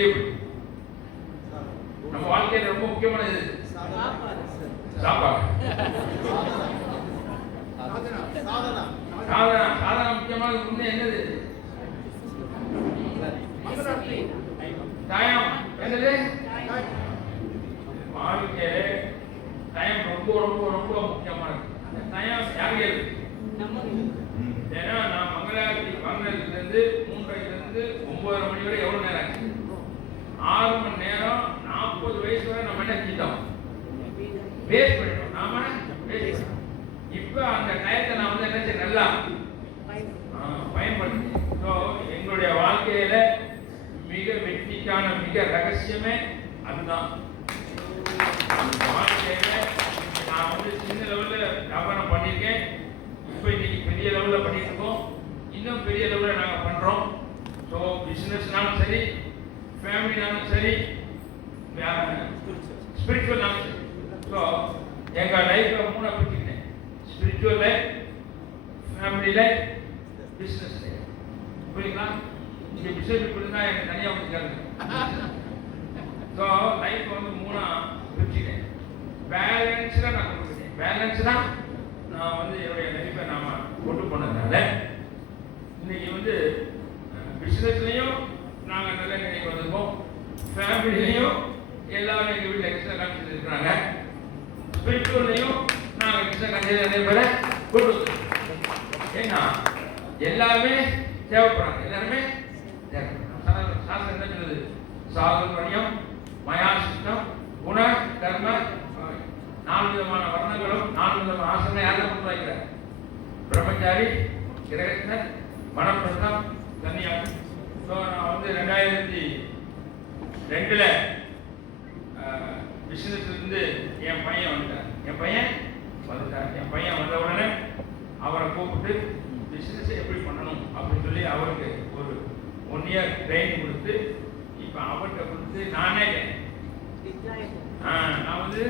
நம்ம வாழ்க்கையில ரொம்ப முக்கியமானது சாப்பாடு. சாதனா முக்கியமானது முன்னே என்னது? டைம். என்னது? வாழ்க்கையில டைம் ரொம்ப ரொம்ப ரொம்ப முக்கியமானது. அந்த டைம் யாருக்கு இருக்கு? ஏன்னா நான் மங்களாரத்தி வாங்கினதுலேருந்து 3:30 9 மணி வரை எவ்வளவு நேரம் ஆச்சு? 6 மணி நேரம் 40 வயசு வரை நம்ம என்ன செஞ்சோம்? வேஸ்ட் பண்ணிட்டோம். நாம வேஸ்ட். இப்ப அந்த டயத்தை நான் வந்து என்ன செய்ய நல்லா பயன்படுத்தி. ஸோ எங்களுடைய வாழ்க்கையில மிக வெற்றிக்கான மிக ரகசியமே அதுதான். வாழ்க்கையில நான் வந்து சின்ன லெவல்ல வியாபாரம் பண்ணியிருக்கேன். இப்போ இன்னைக்கு பெரிய லெவல்ல பண்ணிட்டு இருக்கோம். இன்னும் பெரிய லெவல்ல நாங்க பண்றோம். ஸோ பிசினஸ்னாலும் சரி, ஃபேமிலினாலும் சரி, ஸ்பிரிச்சுவல்னாலும் சரி. ஸோ எங்கள் லைஃப்பில் 3 பிரிச்சுக்கிட்டேன். Spiritual life, family life, business life. புரியுங்களா? இங்கே பிஸ்னஸ் பீப்புள் தான் எனக்கு தனியாக வந்துருக்காங்க. ஸோ லைஃப் வந்து 3 பிரிச்சுக்கிட்டேன். பேலன்ஸ்டாக நான் கொடுத்துட்டேன். பேலன்ஸ்டாக நான் வந்து என்னுடைய லைஃப்பை நாம் கொண்டு போனதுனால இன்னைக்கு வந்து பிஸ்னஸ்லையும் நாங்கள் நல்ல நிலைக்கு வந்திருக்கோம். ஃபேமிலிலையும் எல்லாரும் எங்கள் வீட்டில் எக்ஸ்ட்ரா கான்சியஸ் இருக்கிறாங்க. ஸ்பிரிச்சுவல்லையும் நாங்கள் எக்ஸ்ட்ரா கான்சியஸ் நிறைய பேரை கொண்டு வந்துருக்கோம். ஏன்னா எல்லாருமே தேவைப்படுறாங்க. எல்லாருமே சாஸ்திரம் என்ன சொல்லுது? சாதுர்யம், மயாசிஷ்டம், குண, கர்ம, 4 விதமான வர்ணங்களும் 4 விதமான ஆசனம் யாரும் கொண்டு வைக்கிறார்? பிரம்மச்சாரி, கிரகஸ்தர், மனப்பிரதம், கன்னியாகுமரி. ஸோ நான் வந்து 2002 பிசினஸ்லேருந்து என் பையன் வந்துட்டார். என் பையன் வந்த உடனே அவரை கூப்பிட்டு பிஸ்னஸை எப்படி பண்ணணும் அப்படின்னு சொல்லி அவருக்கு ஒரு 1 இயர் ட்ரைனிங் கொடுத்து இப்போ அவர்கிட்ட கொடுத்து நானே நான் வந்து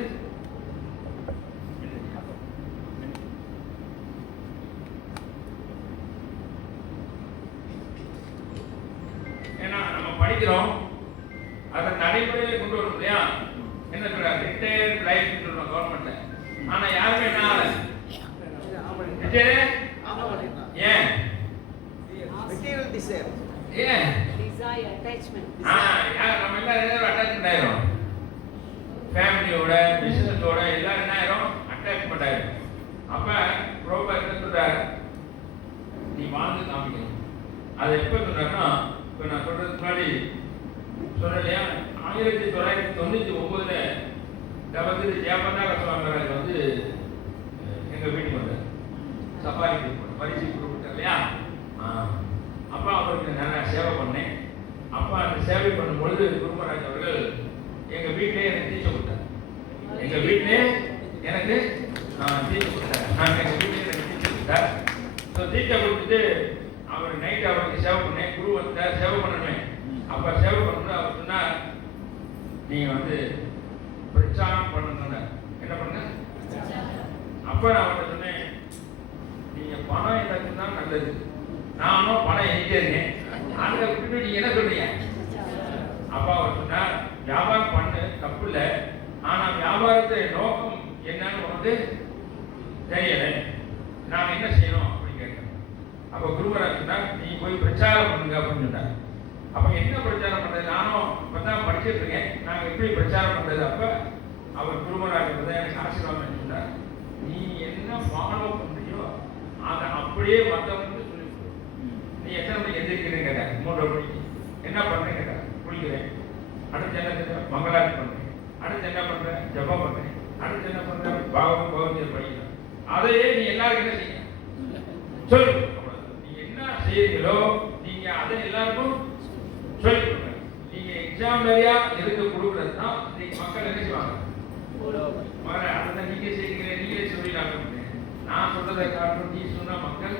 படிக்கிறோம், அதை நடைமுறையில கொண்டு வரும் இல்லையா? என்ன சொல்றாங்க? ரிட்டையர்ட் லைஃப் சொல்றோம் கவர்மெண்ட்ல. ஆனா யாருமே என்ன ஆகல. ஏன்? ஏன்? நம்ம எல்லாரும் அட்டாச்மெண்ட் ஆயிரும். ஃபேமிலியோட, பிசினஸோட எல்லாரும் என்ன ஆயிரும்? அட்டாச்மெண்ட் ஆயிரும். அப்ப ப்ரோபர் என்ன சொல்றாரு? நீ வாழ்ந்து காமிக்கணும். அது எப்ப சொல்றாருன்னா, இப்போ நான் சொல்றதுக்கு முன்னாடி சொல்லலையா, 1999 தபத்திரி ஜெயபந்தார சுவாமிராஜ் வந்து எங்கள் வீட்டுக்கு வந்தார். சஃபாரி குரூப் பரிசு கொடுத்தார் இல்லையா? அப்போ அவருக்கு நான் சேவை பண்ணேன். அப்போ அந்த சேவை பண்ணும்பொழுது குருமராஜ் அவர்கள் எங்கள் வீட்டிலே எனக்கு தீட்சை கொடுத்தார். எங்கள் வீட்டிலே எனக்கு தீட்சை கொடுத்தார். எங்கள் வீட்டிலே எனக்கு தீட்சை கொடுத்தார். ஸோ தீட்சை கொடுத்துட்டு அவர் நைட் அவருக்கு சேவை பண்ணேன். குரு வந்து சேவை பண்ணணுமே. அப்போ சேவை பண்ணணும். அவர் சொன்னார், நீங்கள் வந்து பிரச்சாரம் பண்ணணுங்க. என்ன பண்ண? அப்போ நான் அவர்கிட்ட சொன்னேன், நீங்கள் பணம் எனக்கு தான் நல்லது. நானும் பணம் எண்ணிட்டே இருக்கேன். அதை விட்டுட்டு நீங்கள் என்ன சொல்றீங்க? அப்போ அவர் சொன்னார், வியாபாரம் பண்ணு, தப்பு இல்லை. ஆனால் வியாபாரத்தை நோக்கம் என்னன்னு உனக்கு தெரியலை. நான் என்ன செய்யணும்? அப்போ குருவராஜ் சொன்னார், நீ போய் பிரச்சாரம் பண்ணுங்க அப்படின்னு சொன்னார். அப்போ என்ன பிரச்சாரம் பண்ணுறது? நானும் இப்போ தான் படிச்சுட்டு இருக்கேன். நாங்கள் எப்படி பிரச்சாரம் பண்ணுறது? அப்போ அவர் குருவராஜ் வந்து எனக்கு ஆசீர்வாதம் சொன்னார், நீ என்ன ஃபாலோ பண்ணுறியோ அதை அப்படியே மற்றவங்களுக்கு சொல்லி கொடு. நீ எத்தனை மணிக்கு எந்திரிக்கிறேன்னு கேட்டார். 3:30 மணிக்கு. என்ன பண்ணுறேன்னு கேட்டார். குளிக்கிறேன். அடுத்து என்ன செஞ்சேன்? மங்களாரத்தி பண்ணுறேன். அடுத்து என்ன பண்ணுறேன்? ஜபம் பண்ணுறேன். அடுத்து என்ன பண்ணுறேன்? பகவத்கீதை படிக்கிறேன். அதையே நீ எல்லாருக்கும் என்ன செய்ய சொல்லு. செய்யுங்களோ நீங்க அதை எல்லாருக்கும் சொல்லிக் கொடுங்க. நீங்க எக்ஸாம் வரையா இருந்து கொடுக்கறது தான் இன்னைக்கு மக்கள் என்ன செய்வாங்க? அதை நீங்க செய்யுங்களே, நீங்களே சொல்லிடலாங்க. நான் சொல்றதை காரணம் நீ சொன்னா மக்கள்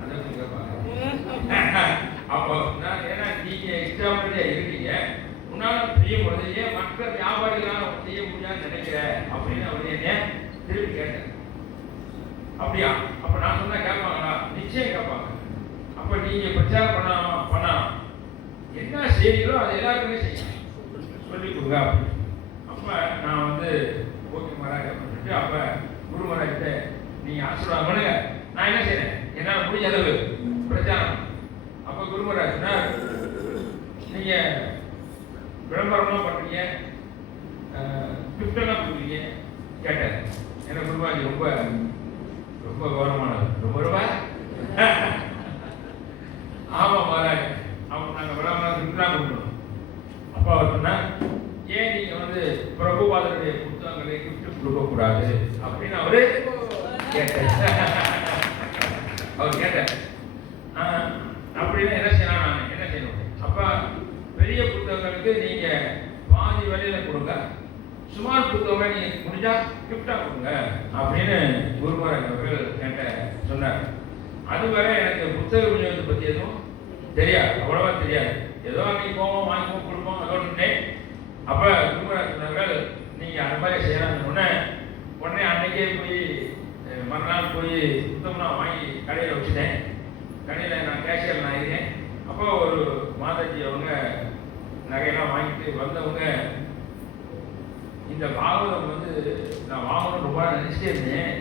அதை கேட்பாங்க. அப்போ ஏன்னா நீங்க எக்ஸாம் வரையா இருக்கீங்க, உன்னால செய்ய முடியாது, ஏன் மற்ற வியாபாரிகளால செய்ய முடியாதுன்னு நினைக்கிற அப்படின்னு அவர் என்ன திருப்பி கேட்டார். அப்படியா? அப்ப நான் சொன்னா கேட்பாங்களா? நிச்சயம் கேட்பாங்க. அப்ப நீங்க பிரச்சாரம் பண்ணலாம். என்ன செய்கிறீங்களோ அது எல்லாருக்குமே செய்யணும், சொல்லிக் கொடுங்க அப்படின்னு. அப்போ நான் வந்து ஓகே மகாராஜ் அப்படின்னு சொல்லிட்டு அப்போ குரு மகாராஜ்கிட்ட நீங்கள் ஆசீர்வாதம் பண்ணுங்க, நான் என்ன செய்யறேன் என்னால் முடிஞ்ச அளவு பிரச்சாரம். அப்போ குரு மகாராஜ் சொன்னார், நீங்கள் விளம்பரம்லாம் பண்ணுறீங்க, கிஃப்டெல்லாம் கொடுக்குறீங்க கேட்டார். எனக்கு குருபாஜி ரொம்ப ரொம்ப கௌரவமானது, ரொம்ப ரூபா ஆமாம் மகாராஜ், அவங்க நாங்கள் விளம்பரம் கிஃப்ட்லாம் கொடுக்கணும். அப்போ அவர் சொன்னார், ஏன் நீங்கள் வந்து பிரபுபாதருடைய புத்தகங்களை கிஃப்ட் கொடுக்கக்கூடாது அப்படின்னு அவரு கேட்டார். அவர் கேட்டார், அப்படின்னா என்ன செய்யலாம், நான் என்ன செய்யணும்? அப்போ பெரிய புத்தகங்களுக்கு நீங்கள் பாதி விலையில் கொடுங்க, சுமார் புத்தகங்களை நீங்கள் முடிஞ்சா கிஃப்டாக கொடுங்க அப்படின்னு குருமராஜ் அவர்கள் என்கிட்ட சொன்னார். அதுவரை எனக்கு புத்தக விநியோகத்தை பற்றி எதுவும் தெரியாது, அவ்வளவா தெரியாது. ஏதோ அன்னைக்கு போவோம், வாங்கிப்போம், கொடுப்போம், அதோட. அப்போ குருமராஜ் சொன்னார்கள், நீங்கள் அந்த மாதிரி செய்யலாம்னு உடனே அன்னைக்கே போய் மறுநாள் போய் புத்தகம்லாம் வாங்கி கடையில் வச்சுட்டேன். கடையில் நான் கேஷியர் நான் இருக்கேன். அப்போ ஒரு மாதாஜி அவங்க நகையெல்லாம் வாங்கிட்டு வந்தவங்க, இந்த பாகவதம் வந்து நான் வாங்கணும் ரொம்ப நினச்சிட்டே இருந்தேன்,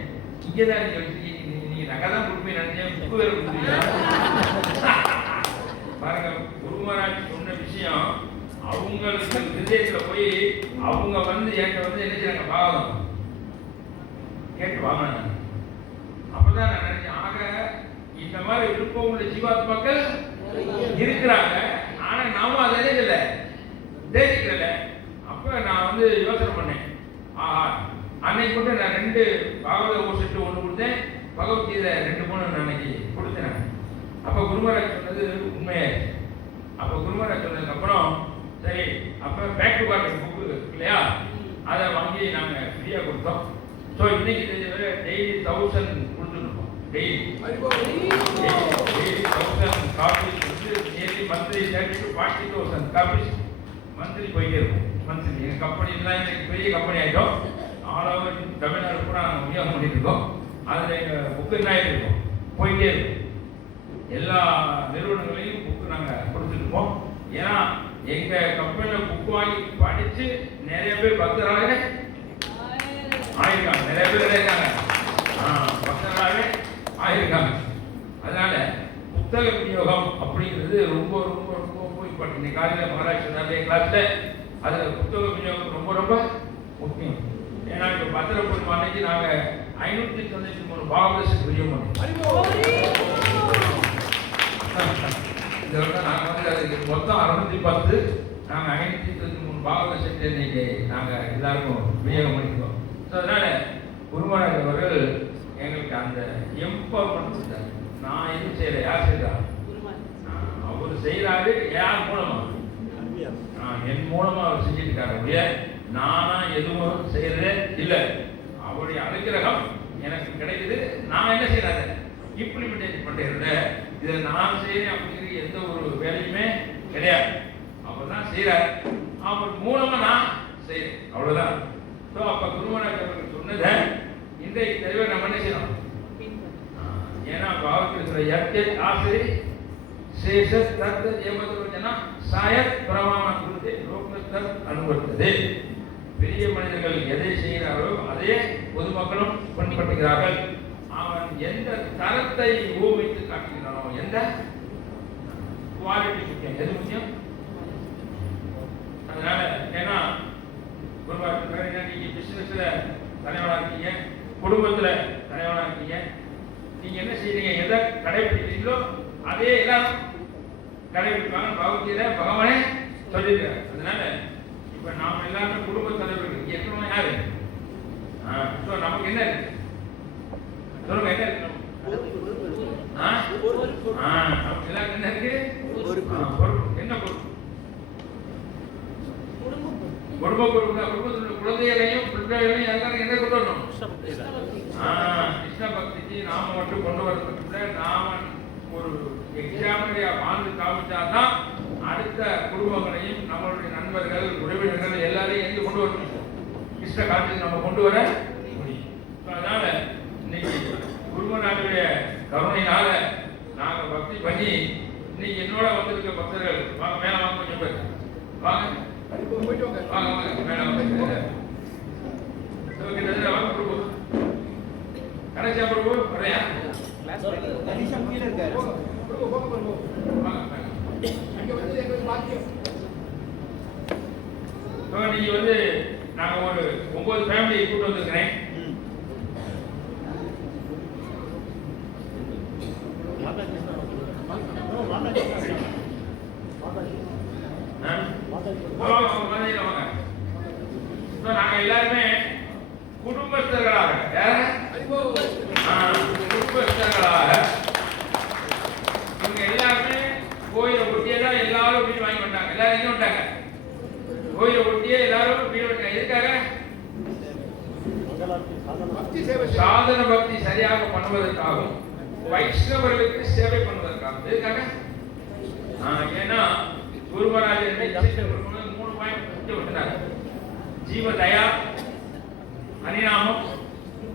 இங்கே தான் நீங்கள் வச்சுருக்கீங்க, நீங்கள் நகை தான் கொடுப்பேன் நினச்சேன், புக்கு வேறு கொடுப்பீங்க. பாருங்க, குருமராஜ் சொன்ன விஷயம் அவங்களுக்கு விதேசத்தில் போய் அவங்க வந்து என்கிட்ட வந்து என்ன செய்யறாங்க, பாகவதம் கேட்டு வாங்கினாங்க. அப்பதான் நான் நினைச்சேன், ஆக இந்த மாதிரி விருப்பம் உள்ள ஜீவாத்மாக்கள் இருக்கிறாங்க, ஆனா நாம அதை இல்லை தெரிவிக்கல. அப்ப நான் வந்து யோசனை பண்ணேன், ஆஹா அன்னைக்கு மட்டும் நான் 2 பாகவத ஓசட்டு 1 கொடுத்தேன், பகவத்கீதை 2-3 நான் அன்னைக்கு கொடுத்தேன். அப்ப குருமராஜ் சொன்னது உண்மையாச்சு. அப்ப குருமராஜ் சொன்னதுக்கு அப்புறம் சரி, அப்ப பேக் டு பேக் புக்கு இல்லையா, அதை வாங்கி நாங்க ஃப்ரீயா கொடுத்தோம். ஸோ இன்னைக்கு தெரிஞ்ச டெய்லி 1000 கொடுத்துருக்கோம். டெய்லி 1000 காப்பீஸ் வந்து nearly monthly 30 to 40,000 copies monthly போயிட்டே இருக்கும். மந்த்லி எங்கள் கம்பெனிலாம் இன்னைக்கு பெரிய கம்பெனி ஆகிட்டோம், ஆல் ஓவர் தமிழ்நாடு கூட நாங்கள் விநியோகம் பண்ணிட்டு இருக்கோம். அதில் எங்கள் புக்கு என்ன ஆகிட்டு போயிட்டே இருக்கும். எல்லா நிறுவனங்களையும் புக்கு நாங்கள் கொடுத்துருக்கோம். ஏன்னா எங்கள் கம்பெனியில் புக்கு வாங்கி படித்து நிறைய பேர் பக்தராகவே ஆயிருக்காங்க, நிறைய பேர் இருக்காங்க, பக்தராகவே ஆயிருக்காங்க. அதனால புத்தக விநியோகம் அப்படிங்கிறது ரொம்ப ரொம்ப ரொம்ப ரொம்ப இம்பார்ட்டன்ட். இன்னைக்கு காலையில் மகாராஜ் சொன்னாலே கிளாஸில் அதில் புத்தக விநியோகம் ரொம்ப ரொம்ப முக்கியம். ஏன்னா இப்போ பத்திரப்பூர்ணி அன்னைக்கு நாங்கள் 593 பாகவத விநியோகம் பண்ணோம். இந்த வருடம் நாங்கள் வந்து அதுக்கு மொத்தம் 610, நாங்கள் 593 பாகவத செட்டு இன்னைக்கு நாங்கள் எல்லாருக்கும் விநியோகம் பண்ணிக்கிறோம். ஸோ அதனால குருமராஜ் அவர்கள் எங்களுக்கு அந்த எம்பவர்மெண்ட் கொடுத்தாரு. நான் எதுவும் செய்யலை, யார் செய்யறா? அவர் செய்யறாரு. யார் மூலமா? என் மூலமா அவர் செஞ்சுட்டு இருக்காரு. நானா எதுவும் செய்யறதே இல்லை. அவருடைய அனுகிரகம் எனக்கு கிடைக்குது. நான் என்ன செய்யறாரு, இம்ப்ளிமெண்டேஷன் பண்றேன். இதை நான் செய்யறேன் அப்படிங்கிற எந்த ஒரு வேலையுமே கிடையாது. அவர் தான் செய்யறாரு, அவர் மூலமா நான் செய்யறேன், அவ்வளவுதான். ஸோ அப்ப குருமராஜ் அவர்கள் சொன்னதை இன்றைக்கு தெளிவாக நம்ம என்ன செய்யணும்? ஏன்னா பாவத்தில் யற்கே ஆசிரி சேஷ தத் ஏமதுவஜனா சாயத் பிரமாண குருதே லோகத்தர் அனுபவத்தது. பெரிய மனிதர்கள் எதை செய்கிறார்களோ அதே பொதுமக்களும் பின்பற்றுகிறார்கள். அவன் எந்த தரத்தை ஊமித்து காட்டுகிறானோ, எந்த குவாலிட்டி முக்கியம், எது முக்கியம். அதனால ஏன்னா குருவார் நீங்க பிசினஸ்ல தலைவனாக இருக்கீங்க, குடும்பத்துல தலைவனாக இருக்கீங்க, நீங்க என்ன செய்றீங்க, எதை கடைபிடிக்கிறீங்களோ அதே எல்லாரும் கடைபிடிப்பாங்க. பகவத்கீதை பகவானே சொல்லியிருக்காரு. அதனால இப்ப நாம எல்லாருமே குடும்ப தலைவர்கள் இருக்கணும். யாரு? நமக்கு என்ன இருக்கு சொல்லுங்க, என்ன இருக்கு? நமக்கு எல்லாருக்கும் என்ன இருக்கு? பொறுப்பு. என்ன பொறுப்பு? குடும்ப பொறுப்பு தான். குடும்பத்தில் குழந்தைகளையும் பிள்ளைகளையும் எல்லாரும் என்ன கொண்டு வரணும்? கிருஷ்ண பக்திக்கு நாம மட்டும் கொண்டு வரதுக்கு நாம ஒரு எக்ஸாம்பிளா வாழ்ந்து காமிச்சாதான் அடுத்த குடும்பங்களையும் நம்மளுடைய நண்பர்கள் உறவினர்கள் எல்லாரையும் எங்க கொண்டு வரணும்? கிருஷ்ண காட்சிக்கு நம்ம கொண்டு வர முடியும். அதனால இன்னைக்கு குருமநாடுடைய கருணையினால நாங்க பக்தி பண்ணி இன்னைக்கு என்னோட வந்திருக்க பக்தர்கள் மேல வாங்க போயிட்டு வாங்க வாங்க வாங்க மேடம் கிட்டத்தட்ட வாங்க பிரபு கடைசியா பிரபு வரையா கடைசியா கீழே இருக்காரு வாங்க அங்க வந்து எங்க பாக்கியம் நீங்க வந்து நாங்க ஒரு 9 ஃபேமிலி கூட்டு வந்திருக்கிறேன். நாங்க எல்லாருமே குடும்பஸ்தர்களாக குடும்பஸ்தர்களாக இவங்க எல்லாருமே கோயிலை ஒட்டியே தான் எல்லாரும் வீடு வாங்கி வந்தாங்க. எல்லாரும் எங்க வந்தாங்க? கோயிலை ஒட்டியே எல்லாரும் வீடு வந்தாங்க. எதுக்காக? சாதன பக்தி சரியாக பண்ணுவதற்காகவும் வைஷ்ணவர்களுக்கு சேவை பண்ணுவதற்காகவும். எதுக்காக? ஏன்னா குருமராஜர் 3 பாயிண்ட் விட்டுனாங்க. ஜீவதயா, ஹரிநாமம்,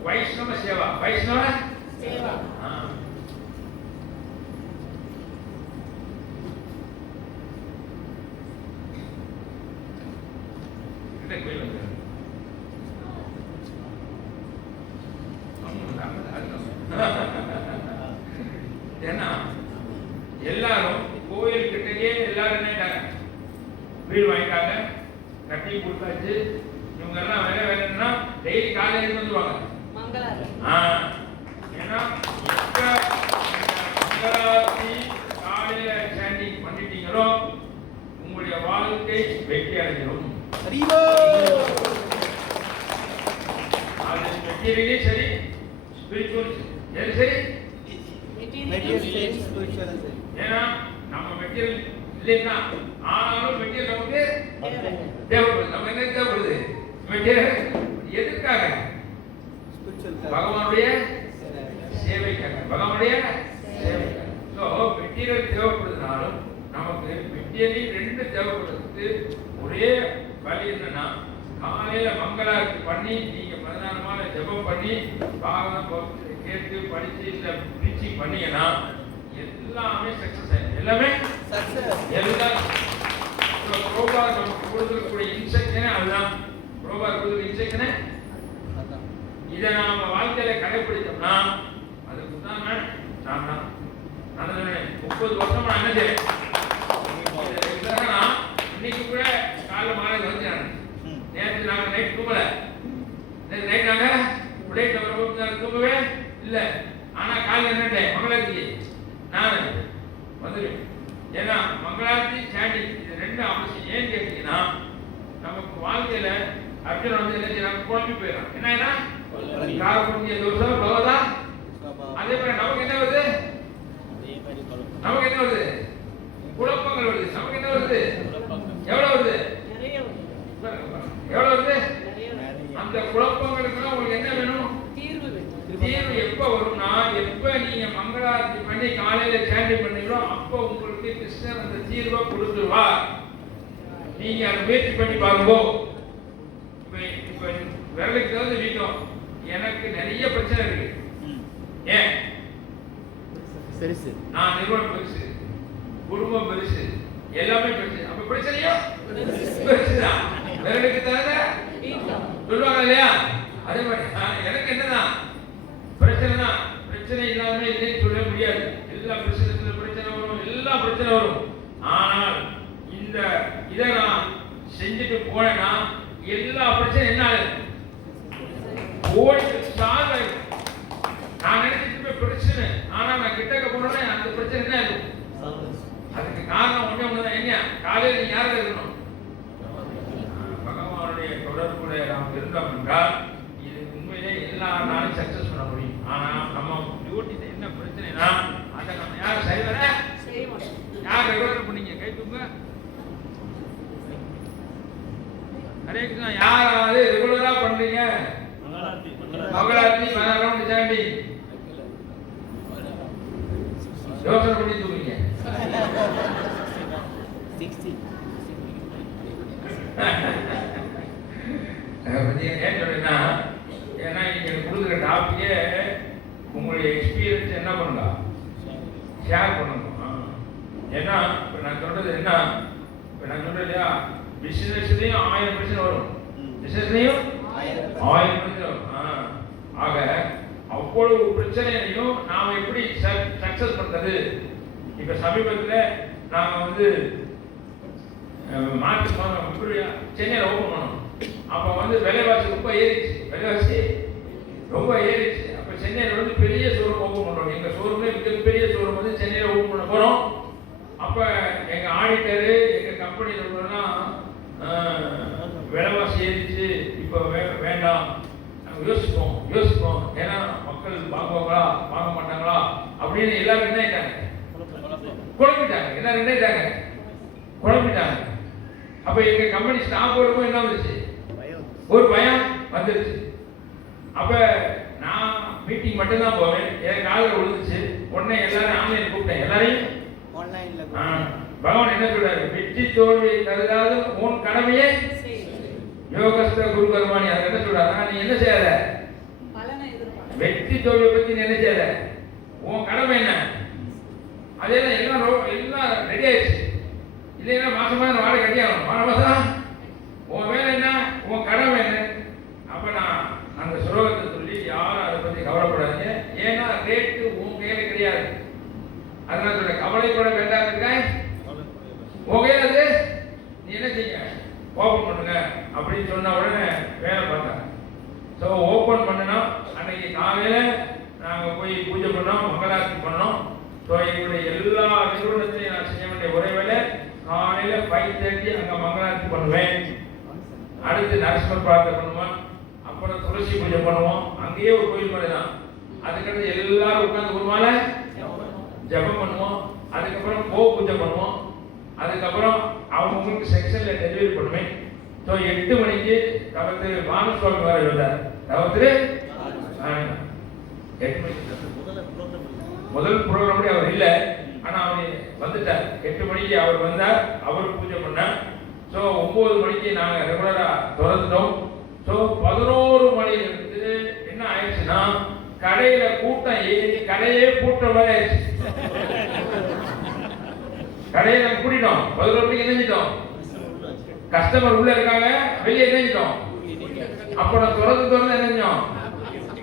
வைஷ்ணவ சேவா. வைஷ்ணவ சேவா ஏன்னா எல்லாரும் கோயில் கிட்டே எல்லாரும் என்னட்டாங்க வீடு வாங்கிட்டாங்க, கட்டி கொடுத்தாச்சு. இவங்க எல்லாம் வேலை வேலைன்னா டெய்லி காலையில வந்துருவாங்க. ஏன்னா காலையில ஸ்டாண்டிங் பண்ணிட்டீங்களோ உங்களுடைய வாழ்க்கை வெற்றி அடைஞ்சிடும். அது மெட்டீரியலே சரி, ஸ்பிரிச்சுவல் சரி. ஏன்னா நம்ம மெட்டீரியல் இல்லைன்னா ஆனாலும் மெட்டீரியல் நமக்கு தேவைப்படுது. நம்ம என்ன தேவைப்படுது? மெட்டீரியல் எதுக்காக? பகவானுடைய சேவைக்காக, பகவானுடைய சேவைக்காக. ஸோ மெட்டீரியல் தேவைப்படுதுனாலும் நமக்கு மெட்டீரியல் 2 தேவைப்படுறதுக்கு ஒரே வழி என்னன்னா, காலையில மங்களாரத்தி பண்ணி நீங்க 14 மாலை ஜெபம் பண்ணி பாகம் கேட்டு படிச்சு இல்ல பிரீச்சிங் பண்ணீங்கன்னா எல்லாமே சக்சஸ் ஆயிடும். எல்லாமே எல்லாம் புரோபார் நமக்கு கொடுக்கக்கூடிய இன்ஸ்ட்ரக்ஷனே அதுதான். புரோபார் கொடுக்குற இன்ஸ்ட்ரக்ஷனே இதை நாம வாழ்க்கையில கடைபிடிச்சோம்னா அதுக்கு தான் நான் 30 வருஷமா என்ன செய்யறேன். இன்னைக்கு கூட காலைல மாலை வந்து நேற்று நாங்க நைட் தூங்கல. நேற்று நைட் நாங்க பிள்ளைகிட்ட வரும்போது தூங்கவே இல்லை. ஆனா காலையில் என்னட்டேன் மங்களாரத்தி நான் வந்துடுவேன். ஏன்னா மங்களாரத்தி ஸ்டாண்டிங் இது 2 அவசியம். ஏன்னு கேட்டீங்கன்னா நமக்கு வாழ்க்கையில அர்ஜுன் வந்து என்ன செய்யறாங்க, குழம்பி போயிடறான். என்ன காரக்குடிய தோசம் பகவதா. அதே மாதிரி நமக்கு என்ன வருது? நமக்கு என்ன வருது? குழப்பங்கள் வருது. நமக்கு என்ன வருது? எவ்வளவு வருது? எவ்வளவு வருது? அந்த குழப்பங்களுக்குலாம் உங்களுக்கு என்ன வேணும்? தீர்வு எப்ப வரும்னா, எப்ப நீங்க மங்களாரத்தி பண்ணி காலையில ஸ்டாண்டிங் பண்ணீங்களோ அப்ப உங்களுக்கு கிருஷ்ணர் அந்த தீர்வை கொடுத்துருவார். நீங்க அதை முயற்சி பண்ணி பாருங்க. இப்ப விரலுக்கு தகுந்த வீக்கம். எனக்கு நிறைய பிரச்சனை இருக்கு. ஏன்? பெருசு, நான் நிறுவனம் பெருசு, குடும்பம் பெருசு, எல்லாமே பெருசு. அப்ப பிரச்சனையோ பெருசுதான். விரலுக்கு தகுந்த சொல்லுவாங்க இல்லையா? அதே மாதிரி எனக்கு என்னதான் பிரச்சனை தான். பிரச்சனை இல்லாம இல்லைன்னு சொல்ல முடியாது. எல்லா பிரச்சனை வரும், எல்லா பிரச்சனை வரும். ஆனால் இந்த இதை நான் செஞ்சுட்டு போனேன்னா எல்லா பிரச்சனையும் என்ன ஆகுது? ஓடி சால்வ் ஆயிடும். நான் நினைச்சிட்டு பிரச்சனை, ஆனா நான் கிட்டக்க போனோடனே அந்த பிரச்சனை என்ன ஆகும்? அதுக்கு காரணம் ஒண்ணுதான். என்ன? காலையில் நீங்க யாரும் இருக்கணும், பகவானுடைய தொடர்புடைய நாம் இருந்தோம் என்றால் இது உண்மையிலே எல்லா நாளும் சக்சஸ் பண்ண முடியும். ஆனா நம்ம டியூட்டி என்ன பிரச்சனைனா அதை நம்ம யாரும் செய்வர யார் ரெகுலர் பண்ணீங்க கை தூங்க. ஹரே கிருஷ்ணா. யாராவது ரெகுலரா பண்றீங்க? மங்களாரத்தி 14 ரவுண்ட் சாண்டி யோசனை பண்ணி தூங்குங்க. ஏன் சொல்றேன்னா, ஏன்னா நீங்க கொடுக்குற டாபிக்கே உங்களுடைய எக்ஸ்பீரியன்ஸ் என்ன பண்ணுங்க, ஷேர் பண்ணுங்க. ஏன்னா இப்ப நான் சொல்றது என்ன, இப்ப நான் சொல்றேன் இல்லையா, பிசினஸ்லயும் 1000 பிரச்சனை வரும், பிசினஸ்லயும் 1000 பிரச்சனை வரும். ஆக அவ்வளவு பிரச்சனையையும் நாம எப்படி சக்சஸ் பண்றது? இப்ப சமீபத்தில் நாங்க வந்து மார்ச் மாதம் சென்னையில் ஓப்பன் பண்ணோம். அப்போ வந்து விலைவாசி ரொம்ப ஏறிச்சு, விலைவாசி ரொம்ப ஏறிச்சு. அப்போ சென்னையில் வந்து பெரிய ஷோரூம் ஓப்பன் பண்ணுறோம். எங்கள் ஷோரூம்லேயே மிகப்பெரிய ஷோரூம் வந்து சென்னையில் ஓப்பன் பண்ண போகிறோம். அப்போ எங்கள் ஆடிட்டரு எங்கள் கம்பெனியில் உள்ளவங்கலாம் விலைவாசி ஏறிச்சு, இப்போ வேண்டாம், யோசிப்போம், ஏன்னா மக்கள் வாங்குவாங்களா வாங்க மாட்டாங்களா அப்படின்னு எல்லாரும் என்ன ஆயிட்டாங்க, குழம்பிட்டாங்க. எல்லாரும் என்ன ஆயிட்டாங்க, குழம்பிட்டாங்க. அப்ப எங்க கம்பெனி ஸ்டாஃப்களுக்கும் என்ன வந்துச்சு, ஒரு பயம் வந்துருச்சு. அப்ப நான் மீட்டிங் மட்டும் தான் போவேன், என் காலில் விழுந்துச்சு. உடனே எல்லாரும் ஆன்லைன் கூப்பிட்டேன், எல்லாரையும் ஆன்லைன்ல. பகவான் என்ன சொல்றாரு, வெற்றி தோல்வியை கருதாத உன் கடமையை யோகஸ்த குரு கர்மாணி. அதை என்ன சொல்றாரு, நீ என்ன செய்யாத, வெற்றி தோல்வியை பத்தி நீ என்ன செய்யாத, உன் கடமை என்ன. அதே எல்லாம் ரெடி ஆயிடுச்சு. இல்லைன்னா மாசமா வாடகை கட்டியாகணும், மாசம் உன் வேலை என்ன, உன் கடமை என்ன. அப்ப நான் அந்த சுலோகத்தை சொல்லி யாரும் அதை பத்தி கவலைப்படாதீங்க, ஏன்னா ரேட்டு உன் கையில கிடையாது. அதனால சொல்ல கவலைப்பட வேண்டாம் இருக்காய், உன் கையில அது நீ என்ன செய்யுங்க, ஓபன் பண்ணுங்க அப்படின்னு சொன்ன உடனே வேலை பார்த்தாங்க. ஸோ ஓபன் பண்ணுனா அன்னைக்கு காலையில நாங்கள் போய் பூஜை பண்ணோம், மங்களாரத்தி பண்ணோம். ஸோ எங்களுடைய எல்லா நிறுவனத்திலையும் நான் செய்ய வேண்டிய ஒரே வேலை, காலையில 5:30 அங்க மங்களாரத்தி பண்ணுவேன். அடுத்து நரசிம்மர் பிரார்த்தனை பண்ணுவோம், அப்புறம் துளசி பூஜை பண்ணுவோம். அங்கேயே ஒரு கோயில் மாதிரி தான். அதுக்கடுத்து எல்லாரும் உட்கார்ந்து ஒரு மாலை ஜபம் பண்ணுவோம். அதுக்கப்புறம் பூஜை பண்ணுவோம். அதுக்கப்புறம் அவங்களுக்கு செக்ஷன்ல டெலிவரி பண்ணுவேன். ஸோ 8 மணிக்கு தவத்திரு பானுசுவாமி வர இருந்தார். தவத்திரு 8 மணிக்கு முதல் ப்ரோக்ராம் அவர் இல்லை, ஆனா அவர் வந்துட்டார். 8 மணிக்கு அவர் வந்தார், அவர் பூஜை பண்ணார். ஸோ 9 மணிக்கு நாங்கள் ரெகுலரா திறந்துட்டோம். ஸோ 11 மணிலிருந்து என்ன ஆயிடுச்சுன்னா, கடையில கூட்டம் ஏறி கடையே பூட்ட மாதிரி ஆயிடுச்சு. கடையை நாங்கள் கூட்டிட்டோம், 11 மணிக்கு இணைஞ்சிட்டோம். கஸ்டமர் உள்ள இருக்காங்க, வெளியே இணைஞ்சிட்டோம். அப்புறம் திறந்து இணைஞ்சோம்.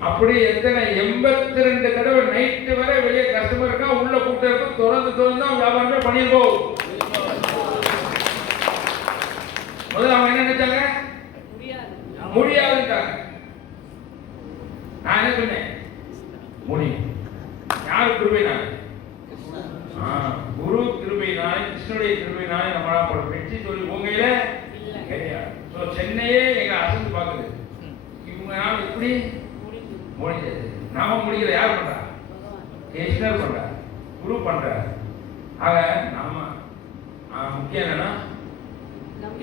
அப்படி எத்தனை 82 தடவை நைட்டு வரை வெளியே கஸ்டமர் இருக்கா, உள்ள கூட்டம் இருக்கும். திறந்து தான் வியாபாரமே பண்ணிருக்கோம். முதல்ல அவங்க என்ன நினைச்சாங்க, முடியாதுட்டாங்க. நான் என்ன சொன்னேன், முடியும். யாரு கிருபையினால, குரு கிருபையினால, கிருஷ்ணனுடைய கிருபையினால நம்மளால வெற்றி சொல்லி உங்கையில கிடையாது. ஸோ சென்னையே எங்க அசந்து பார்க்குது. இவங்களால இப்படி முடிஞ்சது, நாம முடியல. யார் பண்றா, கிருஷ்ணர் பண்றார், குரு பண்றார். ஆக நாம முக்கியம் என்னன்னா,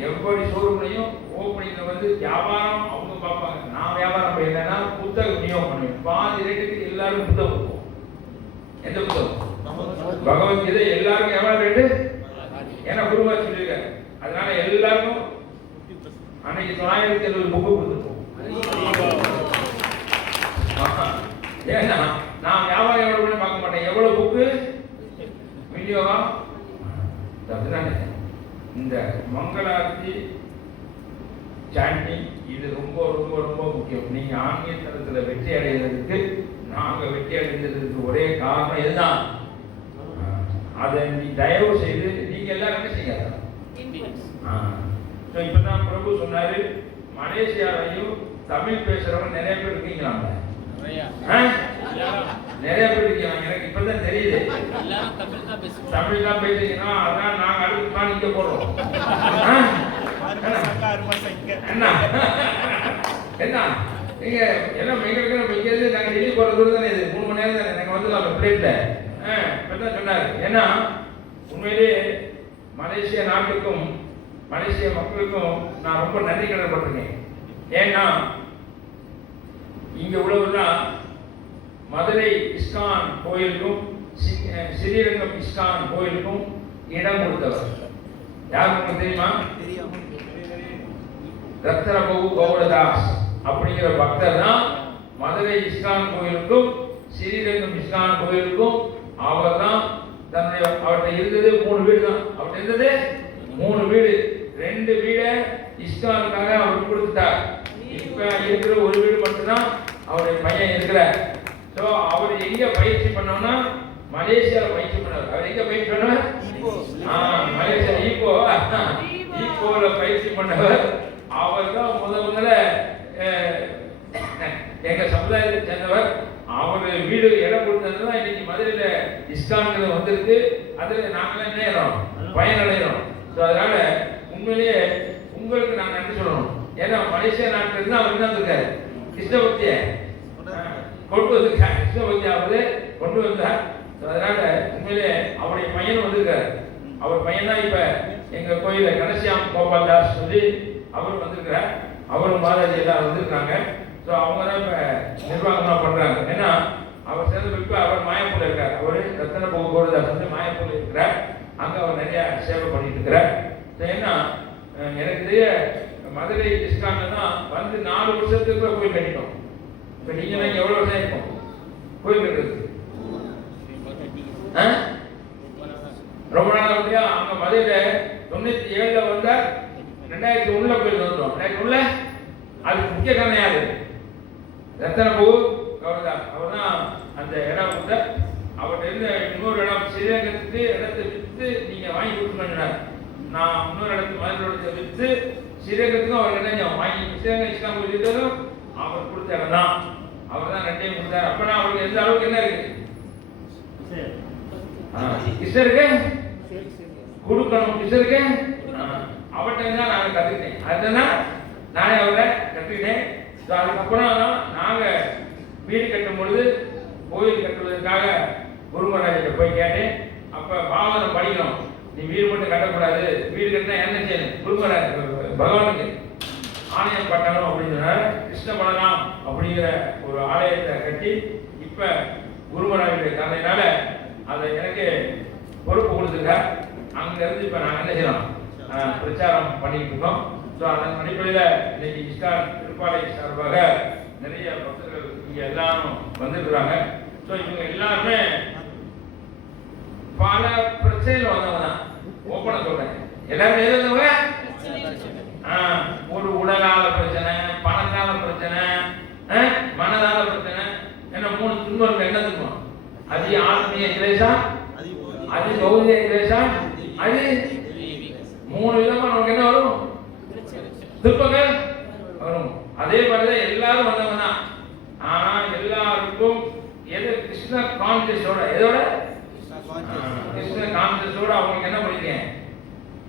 எவ்வளவு ஷோரூம்லையும் ஓப்பனிங்ல வந்து வியாபாரம் அவங்க பார்ப்பாங்க. நான் வியாபாரம் பண்ணலன்னா புத்தகம் விநியோகம் பண்ணுவேன். பாதி ரேட்டுக்கு எல்லாரும் புத்தகம் கொடுப்போம். எந்த புத்தகம், பகவத்கீதை எல்லாருக்கும் எவ்வளவு ரேட்டு, ஏன்னா குருவா சொல்லியிருக்காரு. அதனால எல்லாருக்கும் அன்னைக்கு 970 புக்கு கொடுத்துருப்போம். ஏன்னா நான் வியாபாரம் எவ்வளவு பார்க்க மாட்டேன், எவ்வளவு புக்கு விநியோகம். அதுதானே இந்த மங்களாரத்தி சாண்டிங், இது ரொம்ப ரொம்ப ரொம்ப முக்கியம். நீங்க ஆன்மீக தளத்தில் வெற்றி அடைகிறதுக்கு, நாங்க வெற்றி அடைந்ததுக்கு ஒரே காரணம் இதுதான். அதை நீ தயவு செய்து நீங்க எல்லாரும் என்ன செய்யாத. இப்பதான் பிரபு சொன்னாரு, மலேசியாவையும் தமிழ் பேசுறவங்க நிறைய பேர் இருக்கீங்களாங்க. நிறைய பேர் இருக்கீங்க, எனக்கு இப்பதான் தெரியுது. தமிழ் தான் பேசுறீங்கன்னா அதான் நாங்க அடுத்து தான் இங்க போறோம். என்ன நீங்க எல்லாம் எங்களுக்கு இங்கிருந்து நாங்க டெல்லி போற தூரம் தானே, இது 3 மணி நேரம் தானே. நாங்க வந்து பிளேட்ல இப்பதான் சொன்னாரு. ஏன்னா உண்மையிலேயே மலேசிய நாட்டுக்கும் மலேசிய மக்களுக்கும் நான் ரொம்ப நன்றி கடன்பட்டிருக்கேன். ஏன்னா இங்க உள்ளவர்தான் மதுரை இஸ்கான் கோயிலுக்கும் ஸ்ரீரங்கம் இஸ்கான் கோயிலுக்கும் இடம் கொடுத்தவர். யார் உங்களுக்கு தெரியுமா? ரத்னபகு கௌரதாஸ் அப்படிங்கிற பக்தர் தான் மதுரை இஸ்கான் கோயிலுக்கும் ஸ்ரீரங்கம் இஸ்கான் கோயிலுக்கும் அவர் தான் தன்னுடைய, அவர்கிட்ட இருந்தது 3 வீடு தான். அவர்கிட்ட இருந்தது 3 வீடு. 2 வீடை இஸ்கானுக்காக அவர் கொடுத்துட்டார். இப்ப இருக்கிற ஒரு வீடு மட்டும்தான் அவருடைய பையன் இருக்கிறார். ஸோ அவர் எங்க பயிற்சி பண்ணோம்னா மலேசியாவில் பயிற்சி பண்ணார். அவர் எங்க பயிற்சி பண்ணவர்? மலேசியா ஈப்போல பயிற்சி பண்ணவர். அவர் தான் முதல்ல எங்க சமுதாயத்தை சேர்ந்தவர். அவர் வீடு இடம் கொடுத்ததுதான் இன்னைக்கு மதுரையில இஸ்கான்கிறது வந்திருக்கு. அதுல நாங்களாம் என்ன செய்யறோம்? பயனடைகிறோம். ஸோ அதனால உண்மையிலேயே உங்களுக்கு நான் நன்றி சொல்லணும். ஏன்னா மலேசியா நாட்டில் இருந்து அவர் என்ன இருக்காரு? கிருஷ்ணபக்தியை கொண்டு வந்திருக்கார். கிருஷ்ணபக்தியாவது கொண்டு வந்தார். அதனால உண்மையிலே அவருடைய பையன் வந்திருக்காரு. அவர் பையன் தான் இப்ப எங்க கோயில கணசியாம் கோபால் தாஸ் சொல்லி அவரும் வந்திருக்கிறார். அவரும் மாதாஜி எல்லாம் வந்திருக்காங்க. ஸோ அவங்க தான் இப்ப நிர்வாகமா பண்றாங்க. ஏன்னா அவர் சேர்ந்து இப்ப அவர் மாயப்பூர்ல இருக்கார். அவர் ரத்தன கோபால்தாஸ் வந்து மாயப்பூர்ல இருக்கிறார். அங்க அவர் நிறைய சேவை பண்ணிட்டு இருக்கிறார். ஏன்னா எனக்கு தெரிய மதுரை இஸ்கான்ல தான் வந்து 4 வருஷத்துக்குள்ள கோயில் கட்டிட்டோம். இப்ப நீங்க எவ்வளவு வருஷம் இருக்கும் கோயில் கட்டுறது? ரொம்ப நாள் அப்படியா? அங்க மதுரையில 97ல வந்தா 2001ல கோயில் வந்துடும். 2001ல அதுக்கு முக்கிய காரணம் யாரு? ரத்தனபூ கவுர்தாஸ். அவர் தான் அந்த இடம் வந்து அவர்கிட்ட இருந்த இன்னொரு இடம் ஸ்ரீரங்கத்துக்கு இடத்தை விற்று நீங்க வாங்கி கொடுக்கணும். நான் இன்னொரு இடத்துக்கு மதுரை இடத்தை விற்று ஸ்ரீரங்கத்துக்கும் அவர் என்ன வாங்கி ஸ்ரீரங்கம் இஸ்லாம் கொடுத்தாலும் அவர் கொடுத்த இடம் தான். அவர் தான் 2யும் கொடுத்தாரு. அப்பனா அவருக்கு எந்த அளவுக்கு என்ன இருக்கு? கிருஷ்ணருக்கு கொடுக்கணும். கிருஷ்ணருக்கு அவர்கிட்ட தான் நாங்கள் கற்றுக்கிட்டேன். அதுதான் நானே அவரை கற்றுக்கிட்டேன். அதுக்கப்புறம் நாங்க வீடு கட்டும் பொழுது கோயில் கட்டுவதற்காக குருமராஜிட்ட போய் கேட்டேன். அப்ப பாவனம் படிக்கணும். நீ வீடு மட்டும் கட்டக்கூடாது, வீடு கட்டினா என்ன செய்யணும்? குருமராஜ் பகவானுக்கு ஆலயம் கட்டணும் அப்படின்னு கிருஷ்ண பலராம் அப்படிங்கிற ஒரு ஆலயத்தை கட்டி இப்ப குருமராஜுடைய கதையினால அதை எனக்கு பொறுப்பு கொடுத்துருக்கார். அங்க இருந்து இப்ப நாங்க என்ன செய்யறோம்? பிரச்சாரம் பண்ணிட்டு இருக்கோம். ஸோ அதன் அடிப்படையில் இன்னைக்கு இஸ்கான் திருப்பாலை சார்பாக நிறைய பக்தர்கள் இங்க எல்லாரும் வந்திருக்கிறாங்க. ஸோ இவங்க எல்லாருமே பல பிரச்சனைகள் வந்தவங்க தான். ஓப்பனா சொல்றேன், எல்லாரும் எழுதுவங்க ஒரு உடலால பிரச்சனை, பணத்தால பிரச்சனை, மனதால பிரச்சனை. என்ன 3 துன்பங்கள் என்ன துன்பம்? அது ஆத்மீய கிளேசா, அது பௌதிக கிளேசா, அது 3 விதமா நமக்கு என்ன வரும்? துன்பங்கள் வரும். அதே மாதிரிதான் எல்லாரும் வந்தவங்க தான். ஆனா எல்லாருக்கும் எது கிருஷ்ண கான்சியஸோட, எதோட? கிருஷ்ண கான்சியஸோட அவங்களுக்கு என்ன பண்ணிருக்கேன்?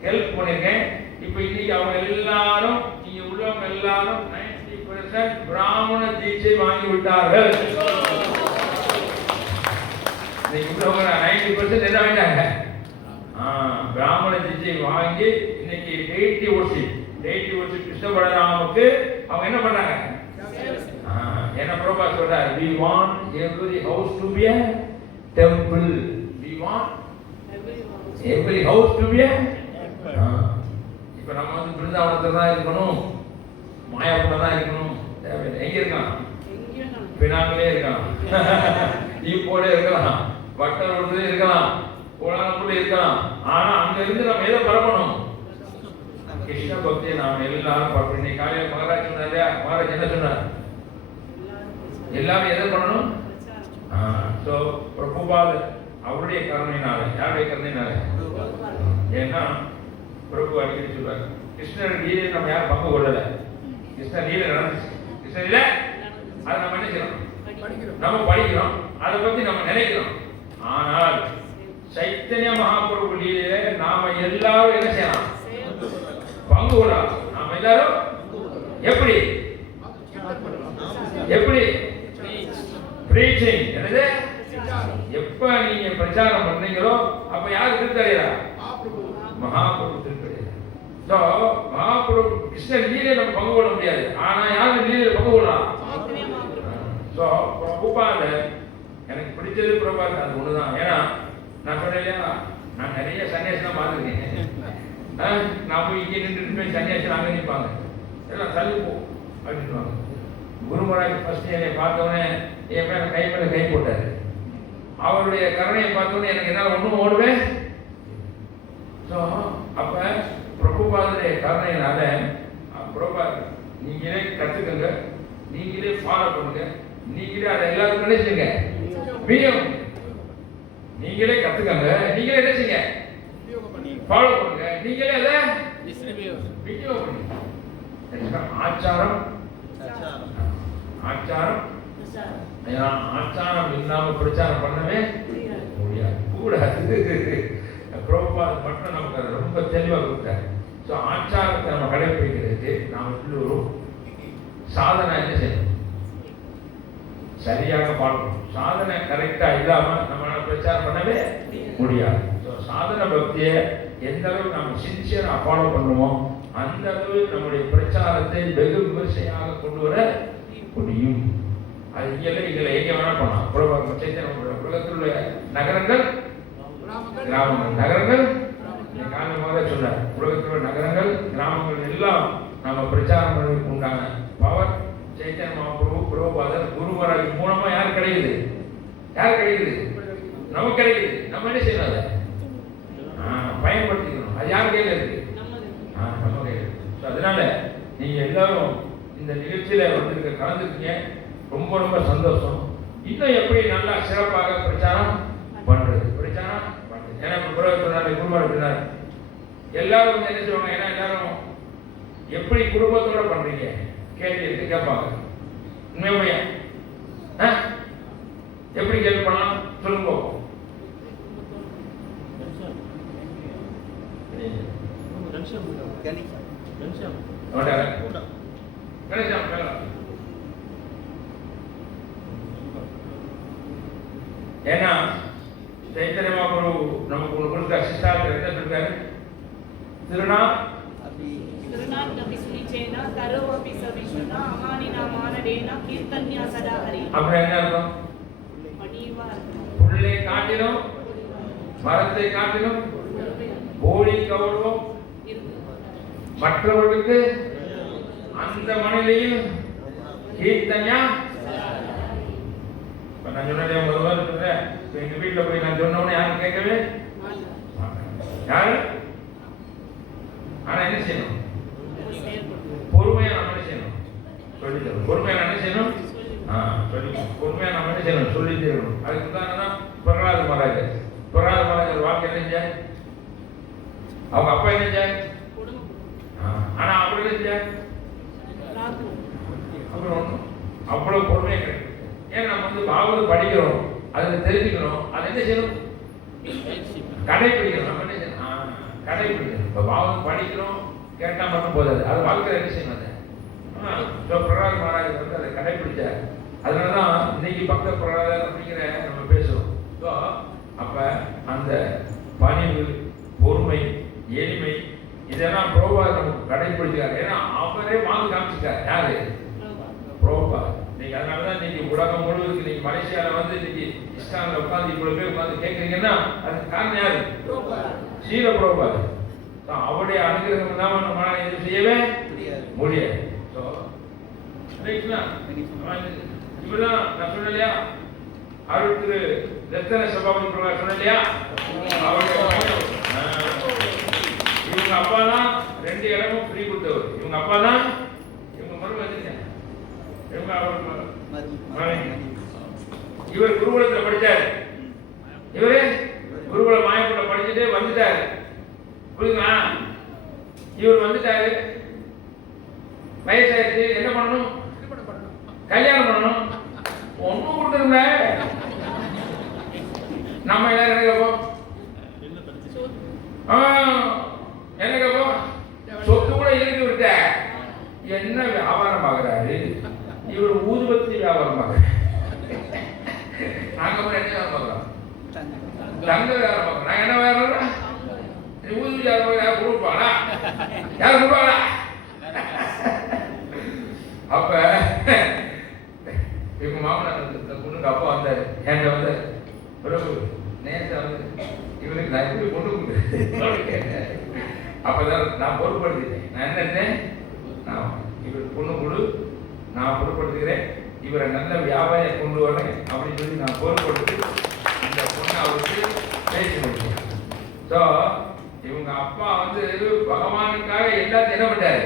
ஹெல்ப் பண்ணிருக்கேன். இப்ப இன்னைக்கு அவங்க எல்லாரும் இங்க உள்ளவங்க எல்லாரும் 90% பிராமண தீட்சை வாங்கி விட்டார்கள். இன்னைக்கு உள்ளவங்க 90% என்ன வாங்கிட்டாங்க? பிராமண தீட்சை வாங்கி இன்னைக்கு டெய்டி ஒர்ஷிப் கிருஷ்ண பலராமுக்கு அவங்க என்ன பண்றாங்க? என்ன பிரபா சொல்றாரு? we want every house to be a temple. we want every house to be a இப்ப நம்ம வந்து பிருந்தாவனத்துல தான் இருக்கணும், மாயாபுரத்துல தான் இருக்கணும். எங்க இருக்கான்? பினாங்கிலே இருக்கலாம், ஈப்போல இருக்கலாம், வட்டரோடு இருக்கலாம், கோலாலம்பூர்ல இருக்கலாம். ஆனா அங்க இருந்து நம்ம எதை பரப்பணும்? கிருஷ்ண பக்தியை நாம் எல்லாரும் பரப்பணும். இன்னைக்கு காலையில் மகாராஜ் சொன்னார் இல்லையா? மகாராஜ் என்ன சொன்னார்? எல்லாரும் எதை பண்ணணும்? ஸோ பிரபுபால் அவருடைய கருணையினால, யாருடைய கருணையினால? ஏன்னா பிரபு அடிக்கடி சொல்றாரு, கிருஷ்ணர் லீலை நம்ம யாரும் பங்கு கொள்ளலை. கிருஷ்ணர் லீலை நடந்துச்சு. கிருஷ்ணர் லீலை அதை நம்ம என்ன செய்யணும்? நம்ம படிக்கிறோம், அதை பத்தி நம்ம நினைக்கிறோம். ஆனால் சைத்தன்ய மகாபிரபு லீலையில நாம எல்லாரும் என்ன செய்யலாம்? பங்கு கொள்ளலாம். நாம எல்லாரும் எப்படி பிரீச்சிங், என்னது? எப்ப நீங்க பிரச்சாரம் பண்றீங்களோ அப்ப யாரு திருத்தடையா? மகாபிரபு திருத்தடையா. சோ மகாபிரபு கிருஷ்ண லீலையில நம்ம பங்கு கொள்ள முடியாது. ஆனா யாரு லீலையில பங்கு கொள்ளலாம்? சோ பிரபுபாத எனக்கு பிடிச்சது பிரபுபாத அது ஒண்ணுதான். ஏன்னா நான் சொன்னேன் இல்லையா, நான் நிறைய சன்னியாசம் பார்த்துருக்கேன். நான் போய் இங்கே நின்று சன்னியாசம் அங்கே நிற்பாங்க, எல்லாம் தள்ளி போ அப்படின்வாங்க. குருமராஜ் ஃபர்ஸ்ட் என்னை பார்த்தோன்னே என் மேல கை போட்டாரு. அவருடைய கருணையை பார்த்தோன்னே எனக்கு என்னால் ஒன்றும் ஓடுவேன். ஸோ அப்ப பிரபு பிரபுபாதனுடைய கருணையினால பிரபுபாத் நீங்களே கற்றுக்கங்க, நீங்களே ஃபாலோ பண்ணுங்க, நீங்களே அதை எல்லாருக்கும் நினைச்சுங்க பிரியம், நீங்களே கற்றுக்கங்க, நீங்களே நினைச்சுங்க ஃபாலோ பண்ணுங்க, நீங்களே அதை வீடியோ பண்ணுங்க. ஆச்சாரம் ஆச்சாரம் ஆச்சாரம் இல்லாம பிரச்சாரம் பண்ணவே முடியாது கூடாது. பிரபுபாத் மட்டும் நமக்கு ரொம்ப தெளிவாக கொடுத்தாரு. ஸோ ஆச்சாரத்தை நம்ம கடைபிடிக்கிறதுக்கு நாம் எல்லோரும் சாதனை என்ன செய்யணும், சரியாக பார்க்கணும். சாதனை கரெக்டா இல்லாம நம்மளால பிரச்சாரம் பண்ணவே முடியாது. ஸோ சாதனை பக்தியை எந்த அளவு நம்ம சின்சியரா ஃபாலோ பண்ணுவோம் அந்த அளவு நம்முடைய பிரச்சாரத்தை வெகு விமர்சையாக கொண்டு வர முடியும். அது இங்கே எங்க வேணா பண்ணலாம். உலகத்தில் உள்ள நகரங்கள் கிராமங்கள், நகரங்கள் காரணமாக சொன்னார், உலகத்தில் உள்ள நகரங்கள் கிராமங்கள் எல்லாம் நம்ம பிரச்சாரம் பண்ணுவதற்கு உண்டான பவர் சைத்தன்ய மகாபிரபு பிரபுபாதர் குருமராஜ் மூலமா யார் கிடைக்குது, யார் கிடைக்குது, நமக்கு கிடைக்குது. நம்ம என்ன செய்யணும், அதை பயன்படுத்திக்கணும். அது யார் கையில் இருக்கு, நம்ம கையில் இருக்கு. ஸோ அதனால நீங்க எல்லாரும் இந்த நிகழ்ச்சியில வந்து கலந்துருக்கீங்க, ரொம்ப ரொம்ப சந்தோஷம். இன்னும் எப்படி நல்லா சிறப்பாக பிரச்சாரம் பண்றது, பிரச்சாரம் பண்றது. ஏன்னா குடும்பம் எல்லாரும் வந்து என்ன செய்வாங்க, ஏன்னா எல்லாரும் எப்படி குடும்பத்தோட பண்றீங்க கேள்வி இருக்கு கேட்பாங்க. உண்மையா எப்படி கேள்வி பண்ணலாம் சொல்லுங்க. ஏன்னா சைத்தன்ய மகாபிரபு நமக்கு கொடுத்த சிஷ்டார்த்தம் என்ன சொல்றாரு, திருநா அப்படி என்ன அர்த்தம், புல்லை காட்டிலும் மரத்தை காட்டிலும் போலி கௌரவம் மற்றவர்களுக்கு அந்த மனையிலையும் கீர்த்தன்யா. நான் சொன்னேன் முதல்ல சொல்றேன், எங்க வீட்டுல போய் நான் சொன்னோன்னு யாரும் கேட்கவே யாரு. ஆனா என்ன செய்யணும், பொறுமையா நம்ம என்ன செய்யணும், சொல்லி தரணும். பொறுமையா என்ன செய்யணும், சொல்லி பொறுமையா நம்ம என்ன செய்யணும், சொல்லி தரணும். அதுக்கு உதாரணம் பிரகலாத மகாராஜர். பிரகலாத மகாராஜர் வாழ்க்கை என்ன செஞ்சார், அவங்க அப்பா என்ன செஞ்சார், ஆனா அப்படி என்ன செஞ்சார், அப்புறம் அவ்வளவு பொறுமையா கிடைக்கும். ஏன் நம்ம வந்து பாகவதம் படிக்கிறோம், அதுல தெரிஞ்சுக்கணும், அதை என்ன செய்யணும், கடைபிடிக்கணும். நம்ம என்ன செய்யணும், கடைபிடிக்கணும். இப்போ பாகவதம் படிக்கிறோம் கேட்டா மட்டும் போதாது, அது வாழ்க்கையில் என்ன செய்யணும். அதை பிரகலாத மகாராஜர் வந்து அதை கடைபிடிச்சார். அதனாலதான் இன்னைக்கு பக்த பிரகலாதர் அப்படிங்கிற நம்ம பேசுறோம். ஸோ அப்ப அந்த பணிவு, பொறுமை, எளிமை இதெல்லாம் பிரபுபாதர் நமக்கு கடைபிடிச்சார். ஏன்னா அவரே வாழ்ந்து காமிச்சிட்டார். யாரு, பிரபுபாதர். நீங்க அதனாலதான் இன்னைக்கு உலகம் முழுவதுக்கு நீங்க மலேசியால வந்து இன்னைக்கு இஸ்லாம்ல உட்கார்ந்து இவ்வளவு பேர் உட்கார்ந்து கேட்கறீங்கன்னா அதுக்கு காரணம் யாரு, ஸ்ரீல பிரபுபாதர். அவருடைய அனுகிரகம் இல்லாம நம்மளால எதுவும் செய்யவே முடியாது. இவர்தான் நான் சொன்ன இல்லையா, அருள் திரு ரத்தன சபாபதி பிரபா சொன்ன இல்லையா, அவருடைய இவங்க அப்பா தான் 2 இடமும் ஃப்ரீ கொடுத்தவர். இவங்க அப்பா தான் இவங்க மருமகன். இவங்க இவர் குருகுலத்தில் படித்தார். இவரு குருகுல மாயக்குள்ள படிச்சுட்டு வந்துட்டாரு. புரியுங்களா, இவர் வந்துட்டாரு, வயசாயிருச்சு, என்ன பண்ணணும், கல்யாணம் பண்ணணும். ஒன்றும் கொடுத்துருங்க. நம்ம எல்லாரும் என்ன கேட்போம், என்ன கேட்போம், சொத்து கூட இருக்கு விட்ட. என்ன வியாபாரம் பார்க்குறாரு இவர், ஊதுபத்தி வியாபாரம் பார்க்குறாரு. நாங்க என்ன வியாபாரம் பார்க்குறோம், தங்க வியாபாரம் பார்க்குறோம். நாங்க என்ன வியாபாரம், ஊதுபத்தி வியாபாரம் யாரும் கொடுப்பாளா, யாரும் கொடுப்பாளா. அப்ப இவங்க மாமனார் பொண்ணுக்கு அப்பா வந்தாரு, என்கிட்ட வந்து பிரபு நேற்று வந்து இவனுக்கு நான் எப்படி பொண்ணு கொடுக்குறேன். அப்பதான் நான் பொறுப்படுத்திட்டேன். நான் என்னன்னேன், நான் இவருக்கு பொண்ணு கொடு, நான் பொறுப்படுத்துகிறேன், இவரை நல்ல வியாபாரம் கொண்டு வரேன் அப்படின்னு சொல்லி நான் பொறுப்படுத்தி இந்த பொண்ணை அவருக்கு பேசி முடிச்சேன். ஸோ இவங்க அப்பா வந்து பகவானுக்காக நமக்காக எல்லாத்தையும் என்ன பண்ணாரு?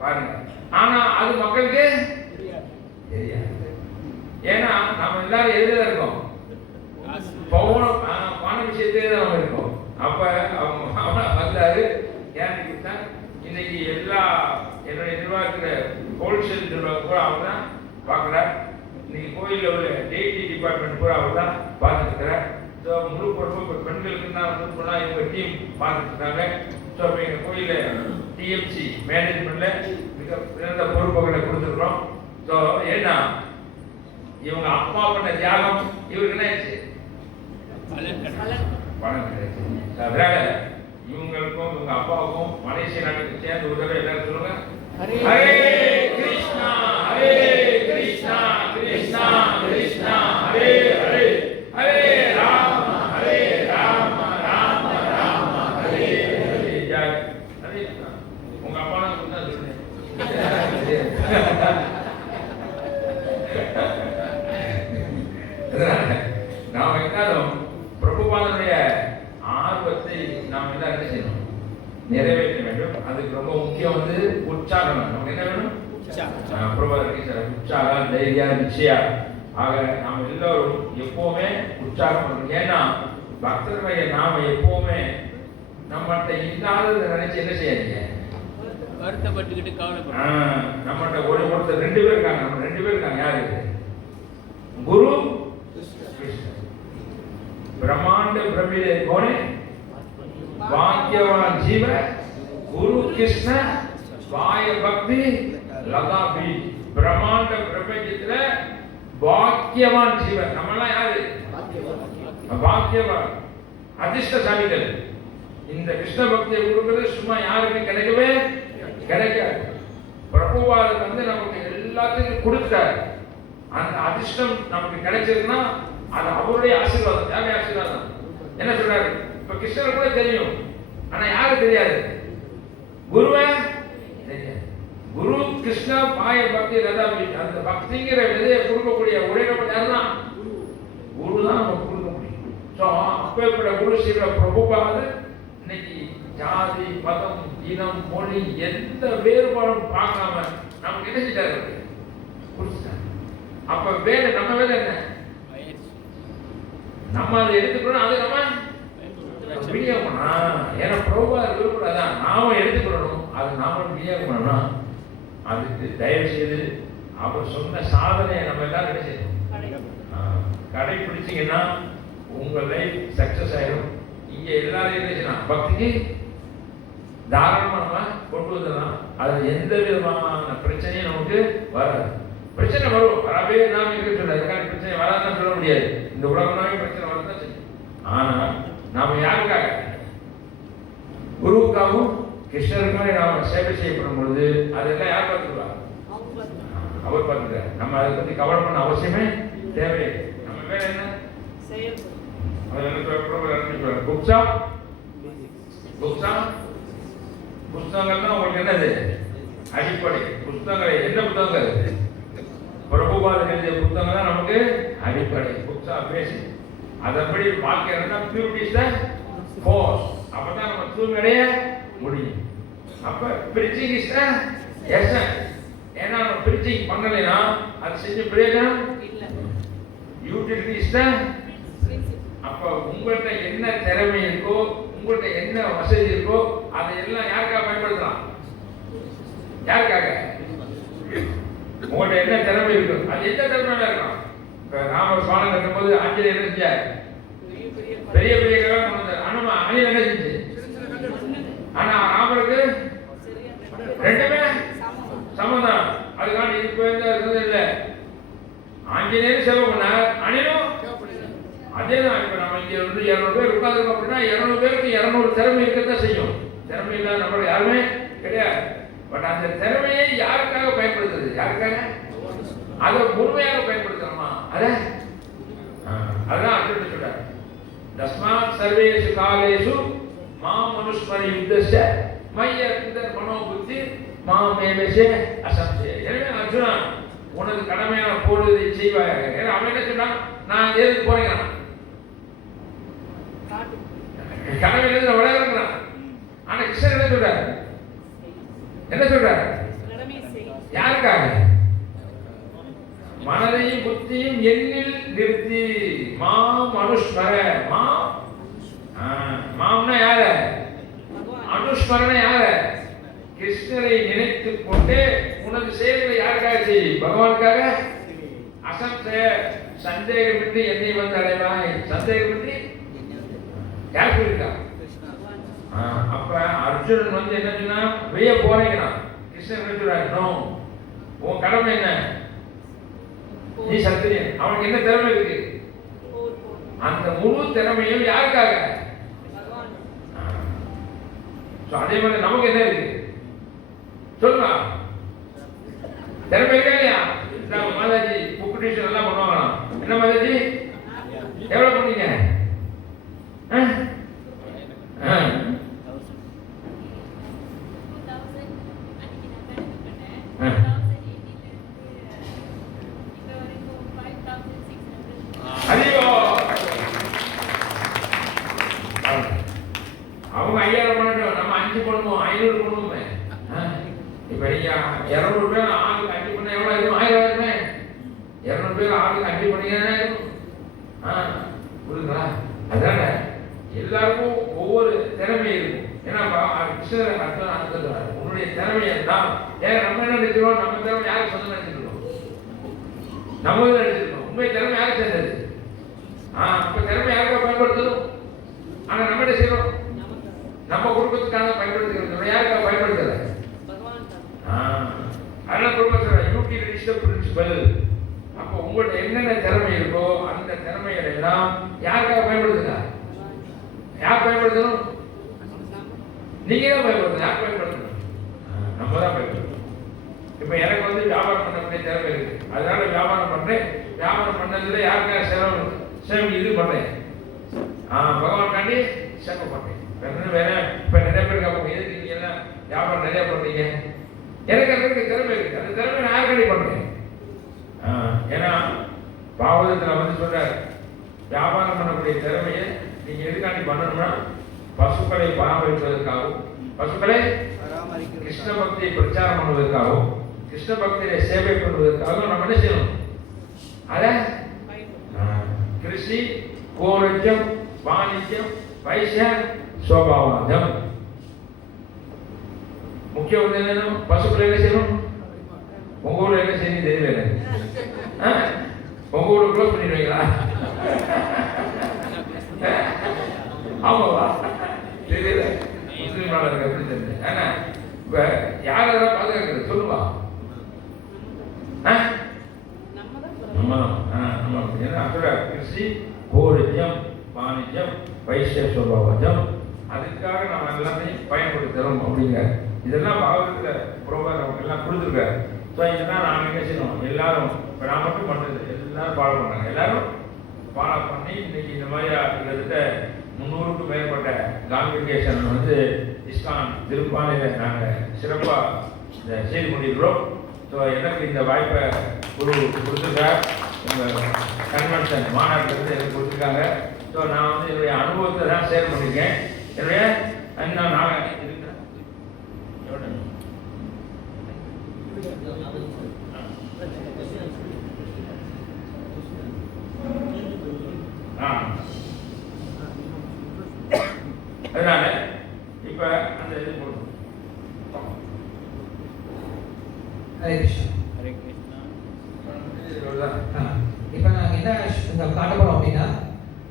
பாருங்க. ஆனா அது மக்களுக்கு தெரியாது. ஏன்னா நம்ம எல்லாரும் எதுல இருக்கோம்? பண விஷயத்திலே தான் நம்ம இருக்கோம். அப்ப அவங்க வந்தாரு. ஏன்னு இன்னைக்கு எல்லா என்னுடைய நிர்வாகத்துல ஹோல்சேல் நிர்வாகம் கூட அவர் தான் பார்க்குறார். இன்னைக்கு கோயிலில் உள்ள டெய்லி டிபார்ட்மெண்ட் கூட அவர் தான் பார்த்துட்டு இருக்கிறார். ஸோ முழு பொறுப்பு இப்போ பெண்களுக்கு தான் முழுப்பெல்லாம் இவங்க டீம் பார்த்துட்டு இருக்காங்க. ஸோ இப்போ எங்கள் கோயிலில் டிஎம்சி மேனேஜ்மெண்ட்ல மிக சிறந்த பொறுப்புகளை கொடுத்துருக்குறோம். ஸோ ஏன்னா இவங்க அப்பா பண்ண தியாகம் இவருக்கு என்ன ஆயிடுச்சு? பணம் கிடைச்சு. அதனால இவங்களுக்கும் இவங்க அப்பாவுக்கும் மலேசிய நாட்டுக்கு சேர்ந்து ஒரு தடவை எல்லாரும் சொல்லுங்க, ஹரே கிருஷ்ணா ஹரே கிருஷ்ணா கிருஷ்ணா கிருஷ்ணா ஹரே ஹரே ஹரே ராம ஹரே ராம ராம ராம ஹரே ஹரே. ஜெய் ஹரே. உங்க அப்பா தான் சொன்னேன். நாம் எல்லாரும் பிரபுபாதனுடைய ஆர்வத்தை நாம் எல்லாரும் என்ன செய்யணும்? நிறைவேற்ற வேண்டும். அதுக்கு ரொம்ப முக்கியம் வந்து உற்சாகம். நமக்கு என்ன வேணும்? உற்சாகம், தைரியம், நிச்சயம். ஆக நாம் எல்லாரும் எப்பவுமே உற்சாகம் பண்ணணும். ஏன்னா பக்தர்களை நாம எப்பவுமே நம்மகிட்ட இல்லாததை நினைச்சு என்ன செய்யாதீங்க, வருத்தப்பட்டுக்கிட்டு கவலைப்பட. நம்மகிட்ட ஒருத்தர் 2 பேர் இருக்காங்க. நம்ம 2 பேர் இருக்காங்க. யாரு? குரு ब्रह्मांड ब्रह्मिले कोने भाग्यवान जीव गुरु कृष्ण वाय भक्ति लगा बीज. ब्रह्मांड பிரபஞ்சத்துல பாக்கியவான் ஜீவன் நம்மலாம் யாரு? பாக்கியவான் அதிர்ஷ்டசாலிகள். இந்த கிருஷ்ண பக்தியை கொடுக்கிறது சும்மா யாருக்கு கிடைக்கவே கிடைக்காது. பிரபுவாதர் வந்து நமக்கு எல்லாத்தையும் கொடுத்தார். அந்த அதிர்ஷ்டம் நமக்கு கிடைச்சதுன்னா அது அவருடைய ஆசீர்வாதம். யாருடைய ஆசீர்வாதம்? என்ன சொல்றாரு? இப்ப கிருஷ்ணர் கூட தெரியும், ஆனா யாரு தெரியாது? குருவை தெரியாது. குரு கிருஷ்ண பாய பக்தி லதா. அந்த பக்திங்கிற விதையை கொடுக்கக்கூடிய ஒரே நபர் யாருன்னா குரு தான் நமக்கு கொடுக்க முடியும். ஸோ அப்பேற்பட்ட குரு ஸ்ரீ பிரபுபாதர் இன்னைக்கு ஜாதி மதம் இனம் மொழி எந்த வேறுபாடும் பார்க்காம நமக்கு என்ன செஞ்சாரு? கொடுத்துட்டாரு. அப்ப வேலை நம்ம வேலை என்ன? நம்ம அதை எடுத்துக்கணும். அதை நம்ம விநியோகம் பண்ணணும். ஏன்னா பிரபுபாதர் விருப்பப்படாதான் நாம எடுத்துக்கணும். அது நாம விநியோகம் பண்ணணும். அதுக்கு தயவு செய்து அவர் சொன்ன சாதனையை நம்ம எல்லாரும் என்ன செய்யணும்? கடைபிடிச்சீங்கன்னா உங்க லைஃப் சக்சஸ் ஆயிடும். இங்க எல்லாரும் என்ன செய்யலாம்? பக்திக்கு தாராளமா நம்ம கொண்டு வந்துடலாம். அது எந்த விதமான பிரச்சனையும் நமக்கு வராது. பிரச்சனை வரும், வரவே நாம இருக்க சொல்ல. அதுக்கான பிரச்சனை வராதுன்னு சொல்ல முடியாது. இந்த உலகமே பிரச்சனை வரதான் செய்யும். ஆனா நாம யாருக்காக? குருவுக்காகவும் கிருஷ்ணருக்காக நாம சேவை செய்யப்படும் பொழுது அதெல்லாம் யார் பார்த்துக்குவா? அவர் பார்த்துக்கிறார். நம்ம அதை பத்தி கவலை பண்ண அவசியமே தேவையில்லை. நம்ம வேலை என்ன? புஸ்தகங்கள் தான் உங்களுக்கு என்னது? அடிப்படை புஸ்தகங்களை. என்ன புத்தகங்கள்? பிரபுபாதர் எழுதிய புத்தகம் தான் நமக்கு அடிப்படை. புக்ஸா பேசி அதன்படி வாழ்க்கை பியூரிட்டி இஸ் தி ஃபோர்ஸ். அப்பதான் நம்ம தூய்மையடைய முடியும். அப்ப பிரீச்சிங் இஸ் தி எசன்ஸ். ஏன்னா நம்ம பிரீச்சிங் பண்ணலைன்னா அது செஞ்ச பிரயோஜனம் இல்ல. Utility is the. அப்ப உங்கள்கிட்ட என்ன திறமை இருக்கோ, உங்கள்கிட்ட என்ன வசதி இருக்கோ அதையெல்லாம் யாருக்காக பயன்படுத்தலாம்? யாருக்காக? உங்கள்கிட்ட என்ன திறமை இருக்கு அது எந்த திறமையில இருக்கலாம். இப்ப ராமர் பாலம் கட்டும் போது ஆஞ்சநேயர் என்ன செஞ்சார்? பெரிய பெரிய கலம் கொண்டு வந்தார். ஆனா அணில் என்ன செஞ்சு? ஆனா ராமருக்கு ரெண்டுமே சமதான். அதுக்கான இது இருந்தது இல்லை. ஆஞ்சநேயர் சேவை பண்ணார், அணிலும் அதேதான். இப்ப நம்ம இங்க வந்து 200 பேர் உட்கார்ந்துருக்கோம் அப்படின்னா 200 பேருக்கு 200 திறமை இருக்கத்தான் செய்யும். திறமை இல்லாத நம்ம யாருமே கிடையாது. பட் அந்த திறமையை யாருக்காக பயன்படுத்துறது? யாருக்காக? அதை முழுமையாக பயன்படுத்தணுமா? அதான் அர்ஜுன் சொல்றார், தஸ்மாத் சர்வேஷு காலேஷு மாம் மனுஸ்மரி யுத்தஸ்ய மய்யர்ந்த மனோபுத்தி மாமேவசே அசம்சய. எனவே அர்ஜுனா உனது கடமையான போடுவதை செய்வாயாக. ஏன்னா அவன் என்ன சொன்னான்? நான் எதுக்கு போறேன்? கடமையிலிருந்து விளையாடுறான். ஆனா கிருஷ்ணன் சொல்றாரு? என்ன சொல்றாரு? யாருக்காக? மனதையும் புத்தியும் எண்ணில் நிறுத்தி மனுஷ்மர மாம்னா யாரு? அனுஷ்மரண யாரு? கிருஷ்ணரை நினைத்துக் கொண்டே உனது செயல்களை யாருக்காக செய்? பகவானுக்காக. அசம்சய சந்தேகமின்றி என்னை வந்து அடைவாய். சந்தேகமின்றி யார் சொல்லிருக்கா? அப்ப அர்ஜுனன் வந்து என்ன சொன்னா, வெய்ய போறீங்கன்னா கிருஷ்ணன் என்ன சொல்றாரு? நோ, உன் கடமை என்ன? நீ சத்திரியன். அவனுக்கு என்ன திறமை இருக்கு? அந்த முழு திறமையும் யாருக்காக? அதே மாதிரி நமக்கு என்ன இருக்கு சொல்லுங்க. திறமை இருக்கா இல்லையா? மாதாஜி புக் டியூஷன் எல்லாம் பண்ணுவாங்களாம். என்ன மாதாஜி எவ்வளவு பண்ணீங்க? அவங்க 5000 பண்ணட்டும், நம்ம 5 பண்ணுவோம், 500 பண்ணுவோமே. இப்ப நீங்க 200 பேர் ஆளுக்கு 5 பண்ண எவ்வளவு இருக்கும்? 1000 ஆயிருமே. 200 பேர் ஆளுக்கு 5 பண்ணீங்கன்னா புரியுதுங்களா? அதனால எல்லாருக்கும் ஒவ்வொரு திறமை இருக்கும். ஏன்னா கிருஷ்ணர் அர்த்தம் அனுப்புறாரு, உன்னுடைய திறமை தான். ஏன் நம்ம என்ன நினைக்கிறோம்? நம்ம திறமை யாருக்கு சொந்தம் நினைச்சிருக்கோம்? நம்ம நினைச்சிருக்கோம். உண்மை திறமை யாருக்கு சேர்ந்தது? அப்ப திறமை யாருக்கா பயன்படுத்தணும்? ஆனா நம்ம என்ன செய்யறோம்? நம்ம குடும்பத்துக்காக பயன்படுத்துகிறோம். யாருக்காக பயன்படுத்தல? அதனால குடும்பத்தில் யூட்டிலிட்டிஸ்ட் பிரின்சிபல். அப்போ உங்கள்ட்ட என்னென்ன திறமை இருக்கோ அந்த திறமைகளை எல்லாம் யாருக்காக பயன்படுத்துங்க? யார் பயன்படுத்தணும்? நீங்க தான் பயன்படுத்தணும். யார் பயன்படுத்தணும்? நம்ம தான் பயன்படுத்தணும். இப்ப எனக்கு வந்து வியாபாரம் பண்ணக்கூடிய திறமை இருக்கு, அதனால வியாபாரம் பண்றேன். வியாபாரம் பண்ணதுல யாருக்காக சேவை இது பண்றேன்? பகவான் காண்டி சேவை பண்றேன். வேற இப்ப நிறைய பேர் கேட்பாங்க, எதுக்கு நீங்க எல்லாம் வியாபாரம் நிறைய பண்றீங்க? எனக்கு அந்த திறமை இருக்கு, அந்த திறமை நான் யாருக்காண்டி பண்றேன்? ஏன்னா பாவகத்தில் வந்து சொல்றாரு, வியாபாரம் பண்ணக்கூடிய திறமையை நீங்க எதுக்காண்டி பண்ணணும்னா பசுக்களை பராமரிப்பதற்காகவும், பசுக்களை கிருஷ்ண பக்தியை பிரச்சாரம் பண்ணுவதற்காகவும், கிருஷ்ண பக்தியை சேவை பண்ணுவதற்காகவும் நம்ம என்ன செய்யணும்? அத கிருஷி, கோரஜம், வாணிஜ்யம், வைசிய, சோபாவாதம். முக்கிய என்ன? பசுக்களை என்ன செய்யணும்? உங்க ஊர்ல என்ன செய்யணும் தெரியல. உங்க ஊரு க்ளோஸ் பண்ணிடுவீங்களா? ஆமாவா? தெரியல. முஸ்லீம் நாடு எப்படி தெரிஞ்சு? ஆனா இப்ப யாரெல்லாம் பாதுகாக்கிறது சொல்லுவா? கிருஷி, கோரஜம், வாணிஜ்யம், வைசிய, சோபாவாதம். அதுக்காக நம்ம எல்லாமே பயன்படுத்துறோம் அப்படிங்க. இதெல்லாம் பாகவதத்தில் புரோகிராம் எல்லாம் கொடுத்துருக்காரு. ஸோ இதெல்லாம் நாங்கள் என்ன செய்யணும்? எல்லாரும் இப்போ நான் மட்டும் பண்ணுறது எல்லாரும் ஃபாலோ பண்ணாங்க. எல்லாரும் ஃபாலோ பண்ணி இன்னைக்கு இந்த மாதிரி கிட்டத்தட்ட 300க்கும் மேற்பட்ட காங்கிரிகேஷன் வந்து இஸ்கான் திருப்பாலையில் நாங்கள் சிறப்பாக இந்த செய்து கொண்டிருக்கிறோம். ஸோ எனக்கு இந்த வாய்ப்பை கொடுத்துருக்கார். எங்கள் கன்வென்ஷன் மாநாட்டிலிருந்து எனக்கு கொடுத்துருக்காங்க. ஸோ நான் வந்து என்னுடைய அனுபவத்தை தான் ஷேர் பண்ணியிருக்கேன். என்னுடைய நாங்கள் இருக்கிறேன். அதனால இப்ப அந்த இது போடுவோம். ஹரே கிருஷ்ணா. ஹரே கிருஷ்ணா. இப்போ நாங்கள் என்ன காட்ட போகிறோம் அப்படின்னா,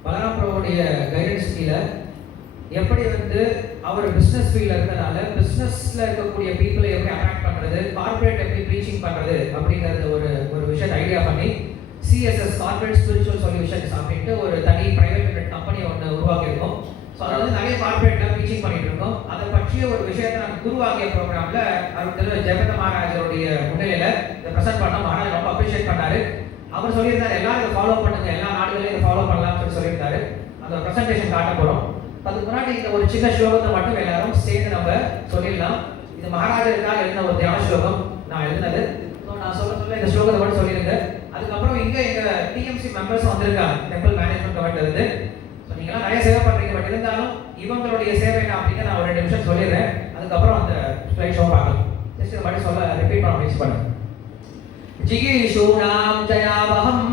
பலராம் பிரபுடைய கைடன்ஸ் கீழே எப்படி வந்து அவர் பிஸ்னஸ் ஃபீல்டில் இருக்கிறதுனால பிஸ்னஸில் இருக்கக்கூடிய பீப்புளை எப்படி அட்ராக்ட் பண்ணுறது, கார்பரேட் எப்படி ப்ரீச்சிங் பண்ணுறது அப்படிங்கிறது ஒரு விஷயத்தை ஐடியா பண்ணி சிஎஸ்எஸ் கார்பரேட் ஸ்பிரிச்சுவல் சொல்யூஷன்ஸ் அப்படின்ட்டு ஒரு தனி பிரைவேட் லிமிடெட் கம்பெனி ஒன்று உருவாக்கியிருக்கோம். ஸோ அது வந்து நிறைய கார்பரேட்டில் ப்ரீச்சிங் பண்ணிட்டு இருக்கோம். அதை பற்றிய ஒரு விஷயத்தை நாங்கள் குருவாகிய ப்ரோக்ராமில் அவர் ஜெகத மகாராஜருடைய முன்னிலையில் இதை ப்ரெசென்ட் பண்ணோம். மகாராஜ் ரொம்ப அப்ரிஷியேட் பண்ணாரு. அவர் சொல்லியிருந்தார் எல்லாரும் இதை ஃபாலோ பண்ணுங்க, எல்லா நாடுகளையும் இதை ஃபாலோ பண்ணலாம்னு சொல்லியிருந்தாரு. அந்த ப்ரெசன்டேஷன் காட்ட போகிறோம். அதுக்கு முன்னாடி இந்த ஒரு சின்ன ஸ்லோகத்தை மட்டும் எல்லாரும் சேர்ந்து நம்ம சொல்லிடலாம். இது மகாராஜருக்காக எழுதின ஒரு தியான ஸ்லோகம் நான் எழுதினது. ஸோ நான் சொல்ல இந்த ஸ்லோகத்தை மட்டும் சொல்லிடுங்க. அதுக்கப்புறம் இங்கே எங்கள் டிஎம்சி மெம்பர்ஸ் வந்திருக்காங்க டெம்பிள் மேனேஜ்மெண்ட் கமிட்டில இருந்து. ஸோ நீங்களாம் நிறைய சேவை பண்ணுறீங்க. பட் இருந்தாலும் இவங்களுடைய சேவை என்ன அப்படிங்க நான் ஒரு 2 நிமிஷம் சொல்லிடுறேன். அது அதுக்கப்புறம் அந்த ஸ்லைட் ஷோ பார்க்கலாம். ஜஸ்ட் இந்த மாதிரி சொல்ல ரிப்பீட் பண்ண முயற்சி பண்ணுங்க. ஜிகீஷூணாம் ஜயாவஹம்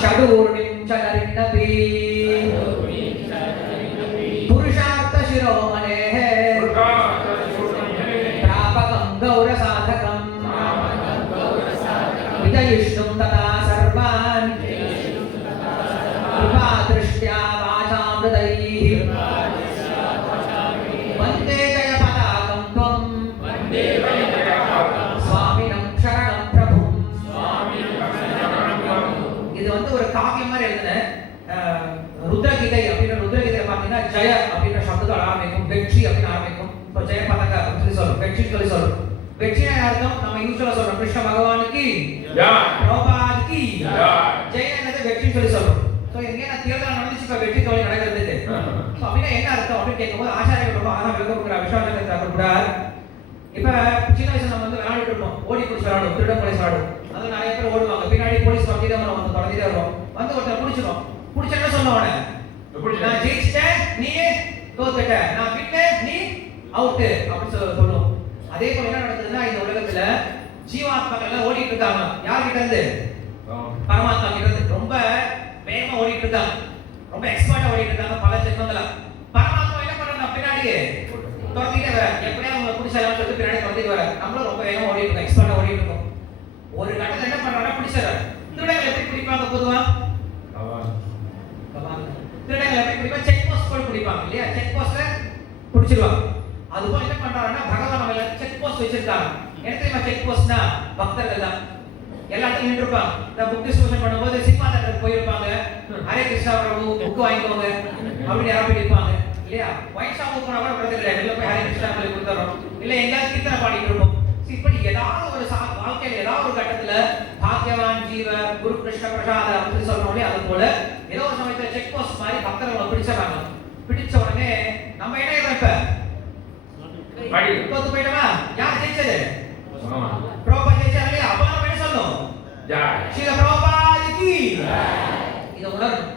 ஷடூர்ணிம் சலரின்னபி புருஷார்த்த சிரோமணேஹ பிராபகம் கௌரசாதகம் விஜயிஷ்ணும் ததா சர்வான் கிருபா திருஷ்ட்யா வாசாமிருதைः வந்தே ஜய பதாகம் த்வம் சுவாமினம் சரணம் பிரபும். இது வந்து ஒரு காவியம் மாதிரி எழுதுன ருத்ரகீதை அப்படின்ற ருத்ரகீதை பார்த்தீங்கன்னா ஜெய அப்படின்ற சப்தத்தோட ஆரம்பிக்கும், வெற்றி அப்படின்னு ஆரம்பிக்கும். இப்போ ஜெய பதக அப்படின்னு சொல்லி சொல்றோம், வெற்றி சொல்லி சொல்றோம். வெற்றினா அர்த்தம் நம்ம யூஸ்வலா சொல்றோம் கிருஷ்ண பகவானுக்கு பிரபாதுக்கு ஜெயங்கிறது வெற்றி சொல்லி சொல்றோம். ஸோ எங்கே நான் தேர்தல் நடந்துச்சு இப்போ வெற்றி தோல்வி நடக்கிறதுக்கு. ஸோ அப்படின்னா என்ன அர்த்தம் அப்படின்னு கேட்கும்போது ஆச்சாரியர்கள் ரொம்ப அழகாக விளக்கம் கொடுக்குற விஸ்வாசத்தில் கூட இப்போ சின்ன வயசுல நம்ம வந்து விளையாடிட்டு இருப்போம், ஓடி பிடிச்சி விளையாடும், திருடம் போலீஸ் விளையாடும். அது நிறைய பேர் ஓடுவாங்க, பின்னாடி போலீஸ் வந்துட்டே நம்ம வந்து தொடர்ந்துட்டே வருவோம். வந்து ஒருத்தர் பிடிச்சிடும், பிடிச்ச என்ன சொல்லுவானே, நான் ஜெயிச்சிட்டேன் நீ தோத்துட்ட, நான் விட்டேன் நீ அவுட்டு அப்படின்னு சொல்லுவோம். அதே போல என்ன நடக்குதுன்னா இந்த உலகத்துல ஜீவாத்மாக்கள் எல்லாம் ஓடிட்டு இருக்காங்க. யார்கிட்ட இருந்து? பரமாத்மா கிட்ட இருந்து. ரொம்ப வேகமா ஓடிட்டு இருக்காங்க, ரொம்ப எக்ஸ்பர்ட்டா ஓடிட்டு இருக்காங்க பல ஜென்மங்களா. பரமாத்மா என்ன பண்றாங்க, பின்னாடியே தொடர்ந்துட்டே வர, எப்படியா அவங்க பிடிச்சலாம் சொல்லிட்டு பின்னாடி தொடர்ந்துட்டு வர. நம்மளும் ரொம்ப வேகமா ஓடிட்டு இருக்கோம், எக்ஸ்பர்ட்டா ஓடிட்டு இருக்கோம். ஒரு கட்டத்துல என்ன பண்றாங்க, பிடிச்சறாங்க. திருடங்களை எப்படி பிடிப்பாங்க பொதுவா? திருடங்களை எப்படி பிடிப்பாங்க? செக் போஸ்ட் போய் பிடிப்பாங்க இல்லையா? செக் போஸ்ட்ல பிடிச்சிருவாங்க. அதுபோல என்ன பண்றாங்கன்னா பகவான் நம்ம செக் போஸ்ட் வச்சிருக்காங்க. என்ன தெரியுமா செக் போஸ்ட்னா? பக்தர்கள் தான் எல்லாத்தையும் நின்றுப்பாங்க. இந்த புக் டிஸ்ட்ரிபியூஷன் பண்ணும்போது சினிமா தேட்டருக்கு போயிருப்பாங்க, ஹரே கிருஷ்ணா பிரபு புக் வாங்கிக்கோங்க அப்படின்னு யாரும் இருப்பாங்க இல்லையா? ஒயிட் ஷாப்புக்கு போனா கூட பிரச்சனை இல்லை, வெளில போய் ஹரே கிருஷ்ணா சொல்லி கொடுத்துறோம். இல்லை எங்கேயாவது கீர்த்தனை பாடிட்டு இருப்போம். இப்படி ஏதாவது ஒரு வாழ்க்கையில ஏதாவது ஒரு கட்டத்துல பாக்கியவான் ஜீவ குரு கிருஷ்ண பிரசாத அப்படின்னு சொல்றோம். அது போல ஏதோ ஒரு சமயத்துல செக் போஸ்ட் மாதிரி பக்தர்களை பிடிச்சிடறாங்க. பிடிச்ச உடனே நம்ம என்ன இப்ப தோத்து போயிட்டோமா? யார் ஜெயிச்சது? பிரபா ஜெயிச்சாரு இல்லையா? அப்ப நம்ம என்ன சொல்லணும்? ஸ்ரீல பிரபாதிக்கு. இதை உணரணும்.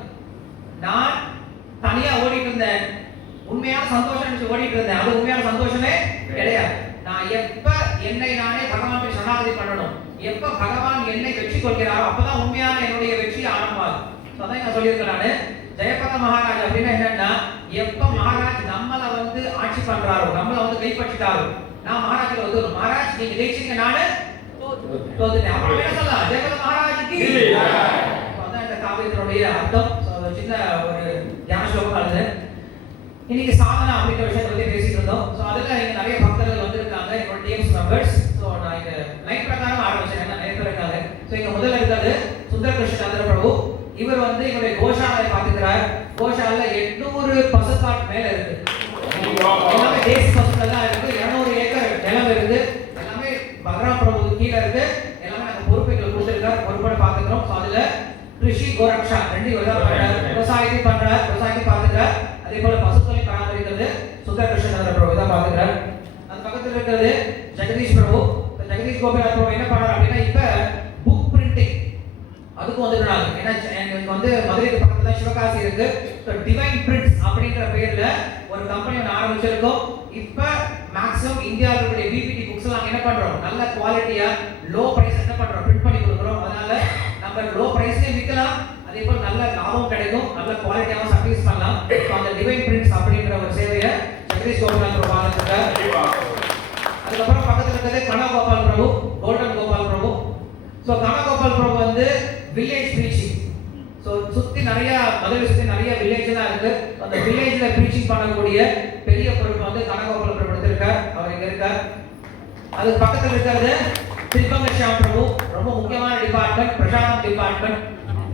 நான் தனியா ஓடிட்டு இருந்தேன், உண்மையான சந்தோஷம் நினைச்சு ஓடிட்டு இருந்தேன். அது உண்மையான சந்தோஷமே கிடையாது. நான் எப்ப என்னை நானே பகவானுக்கு சரணாகதி பண்ணணும், எப்ப பகவான் என்னை வெற்றி கொள்கிறாரோ அப்பதான் உண்மையான என்னுடைய வெற்றி ஆரம்பமாகும். அதான் நான் சொல்லியிருக்கேன் நானு. ஜெயபத மகாராஜ் அப்படின்னா என்னன்னா, எப்ப மகாராஜ் நம்மள வந்து ஆட்சி பண்றாரோ, நம்மள வந்து கைப்பற்றிட்டாரோ, நான் மகாராஜ்ல வந்து மகாராஜ் நீங்க ஜெயிச்சீங்க, நானு தோத்துட்டேன். அப்புறம் என்ன சொல்லலாம்? ஜெயபத மகாராஜுக்கு. அதான் இந்த காவியத்தினுடைய அர்த்தம். சின்ன ஒரு தியான ஸ்லோகம் ஆகுது. இன்னைக்கு சாதனா அப்படின்ற விஷயத்தை பத்தி பேசிட்டு இருந்தோம். ஸோ அதுல இங்க நிறைய பக்தர்கள் வந்திருக்காங்க, என்னோட டீம்ஸ் மெம்பர்ஸ். ஸோ நான் இங்க லைன் பிரகாரம் ஆரம்பிச்சேன், என்ன நிறைய பேர் இருக்காங்க. ஸோ இங்க முதல்ல இருக்கிறது சுந்தர கிருஷ்ண சந்திர பிரபு. இவர் வந்து இவருடைய கோஷாலை பார்த்துக்கிறார். கோஷாலை 800 பசுக்காட் மேல இருக்கு, எல்லாமே தேசி பசுக்கள் தான் இருக்கு. 200 ஏக்கர் நிலம் இருக்கு, எல்லாமே பக்ரா பிரபு கீழே இருக்கு. எல்லாமே நாங்கள் பொறுப்புகள் கொடுத்துருக்காரு, பொறுப்போட பார்த்துக்கிறோம். ஸோ அதுல கிருஷி கோரக்ஷா ரெண்டு பண்றாரு, விவசாயத்தை பண்றார், விவசாயத்தை பார்த்துக்கிறார். அதே போல பசுக்களை பராமரிக்கிறது சுந்தர கிருஷ்ண சந்திர பிரபு தான் பார்த்துக்கிறார். அது பக்கத்தில் இருக்கிறது ஜெகதீஷ் பிரபு. ஜெகதீஷ் கோபிநாத் பிரபு என்ன பண்றாரு அப்படின்னா, இப்ப புக் பிரிண்டிங் அதுக்கும் வந்துடுறாங்க. ஏன்னா எனக்கு வந்து மதுரைக்கு பக்கத்துல சிவகாசி இருக்கு. டிவைன் பிரிண்ட்ஸ் அப்படின்ற பேர்ல ஒரு கம்பெனி ஒன்று ஆரம்பிச்சிருக்கோம். இப்ப மேக்ஸிமம் இந்தியாவில் இருக்கக்கூடிய பிபிடி புக்ஸ் எல்லாம் என்ன பண்றோம், நல்ல குவாலிட்டியா லோ பிரைஸ் என்ன பண்றோம், பிரிண்ட் பண்ணி கொடுக்குறோம். அதனால நம்ம லோ பிரைஸ்லயே விற்கலாம், அதே போல நல்ல லாபம் கிடைக்கும், நல்ல குவாலிட்டியாவும் சர்வீஸ் பண்ணலாம். அந்த டிவைன் பிரிண்ட்ஸ் அப்படின்ற ஒரு சேவையை ஜெகதீஷ் கோபிநாத் பிரபு பார்த்துருக்காரு. அதுக்கப்புறம் பக்கத்துல இருக்கிறது கனகோபால் பிரபு, கோல்டன் கோபால் பிரபு. ஸோ கனகோபால் பிரபு வந்து வில்லேஜ் ப்ரீச்சிங். ஸோ சுற்றி நிறைய மதுரை சுற்றி நிறைய வில்லேஜ் தான் இருக்கு. அந்த வில்லேஜ்ல ப்ரீச்சிங் பண்ணக்கூடிய பெரிய பொறுப்பு வந்து கனகோபால் பிரபு எடுத்திருக்கார், அவர் இங்க இருக்கார். அதுக்கு பக்கத்தில் இருக்கிறது திரிபங்கஷாம் பிரபு, ரொம்ப முக்கியமான டிபார்ட்மெண்ட், பிரசாதம் டிபார்ட்மெண்ட்.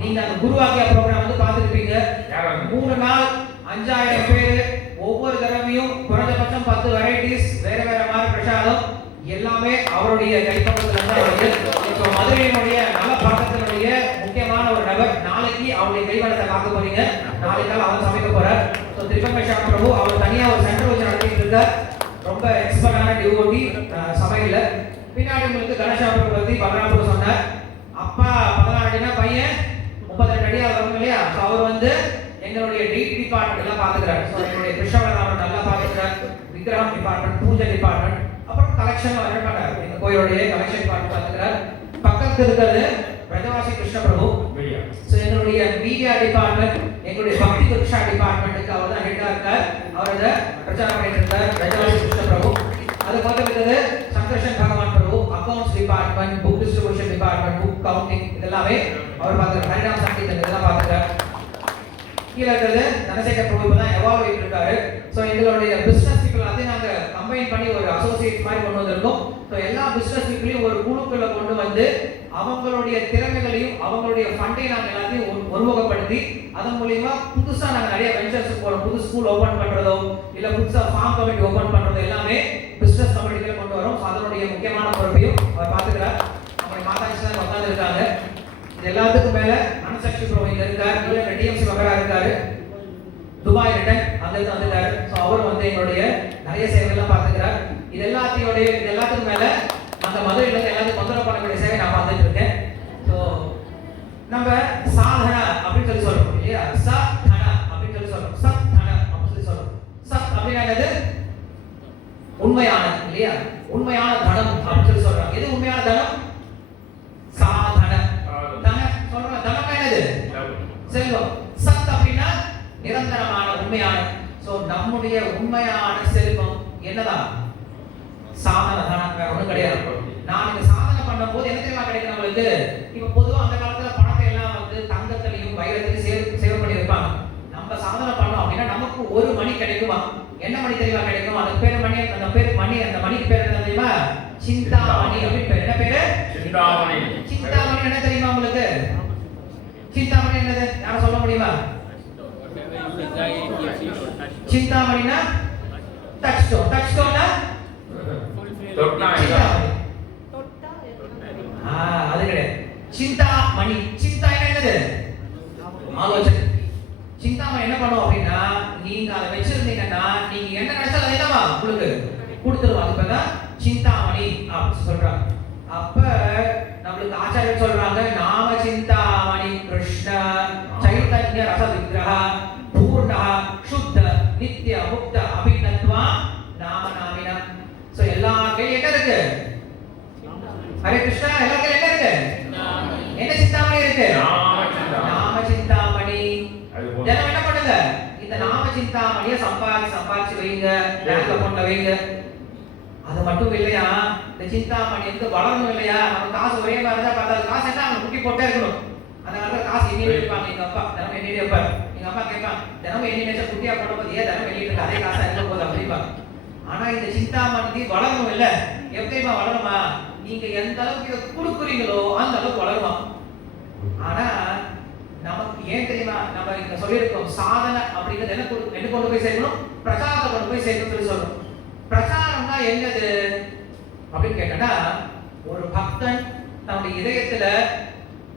நீங்க அந்த குருவாக்கியா ப்ரோக்ராம் வந்து பார்த்துருப்பீங்க. 3 நாள் 5000 பேர், ஒவ்வொரு தடவையும் குறைஞ்சபட்சம் 10 வெரைட்டிஸ், வேற வேற மாதிரி பிரசாதம், எல்லாமே அவருடைய கைப்பற்றத்துல தான் வருது. இப்போ மதுரையினுடைய நல்ல பக்கத்தினுடைய முக்கியமான ஒரு நபர், நாளைக்கு அவருடைய கைவண்ணத்தை பார்க்க போறீங்க. நாளைக்கு அவர் சமைக்க போறார். ஸோ திரிபங்கஷா பிரபு அவர் தனியா ஒரு சென்டர் வச்சு நடத்திட்டு இருக்கார். ரொம்ப எக்ஸ்பர்ட்டான டிவோட்டி சமையல. பின்னாடி உங்களுக்கு கணேஷா பிரபு பத்தி பலராமபுரம் சொன்னார். அப்பா 16 அடினா பையன் 32 அடியா வரும் இல்லையா? ஸோ அவர் வந்து எங்க எங்களுடைய டேட் டிபார்ட்மெண்ட் எல்லாம் பாத்துக்கிறார். சோ எங்களுடைய கிருஷ்ணவராமன் நல்லா பாத்துக்கிறார். விக்ரம் டிபார்ட்மெண்ட், பூஜை டிபார்ட்மெண்ட், அப்புறம் கலெக்ஷன் ரன் பண்றாரு. எங்க கோயிலுடைய கலெக்ஷன் டிபார்ட்மெண்ட் பாத்துக்கிறார். பக்கத்துல இருக்கிறது பிரஜவாசி கிருஷ்ண பிரபு. சோ எங்களுடைய மீடியா டிபார்ட்மெண்ட், எங்களுடைய பக்தி கிருஷ்ணா டிபார்ட்மெண்ட்டுக்கு அவர் தான் ஹெட்டா இருக்கார். அவர் அதை பிரச்சாரம் பண்ணிட்டு இருக்கார், பிரஜவாசி கிருஷ்ண பிரபு. அது பக்கத்துல இருக்கிறது Chandrasekhar Bhagavan Prabhu, accounts department, book distribution department, book counting, இதெல்லாமே அவர் பாத்துக்கிறார். ஹரிராம் சங்கீதம் இதெல்லாம் பாத்துக்கிறார். கீழ இருக்கிறது தனசேகர் பிரபு இப்பதான் எவால்வ் ஆயிட்டு இருக்காரு. சோ எங்களுடைய பிசினஸ் பீப்பிள் எல்லாத்தையும் நாங்க கம்பைன் பண்ணி ஒரு அசோசியேட் மாதிரி கொண்டு வந்திருக்கோம். சோ எல்லா பிசினஸ் பீப்பிளையும் ஒரு குழுக்குள்ள கொண்டு வந்து அவங்களுடைய திறமைகளையும் அவங்களுடைய ஃபண்டையும் நாங்க எல்லாத்தையும் ஒருமுகப்படுத்தி அதன் மூலமா புதுசா நாங்க நிறைய வெஞ்சர்ஸ் போறோம். புது ஸ்கூல் ஓபன் பண்றதோ இல்ல புதுசா ஃபார்ம் கமிட்டி ஓபன் பண்றதோ எல்லாமே பிசினஸ் கமிட்டில கொண்டு வரோம். அதனுடைய முக்கியமான பொறுப்பையும் அவர் பாத்துக்கிறார். அவங்க மாதாஜி சார் உட்கார்ந்து இருக்காங்க. இது எல்லாத்துக்கும் மேல அனசக்தி பிரபு இங்க இருக்கார். இவங்க டிஎம்சி மெம்பரா இருக்காரு. துபாய் ரிட்டன் அங்க இருந்து வந்துட்டாரு. சோ அவர் வந்து எங்களுடைய நிறைய சேவைகள் பாத்துக்கிறார். இது எல்லாத்துக்கும் மேல அந்த மதுரையில இருந்து எல்லாத்துக்கும் தொந்தரவு பண்ணக்கூடிய சேவை நான் பார்த்துட்டு இருக்கேன். சோ நம்ம சாதனா அப்படின்னு சொல்லி சொல்றோம் இல்லையா? சத்னா அப்படின்னு சொல்லி சொல்றோம். சத்னா அப்படின்னு சொல்லி சொல்றோம். சத் அப்படின்னா என்னது? உண்மையான இல்லையா? உண்மையான தனம் அப்படின்னு சொல்லி சொல்றோம். எது உண்மையான தனம்? சாதன. தனம் சொல்றோம். தனம் என்னது? செல்வம். சத் அப்படின்னா நிரந்தரமான உண்மையான. சோ நம்முடைய உண்மையான செல்வம் என்னதான்? சாதன தனம், வேற ஒண்ணும் கிடையாது. நான் இந்த சாதனை பண்ணும்போது என்ன தெரியுமா கிடைக்கும் நம்மளுக்கு? இப்ப பொதுவா அந்த காலத்துல பணத்தை எல்லாம் வந்து தங்கத்திலையும் வைரத்திலையும் சேவ் பண்ணி வைப்பாங்க. நம்ம சாதனை பண்ணோம் அப்படின்னா நமக்கு ஒரு மணி கிடைக்குமா? என்ன மணி தெரியுமா கிடைக்கும்? அது பேரு மணி. அந்த பேரு மணி. அந்த மணிக்கு பேர் என்ன தெரியுமா? சிந்தாமணி அப்படின்னு பேரு. என்ன பேரு? சிந்தாமணி. சிந்தாமணி என்ன தெரியுமா உங்களுக்கு? சிந்தாமணி என்னது? யாரும் சொல்ல முடியுமா? சிந்தாமணினா டச் ஸ்டோன். டச் ஸ்டோன்னா அது கிடையாது. சிந்தாமணி. சிந்தா என்னது? ஆலோசனை. சிந்தாமணி என்ன பண்ணும் அப்படின்னா நீங்க அதை வச்சிருந்தீங்கன்னா நீங்க என்ன நினைச்சாலும் அதை தான் உங்களுக்கு கொடுத்துருவோம். அது பேர் சிந்தாமணி அப்படின்னு சொல்றாங்க. அப்ப நம்மளுக்கு ஆச்சாரியர் சொல்றாங்க, நாம சிந்தாமணி கிருஷ்ண சைதன்ய ரச விக்கிரஹ பூர்ண சுத்த நித்ய முக்த அபிநத்வா நாம நாமினா. சோ எல்லா கையில என்ன இருக்கு? ஹரே கிருஷ்ணா. எல்லா கையில என்ன இருக்கு? என்ன சிந்தாமணி இருக்கு? நாம சிந்தாமணி. தினம் என்ன பண்ணுங்க? இந்த நாம சிந்தாமணியை சம்பாதிச்சு வைங்க, பேங்க் அக்கவுண்ட்ல வைங்க. அது மட்டும் இல்லையா, இந்த சிந்தாமணி வந்து வளரணும் இல்லையா? நம்ம காசு ஒரே மாதிரி தான் பார்த்தா காசு என்ன அவங்க குட்டி போட்டே இருக்கணும். அந்த காலத்துல காசு எண்ணி வைப்பாங்க. எங்க அப்பா தினம் எண்ணி வைப்பார். எங்க அப்பா கேட்பான், தினம் எண்ணி வச்சா குட்டியா போடும்போது ஏன் தினம் எண்ணிட்டு அதே காசா இருக்க போகுது அப்படின்பா. ஆனா இந்த சிந்தாமணி வளரணும் இல்ல? எப்படிமா வளருமா? நீங்க எந்த அளவுக்கு இதை கொடுக்குறீங்களோ அந்த அளவுக்கு வளருமா. ஆனா நமக்கு ஏன் தெரியுமா நம்ம இங்க சொல்லியிருக்கோம், சாதனை அப்படிங்கிறது என்ன கொண்டு போய் சேர்க்கணும்? பிரச்சாரத்தை கொண்டு போய் சேர்க்கணும் சொல்லி சொல்றோம். பிரச்சாரம்னா என்னது அப்படின்னு கேட்டா, ஒரு பக்தன் தன்னுடைய இதயத்துல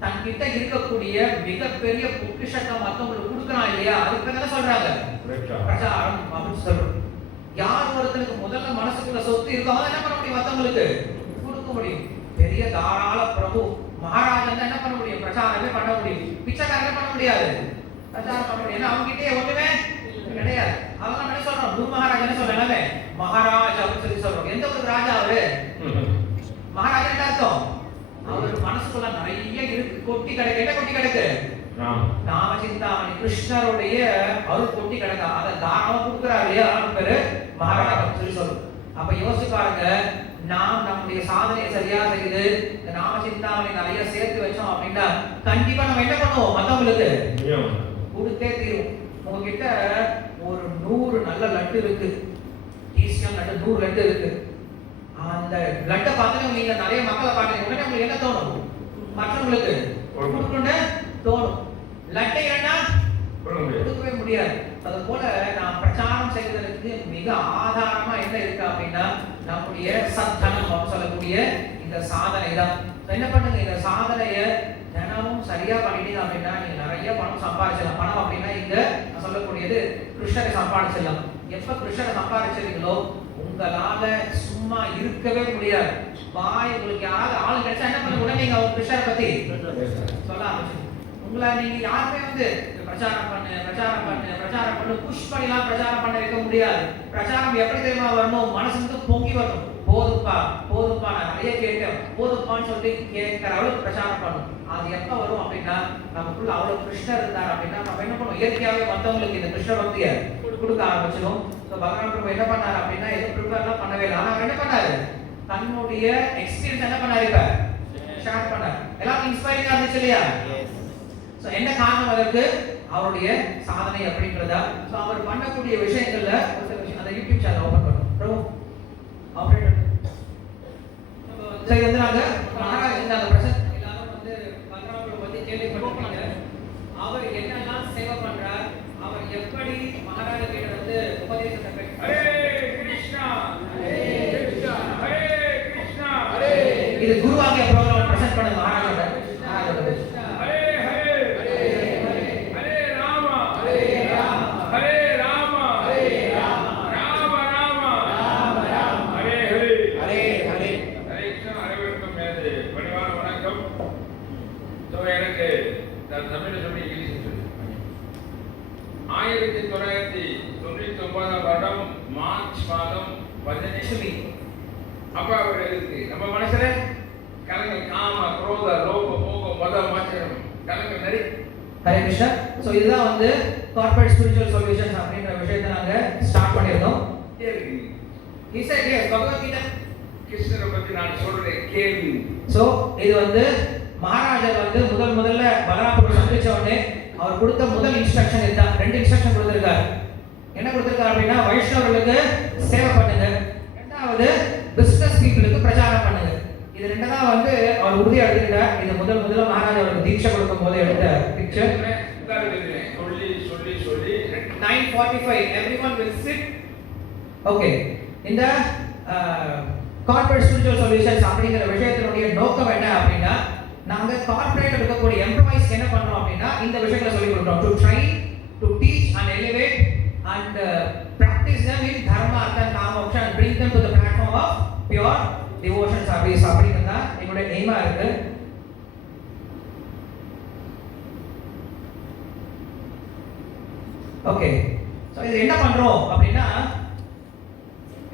தன்கிட்ட இருக்கக்கூடிய மிகப்பெரிய பொக்கிஷத்தை மற்றவங்களுக்கு கொடுக்கறான் இல்லையா? அதுக்கு என்ன சொல்றாங்க? பிரச்சாரம் அப்படின்னு சொல்றோம். யார் ஒருத்தனுக்கு முதல்ல மனசுக்குள்ள சொத்து இருக்கோ அதை என்ன பண்ண முடியும்? மற்றவங்களுக்கு கொடுக்க முடியும். பெரிய தாராள பிரபு மகாராஜன் என்ன பண்ண முடியும்? பிரச்சாரமே பண்ண முடியும். பிச்சைக்காரங்க பண்ண முடியாது, பிரச்சாரம் பண்ண முடியும். ஏன்னா அவங்க கிட்டே ஒண்ணுமே கிடையாது. அதெல்லாம் என்ன சொல்றோம்? குரு மகாராஜா என்ன சொல்றாங்க? மகாராஜ் அப்படின்னு சொல்லி சொல்றோம். எந்த ஒரு ராஜா அவரு? மகாராஜா என்ன அர்த்தம்? அவரு மனசுக்குள்ள நிறைய இருக்கு, கொட்டி கிடக்கு. என்ன கொட்டி கிடக்கு? நாம சிந்தாமணி கிருஷ்ணருடைய அருள் கொட்டி கிடக்கு. அதை தாராளமா கொடுக்குறாரு இல்லையா? பேரு மகாராஜா அப்படின்னு சொல்லி சொல்றோம். அப்ப யோசிச்சு பாருங்க, நாம் நம்முடைய சாதனையை சரியா செய்து இந்த நாம சிந்தாமணி நிறைய சேர்த்து வச்சோம் அப்படின்னா கண்டிப்பா நம்ம என்ன பண்ணுவோம்? மத்தவங்களுக்கு கொடுத்தே தீரும். உங்ககிட்ட ஒரு 100 நல்ல லட்டு இருக்கு, ஈஸியா லட்டு 100 லட்டு இருக்கு. அந்த லட்டை பார்த்து நீங்க நிறைய மக்களை பார்க்கறீங்க, உடனே உங்களுக்கு என்ன தோணும்? மற்றவங்களுக்கு கொடுக்கணும்னு தோணும். லட்டை ஏன்னா கொடுக்கவே முடியாது. அது போல நாம் பிரச்சாரம் செய்வதற்கு மிக ஆதாரமா என்ன இருக்கு அப்படின்னா நம்முடைய சத்தனம் சொல்லக்கூடிய இந்த சாதனை தான். என்ன பண்ணுங்க, இந்த சாதனையை தினமும் சரியா பண்ணிட்டீங்க அப்படின்னா நீங்க நிறைய பணம் சம்பாதிச்சிடலாம். பணம் அப்படின்னா இங்க நான் சொல்லக்கூடியது கிருஷ்ணரை சம்பாதிச்சிடலாம். எப்ப கிருஷ்ணரை சம்பாதிச்சிருக்கீங்களோ உங்களால சும்மா இருக்கவே முடியாது. வாய் உங்களுக்கு யாராவது ஆள் கிடைச்சா என்ன பண்ண உடனே நீங்க அவங்க கிருஷ்ணரை பத்தி சொல்ல ஆரம்பிச்சு. உங்களை நீங்க யாருமே வந்து பிரச்சாரம் பண்ணு புஷ் பண்ணிலாம் பிரச்சாரம் பண்ண வைக்க முடியாது. பிரச்சாரம் எப்படி தெரியுமா வரணும்? மனசுக்கு பொங்கி வரணும். போதுப்பா நான் நிறைய கேட்டேன், போதுப்பான்னு சொல்லி கேட்கிற அளவுக்கு பிரச்சாரம் பண்ணும். அது எப்ப வரும் அப்படின்னா, நமக்குள்ள அவ்வளவு கிருஷ்ணர் இருந்தார் அப்படின்னா நம்ம என்ன பண்ணுவோம்? இயற்கையாகவே மற்றவங்களுக்கு இந்த கிருஷ்ண பக்தியை கொடுக்க ஆரம்பிச்சிடும். பகவான் பிரபு என்ன பண்ணாரு அப்படின்னா, எதுவும் ப்ரிப்பேர்லாம் பண்ணவே இல்லை. ஆனா அவர் என்ன பண்ணாரு? தன்னுடைய எக்ஸ்பீரியன்ஸ் என்ன பண்ணாரு? இப்ப ஷேர் பண்ணாரு. எல்லாரும் இன்ஸ்பைரிங்கா இருந்துச்சு இல்லையா? சோ என்ன காரணம் அதற்கு? அவருடைய சாதனை அப்படின்றதா. சோ அவர் பண்ணக்கூடிய விஷயங்கள்ல ஒரு சில விஷயம் அந்த யூடியூப் சேனல் ஓபன் பண்ணுவோம். பிரபு ஆபரேட்டர் சரி வந்து நாங்க மகாராஜ் இந்த பிரசன்ட் எல்லாரும் வந்து பகவான் பத்தி கேள்விப்பட்டிருக்கீங்க. அவர் என்னெல்லாம் சேவை பண்றார், அவர் எப்படி மகாராஜா கிட்ட வந்து உபதேசத்தை பெற்றார். ஹரே கிருஷ்ணா ஹரே கிருஷ்ணா ஹரே கிருஷ்ணா ஹரே. இது குருவாகிய ப்ரோக்ராம் பிரசன்ட் பண்ண மகாராஜா ஹரே ஹரே ஹரே ராமா ஹரே ராமா ராம ராமா ஹரே ஹரே ஹரே கிருஷ்ணா. அனைவருக்கும் எனது பணிவான வணக்கம். எனக்கு நான் தமிழ் சொல்லி இங்கிலீஷ் சொல்லி 1999 வருடம் மார்ச் மாதம் 15 அப்ப அவர்களுக்கு நம்ம மனசுல கலங்கள் காம குரோத லோப மோக மத மாச்சரம் கலங்கள் நிறைய. ஹரே கிருஷ்ணா. சோ இதுதான் வந்து கார்ப்பரேட் ஸ்பிரிச்சுவல் சொல்யூஷன்ஸ் அப்படிங்கற விஷயத்தை நாங்க ஸ்டார்ட் பண்ணிருந்தோம். He said yes, பகவத்கீதை கிருஷ்ணரை பத்தி நான் சொல்றேன் கேள்வி. சோ இது வந்து மகாராஜர் வந்து முதல்ல பலராமபுரம் சந்திச்ச உடனே அவர் கொடுத்த முதல் இன்ஸ்ட்ரக்ஷன் இதுதான். 2 இன்ஸ்ட்ரக்ஷன் கொடுத்திருக்காரு. என்ன கொடுத்திருக்காரு அப்படின்னா, வைஷ்ணவர்களுக்கு சேவை பண்ணுங்க, இரண்டாவது பிசினஸ் பீப்புளுக்கு பிரச்சாரம் பண்ணுங்க. இது ரெண்டா வந்து அவர் உறுதியா எடுத்துக்கிட்டார். இது முதல்ல மகாராஜா அவருக்கு தீட்சை கொடுக்கும் போது எடுத்த பிக்சர். சொல்லி 9:45 everyone will sit. ஓகே, இந்த கார்ப்பரேட் ஸ்பிரிச்சுவல் சொல்யூஷன்ஸ் அப்படிங்கிற விஷயத்தினுடைய நோக்கம் என்ன அப்படின்னா, நாங்க கார்ப்பரேட் இருக்கக்கூடிய எம்ப்ளாயிஸ் என்ன பண்றோம் அப்படின்னா இந்த விஷயங்களை சொல்லி கொடுக்கிறோம். To try to teach and elevate and practice them in dharma artha kama moksha and bring them to the platform of pure devotion service அப்படிங்கறத எங்களுடைய எய்மா இருக்கு. ஓகே, சோ இது என்ன பண்றோம் அப்படின்னா,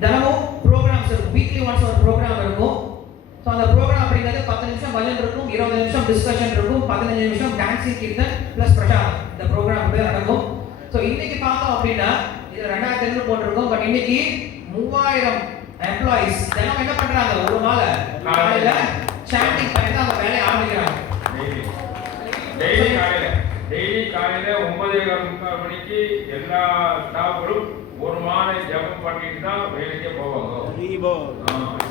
தினமும் ப்ரோகிராம்ஸ் இருக்கும். வீக்லி ஒன்ஸ் ஒரு ப்ரோகிராம் இருக்கும். சோ அந்த ப்ரோகிராம் அப்படிங்கிறது 10 நிமிஷம் பஜன் இருக்கும், 20 நிமிஷம் டிஸ்கஷன் இருக்கும், 15 நிமிஷம் டான்சிங் கீர்த்தன் பிளஸ் பிரச்சாரம். இந்த ப்ரோகிராம் பேர் நடக்கும். சோ இன்னைக்கு பார்த்தோம் அப்படின்னா இது 2000 போட்டிருக்கோம். பட் இன்னைக்கு 3000 எம்ப்ளாயிஸ் தினம் என்ன பண்றாங்க? ஒரு நாள் காலையில சாண்டிங் பண்ணிட்டு அவங்க வேலையை ஆரம்பிக்கிறாங்க. டெய்லி காலையில 9:45 மணிக்கு எல்லா ஸ்டாஃப்களும் ஒரு மாலை ஜபம் பண்ணிட்டு தான் வேலைக்கே போவாங்க.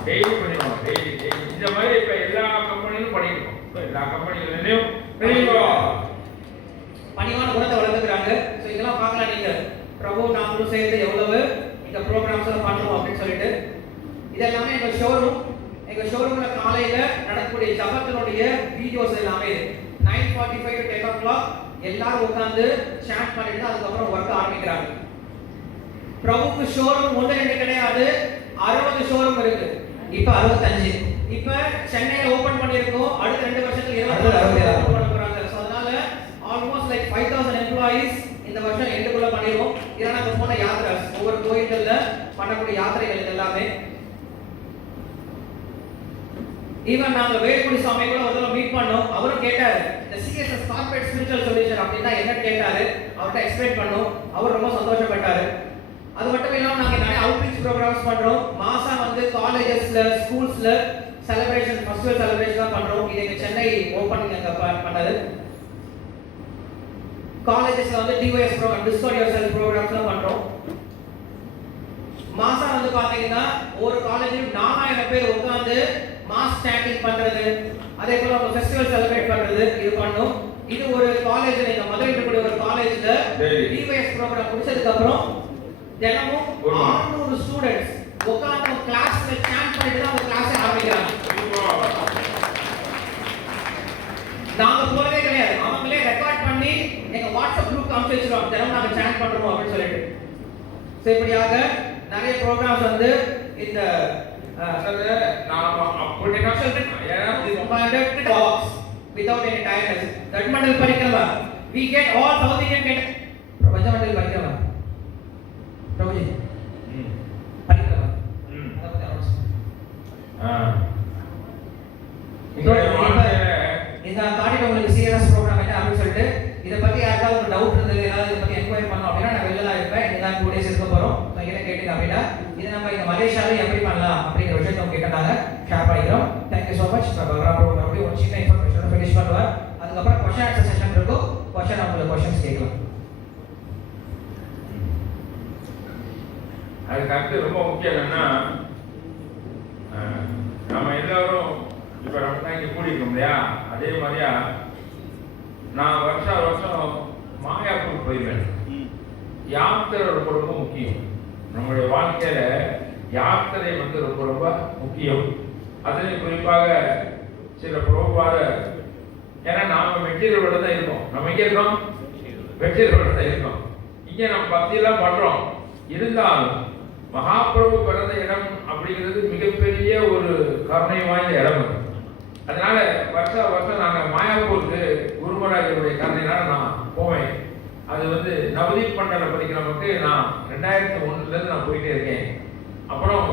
டெய்லி பண்ணிடுவாங்க. டெய்லி இந்த மாதிரி இப்ப எல்லா கம்பெனிலும் பண்ணிருக்கோம். எல்லா கம்பெனிகளிலும் பணிவான குணத்தை வளர்த்துக்கிறாங்க. ஸோ இதெல்லாம் பார்க்கலாம் நீங்க. பிரபு நாமளும் சேர்ந்து எவ்வளவு இந்த ப்ரோக்ராம்ஸ் எல்லாம் பண்றோம் அப்படின்னு சொல்லிட்டு இதெல்லாமே எங்க ஷோரூம்ல காலையில நடக்கக்கூடிய ஜபத்தினுடைய வீடியோஸ் எல்லாமே 9:45 to 10 o'clock எல்லாரும் உட்கார்ந்து சாட் பண்ணிட்டு அதுக்கப்புறம் ஒர்க் ஆரம்பிக்கிறாங்க. பிரபுக்கு ஷோரூம் 1-2 கிடையாது, 60 ஷோரூம் இருக்கு. இப்ப 65. இப்ப சென்னையில ஓபன் பண்ணிருக்கோம். அடுத்த 2 வருஷத்துல 26 ஓபன் பண்றாங்க. சோ அதனால ஆல்மோஸ்ட் லைக் 5000 எம்ப்ளாயிஸ் இந்த வருஷம் எண்டுக்குள்ள பண்ணிடுவோம். இதெல்லாம் நாங்க போன யாத்திரை, ஒவ்வொரு கோயில்கள்ல பண்ணக்கூடிய யாத்திரைகள் இதெல்லாமே. ஈவன் நாங்க வேலுக்குடி சுவாமி கூட ஒரு தடவை மீட் பண்ணோம். அவரும் கேட்டாரு இந்த சிஎஸ்எஸ் கார்ப்பரேட் ஸ்பிரிச்சுவல் சொல்யூஷன் அப்படின்னா என்னன்னு கேட்டாரு. அவர்கிட்ட எக்ஸ்பிளைன் பண்ணோம். அவர் ரொம்ப சந்தோஷப்பட்டாரு. அது மட்டும் இல்லாம நாங்க நிறைய அவுட்ரீச் ப்ரோகிராம்ஸ் பண்றோம். மாசம் வந்து காலேஜஸ்ல ஸ்கூல்ஸ்ல செலிப்ரேஷன் ஃபெஸ்டிவல் செலிப்ரேஷன் பண்றோம். இது எங்க சென்னை ஓபனிங் அங்க பண்ணது. காலேஜஸ்ல வந்து டிஒஎஸ் ப்ரோகிராம், டிஸ்கவர் யுவர்செல்ஃப் ப்ரோகிராம்ஸ்லாம் பண்றோம். மாசம் வந்து பாத்தீங்கன்னா ஒரு காலேஜில் 4000 பேர் உட்கார்ந்து மாஸ் சாண்டிங் பண்றது, அதே போல ஒரு ஃபெஸ்டிவல் செலிப்ரேட் பண்றது இது பண்ணோம். இது ஒரு காலேஜ்ல இந்த மதுரையில கூடிய ஒரு காலேஜ்ல டிஒஎஸ் ப்ரோகிராம் முடிச்சதுக்கு அப்புறம் தினமும் 600 ஸ்டூடண்ட்ஸ் உட்கார்ந்து கிளாஸ்ல சாண்ட் பண்ணிட்டு தான் அந்த கிளாஸை ஆரம்பிக்கிறாங்க. நாங்க போறதே கிடையாது, அவங்களே ரெக்கார்ட் பண்ணி எங்க வாட்ஸ்அப் குரூப் அனுப்பிச்சு வச்சிருவாங்க. தினமும் நாங்க சாண்ட் பண்றோம் அப்படின்னு சொல்லிட்டு. சோ இப்படியாக நிறைய ப்ரோகிராம்ஸ் வந்து இந்த நாம அப்படி நான் சொல்றேன். walks without any tiredness. தட்மண்டல் Parikrama we get all South Indian get பிரபஞ்சமண்டல் படிக்கிறவன் Prabhuji படிக்கிறவன் அதை பத்தி அனௌன்ஸ் இந்த காட்டிட்டு உங்களுக்கு சிஎன்எஸ் ப்ரோக்ராம் என்ன அப்படின்னு சொல்லிட்டு இதை பத்தி யாருக்காவது ஒரு டவுட் இருந்தது ஏதாவது இதை பத்தி என்கொயரி பண்ணோம் அப்படின்னா நான் வெளில தான் இருப்பேன். இன்னைக்கு 2 days இருக்க போறோம். என்ன கேட்டீங்க அப்படின்னா இதை நம்ம இந்த மலேசியாவில் எப்படி பண்ணலாம் அப்படிங்கிற விஷயத்தை உங்ககிட்ட நாங்கள் ஷேர் பண்ணிக்கிறோம். Thank you so much. Balaram Prabhu மறுபடியும் ஒரு சின்ன இன்ஃபர்மேஷனோட ஃபினிஷ் பண்ணுவார். அதுக்கப்புறம் கொஸ்டின் ஆன்சர் செஷன் இருக்கும். உங்களுக்கு கொஸ்டின்ஸ் கேட்கலாம். அதுக்கு அடுத்து ரொம்ப முக்கியம் என்னன்னா நம்ம எல்லாரும் இப்போ நம்ம தான் இங்கே கூடியிருக்கோம் இல்லையா, அதே மாதிரியா நான் வருஷம் மாயாப்பூர் போயிருவேன். யாத்திரை ரொம்ப ரொம்ப முக்கியம். நம்மளுடைய வாழ்க்கையில யாத்திரை வந்து ரொம்ப ரொம்ப முக்கியம். அதுலேயும் குறிப்பாக சில புரோபாத, ஏன்னா நாம மெட்டீரியலோட தான் இருக்கோம். நம்ம இங்கே இருக்கோம், மெட்டீரியலோட தான் இருக்கோம். இங்கே நம்ம பக்தியெல்லாம் பண்றோம். இருந்தாலும் மகாபிரபு பிறந்த இடம் அப்படிங்கிறது மிகப்பெரிய ஒரு கருணை வாய்ந்த இடம். அதனால வருஷம் நாங்கள் மாயாப்பூருக்கு குருமராஜருடைய கருணையினால நான் போவேன். அது வந்து நவதீப் மண்டலம் படிக்கிறவங்களுக்கு நான் 2001 நான் போயிட்டே இருக்கேன். அப்புறம்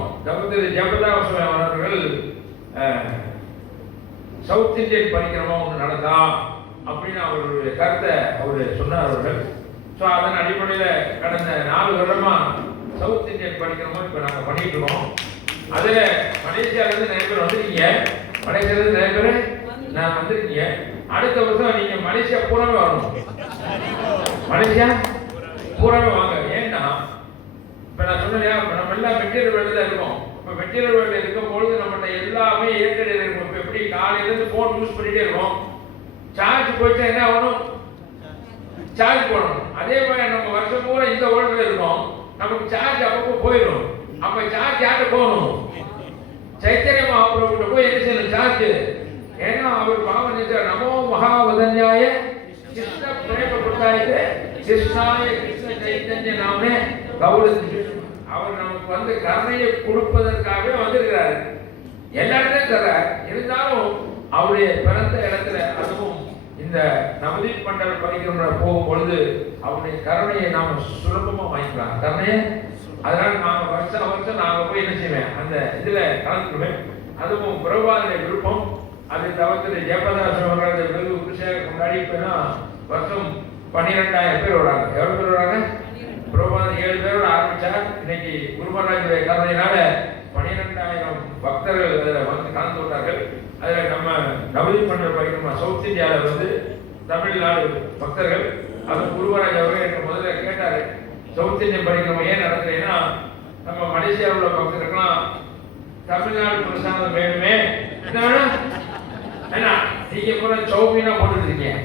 திரு ஜெபதாசுவாமி அவர்கள் சவுத் இந்தியன் படிக்கிறவங்க ஒன்று நடந்தா அப்படின்னு அவருடைய கருத்தை அவர் சொன்னார் அவர்கள். ஸோ அதன் அடிப்படையில் கடந்த 4 வருடமா சவுத் இந்தியன் படிக்கிறவங்க இப்போ நாங்கள் பண்ணிட்டு இருக்கோம். அதில் மலேசியாவிலேருந்து நிறைய பேர் வந்துருக்கீங்க. மலேசியாவிலேருந்து நிறைய பேர் நான் வந்திருக்கீங்க. அடுத்த வருஷம் நீங்கள் மலேசியா பூராவே வரணும். மலேசியா பூராவே வாங்க. ஏன்னா இப்போ நான் சொன்னேன், இப்போ நம்ம எல்லாம் மெட்டீரியல் வேர்ல்டில் இருக்கோம். இப்போ மெட்டீரியல் வேர்ல்டில் இருக்கும்பொழுது நம்மகிட்ட எல்லாமே ஏற்கனவே இருக்கும். இப்போ எப்படி காலையிலேருந்து ஃபோன் யூஸ் பண்ணிகிட்டே இருக்கோம். சார்ஜ் போயிட்டா என்ன ஆகணும்? சார்ஜ் போடணும். அதே மாதிரி நம்ம வருஷம் பூரா இந்த வேர்ல்டில் இருக்கோம். நமக்கு சார்ஜ் அப்பப்போ போயிடும். அப்போ சார்ஜ் யார்கிட்ட போகணும்? சைத்தன்ய மகாபிரபுகிட்ட போய் என்ன செய்யணும்? சார்ஜ். ஏன்னா அவர் பாவம் நினைச்சார், நமோ மகாவதன்யாய கிருஷ்ண பிரேம பிரதாயிக்கு கிருஷ்ணாய கிருஷ்ண சைத்தன்ய நாமே கௌரவ. அவர் நமக்கு வந்து கருணையை கொடுப்பதற்காகவே வந்திருக்கிறாரு. எல்லா இடத்தையும் தர்றார். இருந்தாலும் அவருடைய பிறந்த இடத்துல, அதுவும் இந்த நவதீப் மண்டலம் படிக்கிற போகும் பொழுது அவருடைய கருணையை நாம சுலபமா வாங்கிக்கலாம். கருணையை அதனால நாங்கள் வருஷம் நாங்கள் போய் என்ன செய்வேன், அந்த இதில் கலந்துக்குவேன். அதுவும் பிரபாதனுடைய விருப்பம். அது தவிர்த்து ஜெயபதாஸ் அவர்கள் வெகு விஷயம் கொண்டாடி இப்போனா வருஷம் 12,000 பேர் வராங்க. எவ்வளோ பேர் வராங்க? பிரபாதன் 7 பேரோட ஆரம்பித்தார். இன்னைக்கு குருமராஜுடைய கருணையினால 12,000 பக்தர்கள் அதில் வந்து கலந்து கொண்டார்கள். அதில் நம்ம நவதீப் மண்டலம் படிக்கணுமா சவுத் இந்தியாவில் வந்து தமிழ்நாடு பக்தர்கள். அது குருமராஜ் அவர்கள் எனக்கு முதல்ல கேட்டார், சவுத் இந்தியன் படிக்கிறவங்க ஏன் நடத்துறேன்னா, நம்ம மலேசியாவில் உள்ள பக்தர்கள்லாம் தமிழ்நாடு பிரசாதம் வேணுமே. என்ன வேணும்? ஏன்னா நீங்க கூட சௌமீனா போட்டுட்டு இருக்கீங்க.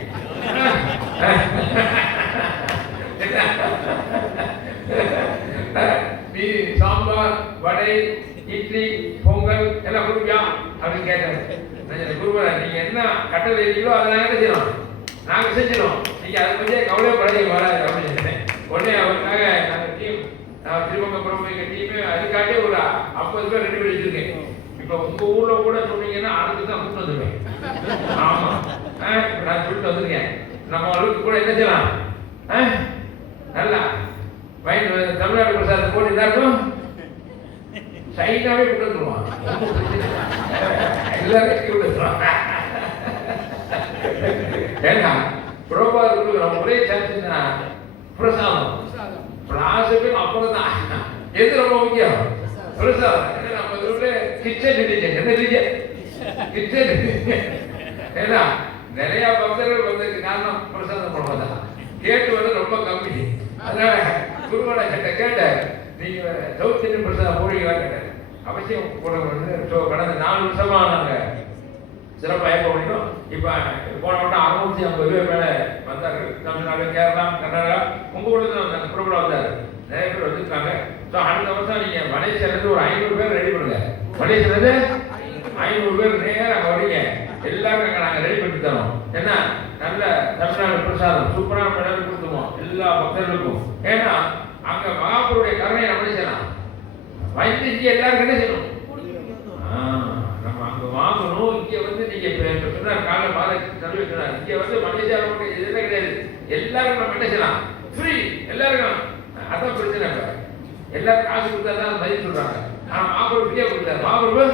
நீ சாம்பார், வடை, இட்லி, பொங்கல் எல்லாம் கொடுப்பியா அப்படின்னு கேட்டாரு. குருவராஜ் நீங்க என்ன கட்டளை இருக்கீங்களோ அதை நாங்கள் என்ன செய்யணும்? நாங்கள் செஞ்சிடும். நீங்க அதை பற்றியே கவலைப்படாதீங்க வராது அப்படின்னு உடனே அவருக்காக நாங்கள் டீம் திருமங்க பிரபு எங்கள் டீமு அதுக்காகவே ஒரு 50 பேர் ரெடி பண்ணி வச்சிருக்கேன். இப்போ உங்கள் ஊரில் கூட சொன்னீங்கன்னா அதுக்கு தான் கூட்டு வந்துருவேன். ஆமாம், நான் சொல்லிட்டு வந்திருக்கேன். நம்ம அளவுக்கு கூட என்ன செய்யலாம், நல்லா மைண்ட் தமிழ்நாடு பிரசாதத்தை போட்டு இருந்தாலும் சைனாவே கூட்டு வந்துருவான். எல்லாரையும் கூட்டு வந்துருவான். ஏன்னா புரோபாதத்துக்கு நம்ம ஒரே சான்ஸ்னா பிரசாதம். பிளாஸுக்கு அப்புறம் தான் எது ரொம்ப முக்கியம்? பிரசாதம். நம்ம ஊரில் கிச்சன் ரிலிஜன். என்ன ரிலிஜன்? Kitchen religion. ஏன்னா நிறைய பக்தர்கள் வந்ததுக்கு காரணம் பிரசாதம் பண்ணுவதா. கேட்டு வந்து ரொம்ப கம்மி. அதனால குருவராஜ் கேட்ட நீங்க சவுத் இந்தியன் பிரசாதம் போடுவீங்களா கேட்டார். அவசியம் போட. கடந்த 4 வருஷமா நாங்கள் சிறப்பாக ஏற்ப பண்ணிட்டோம். இப்போ போன வட்டம் 650 பேர் மேலே வந்தார்கள். தமிழ்நாடு, கேரளா, கர்நாடகா, உங்கள் ஊரில் தான் வந்தாங்க. புறப்பட வந்தார். நிறைய பேர் வந்துருக்காங்க. ஸோ அடுத்த வருஷம் நீங்கள் மலேசியாவிலேருந்து ஒரு 500 பேர் ரெடி பண்ணுங்க. மலேசியாவிலேருந்து 500 பேர் நேரம் அங்கே வரீங்க. எல்லாரும் அங்கே நாங்கள் ரெடி பண்ணி தரோம். ஏன்னா நல்ல தமிழ்நாடு பிரசாதம் சூப்பரான மெடல் கொடுத்துருவோம் எல்லா பக்தர்களுக்கும். ஏன்னா அங்கே மகாபுருடைய கருணையை நம்ம செய்யலாம். வைத்திய எல்லாருக்கும் என்ன செய்யணும்? நம்ம அங்கே வாங்கணும். இங்கே வந்து நீங்கள் சொன்னார் காலைல பாதை தள்ளி சொன்னார். இங்க வந்து மலேசியாவில் எதுவுமே கிடையாது, எல்லாரும் நம்ம என்ன செய்யலாம், ஃப்ரீ எல்லாருக்கும். அதான் பிரச்சனை. இப்ப எல்லாரும் காசு கொடுத்தா தான் பதில் சொல்றாங்க. ஆனா மாபெரும் ஃப்ரீயா கொடுத்தாரு, மாபெரும்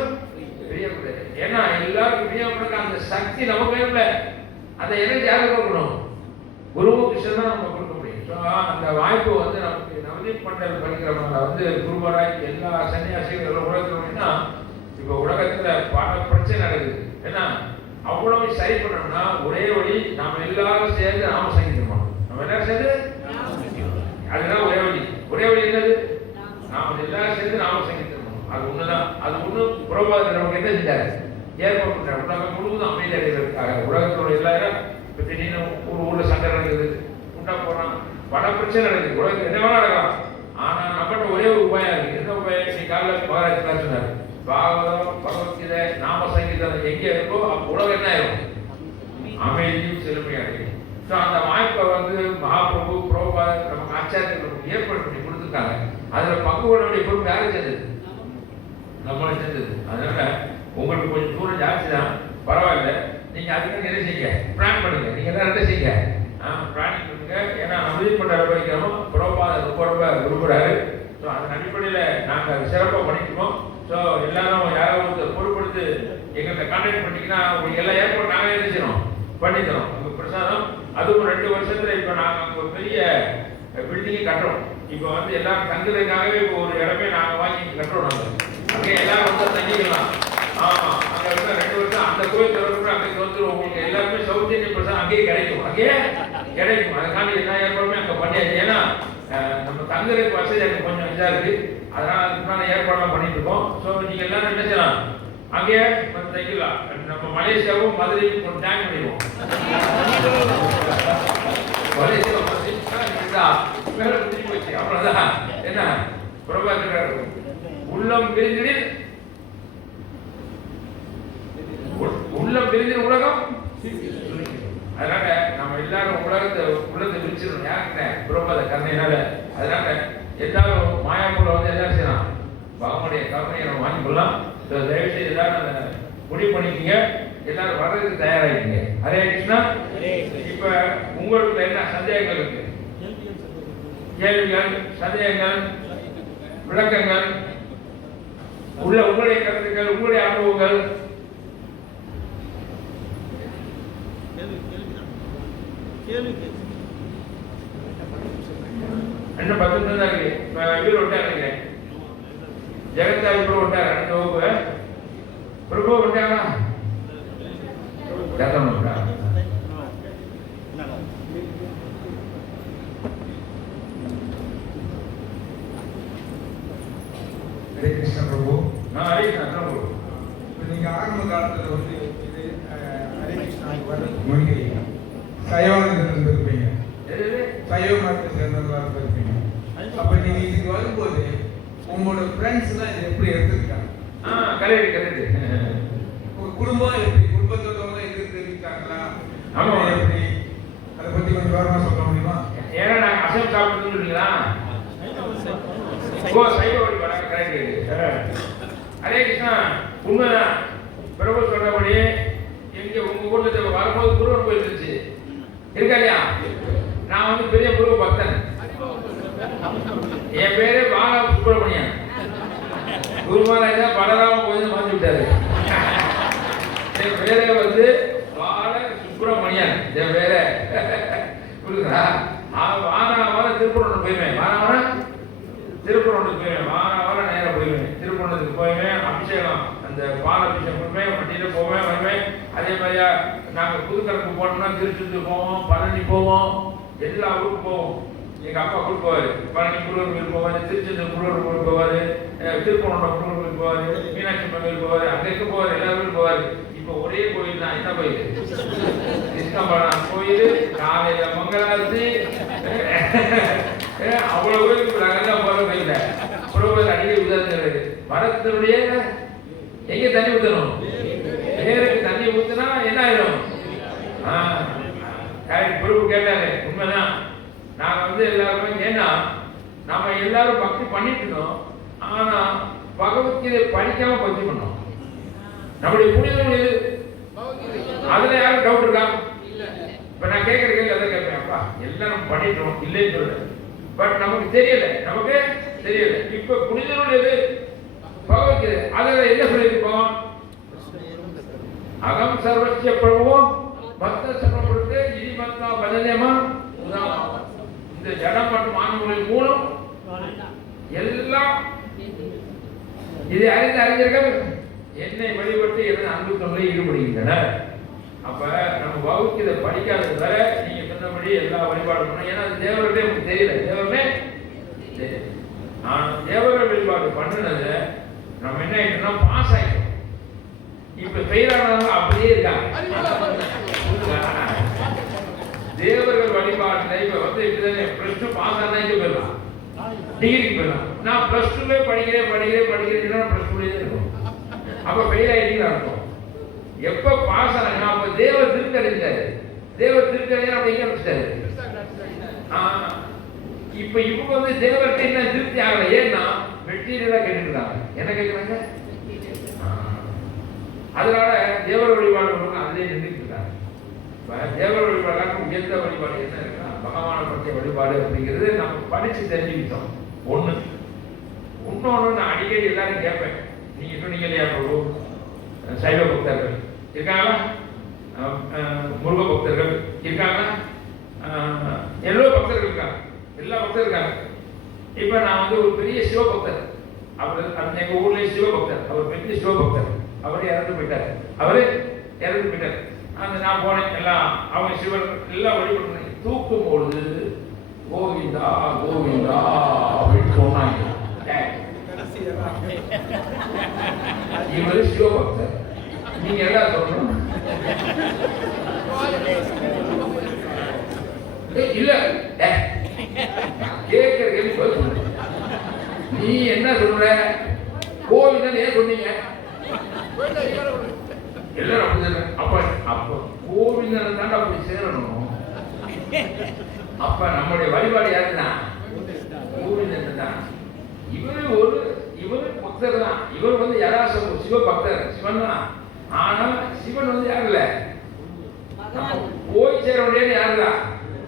ஃப்ரீயா கொடுத்தாரு. ஏன்னா எல்லாருக்கும் ஃப்ரீயா கொடுக்க அந்த சக்தி நமக்கு வேணும்ல, அந்த எனர்ஜி யாருக்கு கொடுக்கணும், குரு கிருஷ்ணன் தான் நம்ம கொடுக்க முடியும். ஸோ அந்த வாய்ப்பு வந்து நமக்கு நவதீப் மண்டல் படிக்கிறவங்க வந்து குருவராய் எல்லா சன்னியாசிகளும் உலகத்துனா இப்போ உலகத்துல பல பிரச்சனை நடக்குது. ஏன்னா அவ்வளவு சரி பண்ணணும்னா ஒரே வழி, நாம எல்லாரும் சேர்ந்து நாம சங்கீதம், நம்ம எல்லாரும் சேர்ந்து அதுதான் ஒரே வழி. ஒரே வழி என்னது, நாம எல்லாரும் சேர்ந்து நாம சங்கீதம். அது ஒண்ணுதான். அது ஒண்ணு புறபாத நமக்கு என்ன செஞ்சாரு, ஏற்பாடு பண்றாரு. உலகம் முழுவதும் அமைதி அடைவதற்காக உலகத்தோட எல்லாரும் இப்போ திடீர்னு ஊர்ல சண்டை நடக்குது, உண்டா போறான், பல பிரச்சனை நடக்குது, உலகத்தில் என்ன வேணா நடக்கலாம். ஆனா நம்மகிட்ட ஒரே ஒரு உபாயம் இருக்கு. என்ன உபாயம்? நீ காலையில் மகாராஜ் சொன்னார், பாகவதம் பகவத்கீதை நாம சங்கீதம் எங்கே இருக்கோ அப்போ உலகம் என்ன ஆயிரும், அமைதியும் செழுமையும் அடையும். ஸோ அந்த வாய்ப்பை வந்து மகாபிரபு புரோபாத் நமக்கு ஆச்சாரியர்கள் நமக்கு ஏற்பாடு பண்ணி கொடுத்துருக்காங்க. அதுல பங்கு கொள்ள வேண்டிய பொறுப்பு யாரும் சேர்ந்தது, நம்மளை சேர்ந்தது. அதனால உங்களுக்கு கொஞ்சம் தூரம் ஜாஸ்தி தான், பரவாயில்ல. நீங்க அதுக்கு நிறைய செய்யுங்க, பிளான் பண்ணுங்க. நீங்க எல்லாம் என்ன செய்யுங்க, பிளானிங் பண்ணுங்க. ஏன்னா நவதீப் மண்டல் படிக்கிறோம், புரோபாத் ரொம்ப விரும்புறாரு. ஸோ அதன் அடிப்படையில் நாங்கள் சிறப்பாக பண்ணிக்கிறோம். ஸோ எல்லாரும் யாராவது பொறுப்படுத்து எங்கள்கிட்ட கான்டாக்ட் பண்ணிங்கன்னா உங்களுக்கு எல்லா ஏற்பாடு நாங்கள் என்ன செய்யணும், பண்ணித்தரோம். உங்கள் பிரசாதம் அதுவும் 2 வருஷத்துல இப்போ நாங்கள் ஒரு பெரிய பில்டிங்கை கட்டுறோம். இப்போ வந்து எல்லாரும் தங்குறதுக்காகவே இப்போ ஒரு இடமே நாங்கள் வாங்கி கட்டுறோம். நாங்கள் அங்கே எல்லாரும் வந்து தங்கிக்கலாம். ஆமாம், அங்கே வந்து 2 வருஷம் அந்த கோயில் திறப்பு அங்கே வந்துடும். உங்களுக்கு எல்லாருமே சவுத் இந்தியன் பிரசாதம் அங்கேயே கிடைக்கும், அங்கேயே கிடைக்கும். அதுக்காண்டி எல்லா ஏற்பாடுமே அங்கே பண்ணியாச்சு. ஏன்னா நம்ம தங்குறதுக்கு வசதி எனக்கு கொஞ்சம் இதாக இருக்கு. அதனால அதுக்கான ஏற்பாடுலாம் பண்ணிட்டு இருக்கோம். ஸோ நீங்க எல்லாரும் என்ன செய்யலாம், அங்கேயே வந்து தங்கிக்கலாம். நம்ம மலேசியாவும் மதுரையும் கொஞ்சம் டேங்க் பண்ணிடுவோம். அவ்வளவுதான். என்ன பிரபாகர் உள்ளம் விரிஞ்சிடு, உள்ளம் விரிஞ்சிட உலகம். அதனால நம்ம எல்லாரும் உள்ளத்தை விரிச்சிடணும். யாருக்கிட்ட, பிரபாத கருணையினால. அதனால எல்லாரும் மாயாப்பூர்ல வந்து எல்லாரும் செய்யலாம், பகவானுடைய கருணையை நம்ம வாங்கிக்கொள்ளலாம். தயவு செய்து எல்லாரும் முடிவு பண்ணிக்கீங்க, எல்லாரும் வர்றதுக்கு தயாராகிங்க. ஹரே கிருஷ்ணா. இப்ப உங்களுக்கு என்ன சந்தேகங்கள் இருக்கு, கேள்விகள், சந்தேகங்கள், விளக்கங்கள், உங்களுடைய கருத்துக்கள், உங்களுடைய அனுபவங்கள்? என்ன 10 நிமிஷம் தான் இருக்கு. இவர் விட்டாருங்க, ஜெகத்தா இப்போ விட்டாரு. அடுத்த வகுப்பு பிரபு விட்டாரா, ஜாதம் விட்டா. ஹரே கிருஷ்ண பிரபு. ஹரே கிருஷ்ணா பிரபு. இப்போ நீங்கள் ஆரம்ப காலத்தில் வந்து இது ஹரே கிருஷ்ணாவுக்கு வர்றதுக்கு முன்னாடி சைவத்தில் இருந்திருப்பீங்க, சைவ மதத்தை சேர்ந்தவர்களாக இருந்திருப்பீங்க. அப்போ நீங்கள் இதுக்கு வரும்போது உங்களோட ஃப்ரெண்ட்ஸ்லாம் இதை எப்படி எடுத்துக்கிட்டாங்க? கரெக்ட். உங்கள் குடும்பம் எப்படி, குடும்பத்தோட எது தெரிவித்தாங்களா? ஆமாம். எப்படி அதை பற்றி கொஞ்சம் விவரமாக சொல்ல முடியுமா? ஏன்னா நாங்கள் அசைவம் சாப்பிட்டு சொல்றீங்களா? சைவ வழி வராங்க. கரெக்ட். ஹரே கிருஷ்ணா. உண்மைதான். பிரபு சொல்றபடி எங்க உங்க ஊர்ல வரும்போது குருவன் கோயில் இருந்துச்சு, இருக்கா இல்லையா? நான் வந்து பெரிய குரு பக்தன். என் பேரு பாலா சுப்பிரமணியன். குருமராஜா பலராம கோயில் மாற்றி விட்டாரு. என் பேரே வந்து பால சுப்பிரமணியன். என் பேர புரியுதா? வாரம் திருப்பூர் போயிருவேன், வாரம் திருப்பூர் போயிருவேன், வாரம் நேரம் போயிருவேன், திருப்பூருக்கு போயிருவேன். அபிஷேகம் அந்த பால் அபிஷேகம் பண்ணுவேன், வண்டியில் போவேன் வருவேன். அதே மாதிரியா நாங்கள் புதுக்கடலுக்கு போனோம்னா திருச்செந்தூர் போவோம், பழனி போவோம், எல்லா ஊருக்கும் போவோம். எங்கள் அப்பா கூட்டு போவார், பழனி குருவர் கோயில் போவார், திருச்செந்தூர் குருவர் கோயில் போவார், திருப்பூர் குருவர் கோயில் போவார், மீனாட்சி அம்மன் கோயில் போவார், அங்கே இருக்க போவார், எல்லா ஊருக்கும் போவார். இப்போ ஒரே கோயில் தான். என்ன கோயில்? கிருஷ்ணபுரம் கோயில். காலையில மங்களாரத்தி, அவ்வளவு கோயிலுக்கு நாங்கெல்லாம் போற கோயில். புரோபதி அடிக்கடி உதாரணம் மரத்தினுடைய எங்க தண்ணி ஊற்றணும், வேருக்கு தண்ணி ஊற்றினா என்ன ஆயிடும்? பொறுப்பு கேட்டாரு. உண்மைதான். நாங்கள் வந்து எல்லாருமே, ஏன்னா நம்ம எல்லாரும் பக்தி பண்ணிட்டு இருந்தோம், ஆனா பகவத்கீதை படிக்காம பக்தி பண்ணோம். நம்முடைய புனிதம் எது? அதுல யாரும் டவுட் இருக்கா? இப்ப நான் கேட்கிற கேள்வி அதை கேட்பேன். அப்பா எல்லாம் நம்ம பண்ணிட்டோம் இல்லைன்னு சொல்றேன், பட் நமக்கு தெரியல. இப்ப புனித நூல் எது? பகவத்கீதை. அதுல என்ன சொல்லியிருக்கோம்? அகம் சர்வஸ்ய பிரபு பக்த சமப்படுத்து இனிமத்தா பஜனேமா. இந்த ஜடம் மற்றும் ஆன்மீக மூலம் எல்லாம் இதை அறிந்த அறிஞர்கள் என்னை வழிபட்டு என்ன அன்பு தொழிலை ஈடுபடுகின்றனர். அப்ப நம்ம வகுப்பு இதை படிக்காதது வர நீங்க சொன்னபடி எல்லா வழிபாடும் பண்ணணும். ஏன்னா அது தேவர்களே உங்களுக்கு தெரியல, தேவர்களே நான் தேவர்கள் வழிபாடு பண்ணினது நம்ம என்ன ஆயிட்டோம்னா பாஸ் ஆயிட்டோம். இப்ப பெயரானவங்க அப்படியே இருக்காங்க. தேவர்கள் வழிபாடுல இப்ப வந்து இப்படிதான் பிளஸ் டூ பாஸ் ஆனா இங்க போயிடலாம், டிகிரிக்கு போயிடலாம். நான் பிளஸ் டூல படிக்கிறேன் பிளஸ் டூல இருக்கும். அப்ப ஃபெயில் ஆயிட்டீங்க அர்த்தம். எப்ப பாஸ் ஆனா அப்ப தேவர் திருத்தறிஞ்சாரு. தேவர் திருத்தறிஞ்சா அப்படி எங்க வச்சுட்டாரு. இப்ப இவங்க வந்து தேவர்கிட்ட என்ன திருப்தி ஆகல. ஏன்னா மெட்டீரியலா கேட்டுருக்காங்க. என்ன கேட்கிறாங்க? அதனால தேவர் வழிபாடு அதிலே நின்றுட்டு இருக்காங்க. தேவர் வழிபாடு உயர்ந்த வழிபாடு என்ன இருக்குன்னா பகவானை பற்றிய வழிபாடு அப்படிங்கிறது நம்ம படிச்சு தெரிஞ்சுக்கிட்டோம். ஒண்ணு. இன்னொன்னு நான் அடிக்கடி எல்லாரும் கேட்பேன். நீங்க சொன்னீங்க இல்லையா பிரபு, சைவ பக்தர்கள் இருக்காங்களா, முருக பக்தர்கள் இருக்காங்களா, எல்லோ பக்தர்கள் இருக்காங்க, எல்லா பக்தர்கள் இருக்காங்க. இப்ப நான் வந்து ஒரு பெரிய சிவபக்தர், அவர் எங்க ஊர்லயே சிவபக்தர், அவர் பெரிய சிவபக்தர், அவரே இறந்து போயிட்டார். அந்த நான் போனேன், எல்லாம் அவங்க சிவன் எல்லாம் வழிபட்டு தூக்கும் பொழுது கோவிந்தா கோவிந்தா அப்படின்னு சொன்னாங்க. இவர் சிவபக்தர், நீங்க எல்லாம் சொல்லணும். இல்ல கேட்கிற கேள்வி சொல்லு. நீ என்ன சொல்ற? கோவிந்தன் ஏன் சொன்னீங்க? எல்லாரும் அப்படி அப்ப கோவிந்தனை தான் அப்படி சேரணும். அப்ப நம்முடைய வழிபாடு யாருன்னா கோவிந்தன் தான். இவரு பக்தர் தான். இவர் வந்து யாராவது சிவ பக்தர், சிவன் தான். ஆனா சிவன் வந்து யாரு இல்ல, போய் சேர வேண்டியது யாருதான்?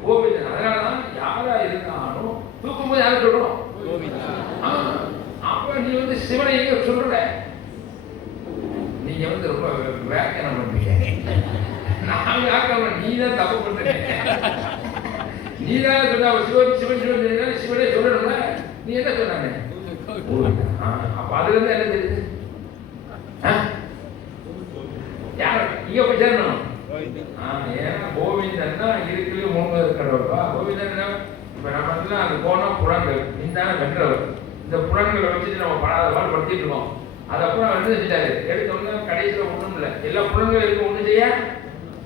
கோவிந்தன். அதனாலதான் யாரா இருந்தாலும் தூக்கும் போது யாரு சொல்றோம்? அப்ப நீ வந்து சிவனை எங்க சொல்ற? நீங்க வந்து ரொம்ப வியாக்கியானம் பண்றீங்க. நான் வியாக்கியானம், நீ தான் தப்பு பண்றீங்க. நீ தான் சொன்ன சிவன் சிவன் சிவன் சிவனே சொல்லணும்ல. நீ என்ன சொன்னாங்க? அப்ப அதுல இருந்து என்ன தெரியுது? யார் இங்க போய் சேரணும்? ஏன்னா கோவிந்தன் தான் இருக்குல்ல மூணு கடவுள்ப்பா. கோவிந்தன் இப்ப நம்ம அந்த போனோம் புலன்கள், இந்த வென்றவர். இந்த புலன்களை வச்சுட்டு நம்ம படாத பாடு படுத்திட்டு இருக்கோம். அது அப்புறம் வந்து செஞ்சாரு, எடுத்தோம்னா கடைசியில் ஒன்றும் இல்லை, எல்லா புலன்களும் இருக்கு, ஒன்றும் செய்ய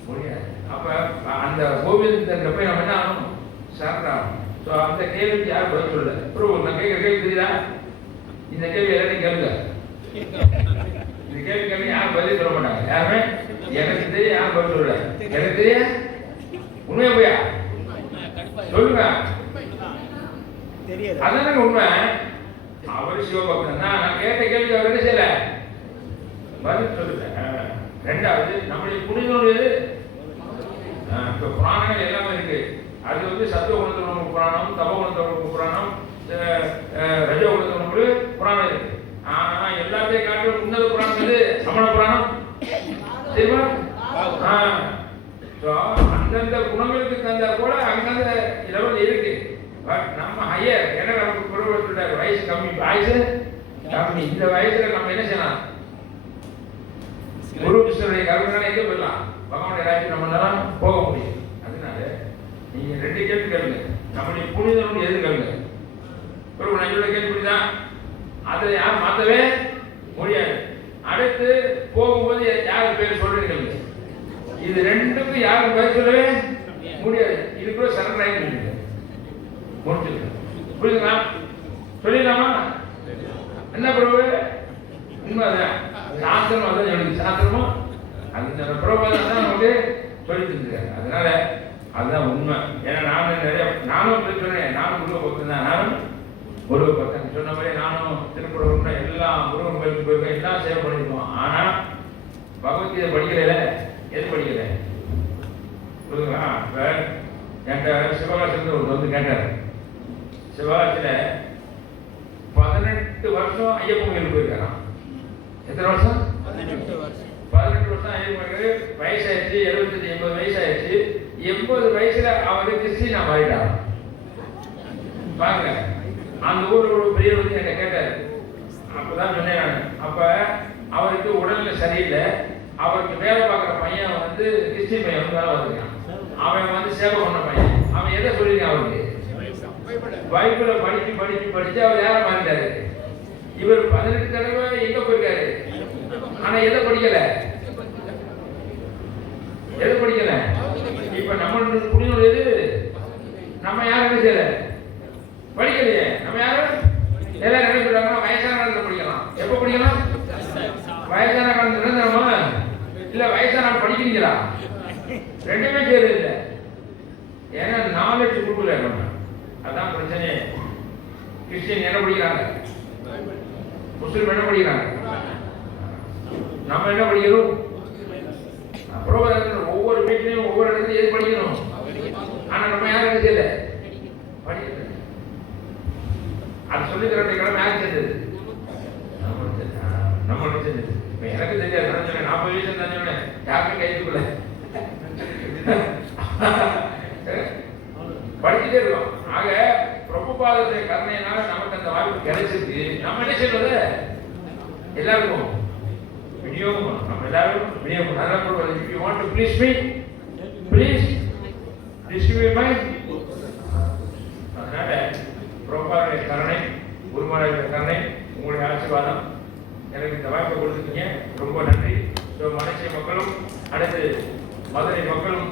முடியாது. அப்ப அந்த கோவிந்தன் போய் நம்ம என்ன ஆகணும்? சரணாகணும். ஸோ அந்த கேள்விக்கு யாரும் பதில் சொல்லல. அப்புறம் நான் கேட்குற கேள்வி தெரியுதா? இந்த கேள்வி எல்லாரும் கேளுங்க. இந்த கேள்வி யாரும் பதில் சொல்ல மாட்டாங்க. யாருமே எனக்கு தெரியும், யாரும் பதில் சொல்லல. எனக்கு தெரிய உண்மையா போயா சொல்லுங்க. அதான உண்மை. அவர் சிவபக்தன் தான். நான் கேட்ட கேள்வி அவர் என்ன செய்யல, பதில் சொல்லுங்க. ரெண்டாவது, நம்முடைய புனிதோடு இப்ப புராணங்கள் எல்லாமே இருக்கு. அது வந்து சத்துவ குணத்தோட புராணம், தப குணத்தோட புராணம், ரஜோ குணத்தோட புராணம் இருக்கு. ஆனா எல்லாத்தையும் காட்டும் உன்னத புராணம் வந்து சமண புராணம் தெரியுமா? அந்தந்த குணங்களுக்கு தந்தா கூட அந்தந்த லெவல் இருக்கு. பட் நம்ம ஹையர், ஏன்னா நமக்கு குருவர் சொல்றாரு வயசு கம்மி, இந்த வயசுல நம்ம என்ன செய்யலாம்? குரு கிருஷ்ணனுடைய கருணையால எங்க போயிடலாம்? பகவானுடைய ராஜ்யம் நம்மளால போக முடியும். அதனால நீங்க ரெண்டு கேள்வி கேளுங்க. நம்முடைய புனிதனுடைய எது கேளுங்க. குரு நஞ்சோட கேள்வி புரியுதா? அதை யாரும் மாற்றவே முடியாது. அடுத்து போகும்போது யார் பேர் சொல்றீங்க? இது ரெண்டுக்கும் யாரும் பேர் சொல்லவே முடியாது. இதுக்குள்ள சரண் ஆகி முடிச்சிருக்க. புரியுதுங்களா? சொல்லிடலாமா? என்ன பிரபு? உண்மைதான். சாஸ்திரம் அதான் சொல்லுது. சாஸ்திரமும் அந்த பிரபுதான் தான் நமக்கு சொல்லி தந்துருக்காங்க. அதனால அதுதான் உண்மை. ஏன்னா நானும் சொன்னேன், நானும் முருக பக்தன் தான். நானும் முருக பக்தன் சொன்ன மாதிரி நானும் திருப்பூர் எல்லா முருகன் கோயிலுக்கு போயிருக்கேன், எல்லாம் சேவை பண்ணிருக்கோம். ஆனா பகவத்கீதை படிக்கல. எது படிக்கல புரியுதுங்களா? இப்போ என்கிட்ட சிவகாசியில் ஒரு வந்து கேட்டார். சிவகாசியில் 18 வருஷம் ஐயப்பன் கோயிலுக்கு போயிருக்காராம். எத்தனை வருஷம்? 18 வருஷம் ஐயப்பன் கோயில். வயசாயிடுச்சு, 75 80 வயசாயிடுச்சு. 80 வயசுல அவரு கிறிஸ்டினா மாறிட்டார். பாருங்க, அந்த ஊரில் ஒரு பெரியவர் வந்து என்கிட்ட கேட்டார். அப்பதான் சொன்னேன் நான். அப்ப அவருக்கு உடல்நிலை சரியில்லை. அவருக்கு வேலை பார்க்குற பையன் வந்து கிறிஸ்டின் பையன் வந்து வேலை பார்த்துருக்கான். அவன் வந்து சேவை பண்ண பையன். அவன் எதை சொல்லியிருக்கான்? அவருக்கு பைபிளை படிச்சு அவர் வேற மாறிட்டாரு. இவர் 18 தடவை எங்க போயிருக்காரு, ஆனா எதை படிக்கல? இப்ப நம்ம புரியுது எது? நம்ம யாரும் என்ன செய்யல, படிக்கலையே. நம்ம யாரும் எல்லாரும் என்ன சொல்றாங்கன்னா வயசான காலத்துல படிக்கலாம். எப்ப படிக்கலாம்? வயசான காலத்துல நம்ம இல்ல வயசான படிக்கிறீங்களா? ரெண்டுமே செய்யறது இல்லை. ஏன்னா நாலேஜ் கொடுக்கல நம்ம. அதான் பிரச்சனை. கிறிஸ்டியன் என்ன படிக்கிறாங்க, முஸ்லிம் என்ன படிக்கிறாங்க, நம்ம என்ன படிக்கிறோம்? ஒவ்வொரு வீட்லையும் ஒவ்வொரு இடத்துலையும் எது படிக்கணும், ஆனா நம்ம யாரும் என்ன செய்யல, படிக்கிறது. அது சொல்லி தர கிழமை யாரும் செஞ்சது? நம்மளுக்கு செஞ்சது. இப்ப எனக்கு தெரியாது. 40 வயசு இருந்தாங்க யாருமே கைதுக்குள்ள படிச்சுட்டே இருக்கோம். ஆக பிரபுபாதத்தை கருணையினால நமக்கு அந்த வாய்ப்பு கிடைச்சிருக்கு. நம்ம என்ன செய்வது? எல்லாருக்கும் விநியோகம். நம்ம எல்லாரும் விநியோகம். அதனால if you want to please me, please distribute my. அதனால பிரபுபாத의 கருணை, குருமாராய கருணை, உங்களுடைய ஆசீர்வாதம் எனக்கு இந்த வாய்ப்பை கொடுத்துட்டீங்க. ரொம்ப நன்றி. மலேசிய மக்களும் அடுத்து மதுரை மக்களும்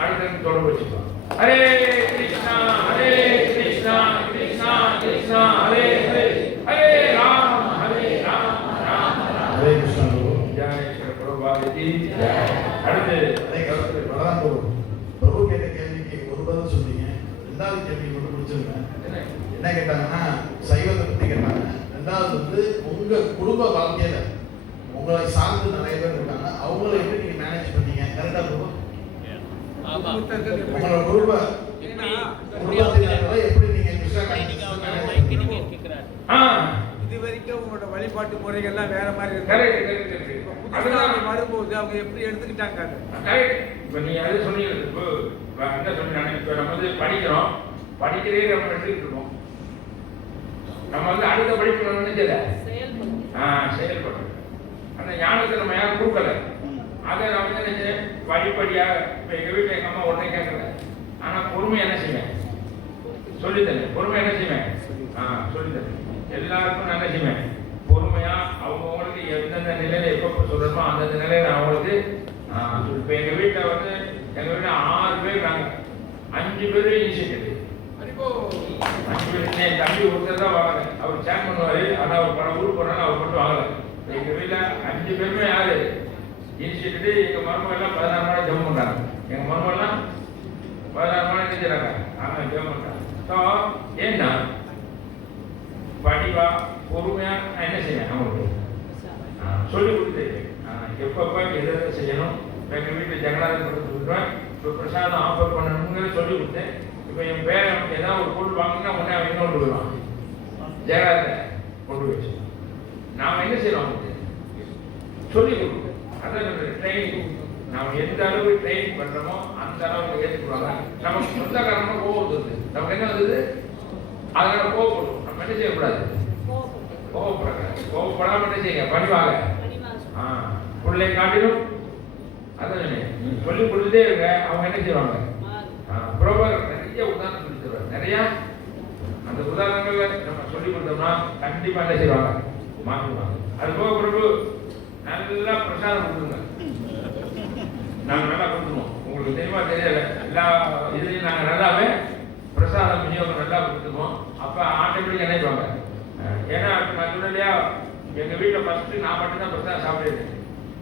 அடுத்து தொடர்பு வச்சுக்கலாம். ஹரே கிருஷ்ணா ஹரே கிருஷ்ணா கிருஷ்ணா கிருஷ்ணா ஹரே ஹரே ஹரே ராம் ராம் ஹரே கிருஷ்ணா. ஜெய் பிரபுபாதஜி. அடுத்து பிரபு கேட்ட கேள்விக்கு ஒரு பதில் சொன்னீங்க. ரெண்டாவது கேள்வி மட்டும் முடிச்சிருக்கேன். என்ன கேட்டாங்கன்னா சைவத்தை பத்தி கேட்டாங்க. ரெண்டாவது வந்து உங்க குடும்ப வாழ்க்கையில உங்களை சார்ந்து நிறைய பேர் இருக்காங்க. அவங்களை எப்படி நீங்க மேனேஜ் பண்ணீங்க? கரெக்டா இருக்கும். உங்களோட குடும்பத்தினர்களை எப்படி நீங்க இது வரைக்கும் உங்களோட வழிபாட்டு முறைகள்லாம் வேற மாதிரி இருக்கு. வரும்போது அவங்க எப்படி எடுத்துக்கிட்டாங்க? இப்ப நீங்க அது சொன்னீங்க. இப்போ என்ன சொன்னீங்க? இப்போ நம்ம வந்து படிக்கிறோம், படிக்கிறதே நம்ம எடுத்துக்கிட்டு இருக்கோம். நம்ம வந்து அடுத்த படிப்பு நினைச்சல செயல்படுறோம். அந்த ஞானத்தை நம்ம யாரும் கொடுக்கல. அதை நான் வந்து நினைச்சேன் படிப்படியாக. இப்போ எங்கள் வீட்டில் எங்கள் அம்மா உடனே கேட்கல. ஆனால் பொறுமை என்ன செய்வேன்? சொல்லித்தரேன். பொறுமை என்ன செய்வேன்? சொல்லித்தரேன். எல்லாருக்கும் நான் என்ன செய்வேன்? பொறுமையாக அவங்கவுங்களுக்கு எந்தெந்த நிலையில் எப்போ சொல்லணுமோ அந்தந்த நிலையில் அவங்களுக்கு இப்போ எங்கள் வீட்டில் வந்து எங்கள் வீட்டில் 6 பேர் நாங்கள் 5 பேர் இனிஷியேட்டிவ். 5 பேர். என் தம்பி ஒருத்தர் தான் வாங்கலை. அவர் சேக் பண்ணுவார். ஆனால் அவர் பல ஊருக்கு போனாலும் அவர் மட்டும் வாங்கலை. எங்கள் வீட்டில் 5 பேருமே யாரு இனிஷியேட்டிவ்? எங்கள் மருமகள்லாம் 16 மணி ஜெபம் பண்ணுறாங்க. எங்கள் மருமகள்லாம் 16 மணி நினைச்சாங்க. ஆனால் ஜெபம் பண்ணுறாங்க. ஸோ ஏன்னா படிவா பொறுமையா நான் என்ன செய்வேன்? அவங்களுக்கு சொல்லிக் கொடுத்து எப்பப்போ எதை செய்யணும். எங்கள் வீட்டில் ஜெகநாதன் கொடுத்து சொல்லுவேன். இப்போ பிரசாதம் ஆஃபர் பண்ணணுங்கிறது சொல்லிக் கொடுத்தேன். இப்போ என் பேரன் ஏதாவது ஒரு பொருள் வாங்கினா உடனே அவன் இன்னொன்று வருவான். ஜெகநாதனை கொண்டு வச்சு நாம் என்ன செய்யணும்? அவங்களுக்கு சொல்லிக் கொடுப்போம். அதான் ட்ரைனிங். நாம் எந்த அளவுக்கு ட்ரைனிங் பண்ணுறோமோ அந்த அளவுக்கு ஏற்றுக்குவாங்க. நமக்கு சொந்த காரணமாக கோவம் வருது. நமக்கு என்ன வந்தது? அதனால கோவப்படும். நம்ம என்ன செய்யக்கூடாது? கோவப்படக்கூடாது. கோவப்படாமல் என்ன செய்யுங்க? பணிவாங்க. பிள்ளை காட்டிலும் அதான் சொல்லி கொடுத்துட்டே இருங்க. அவங்க என்ன செய்வாங்க? புரோபர் நிறைய உதாரணம் சொல்லி தருவாங்க. நிறையா அந்த உதாரணங்களை நம்ம சொல்லி கொடுத்தோம்னா கண்டிப்பாக என்ன செய்வாங்க? மாற்றுவாங்க. அது போக பிரபு நல்லா பிரசாதம் கொடுத்துருங்க. நாங்கள் நல்லா கொடுத்துருவோம். உங்களுக்கு தெரியுமா தெரியல, எல்லா இதுலையும் நாங்கள் நல்லாவே பிரசாதம் விநியோகம் நல்லா கொடுத்துருவோம். அப்போ ஆட்டோமேட்டிக் நினைப்பாங்க. ஏன்னா நான் சொல்லலையா, எங்கள் வீட்டில் ஃபஸ்ட்டு நான் மட்டும்தான் பிரசாதம் சாப்பிடுறேன்.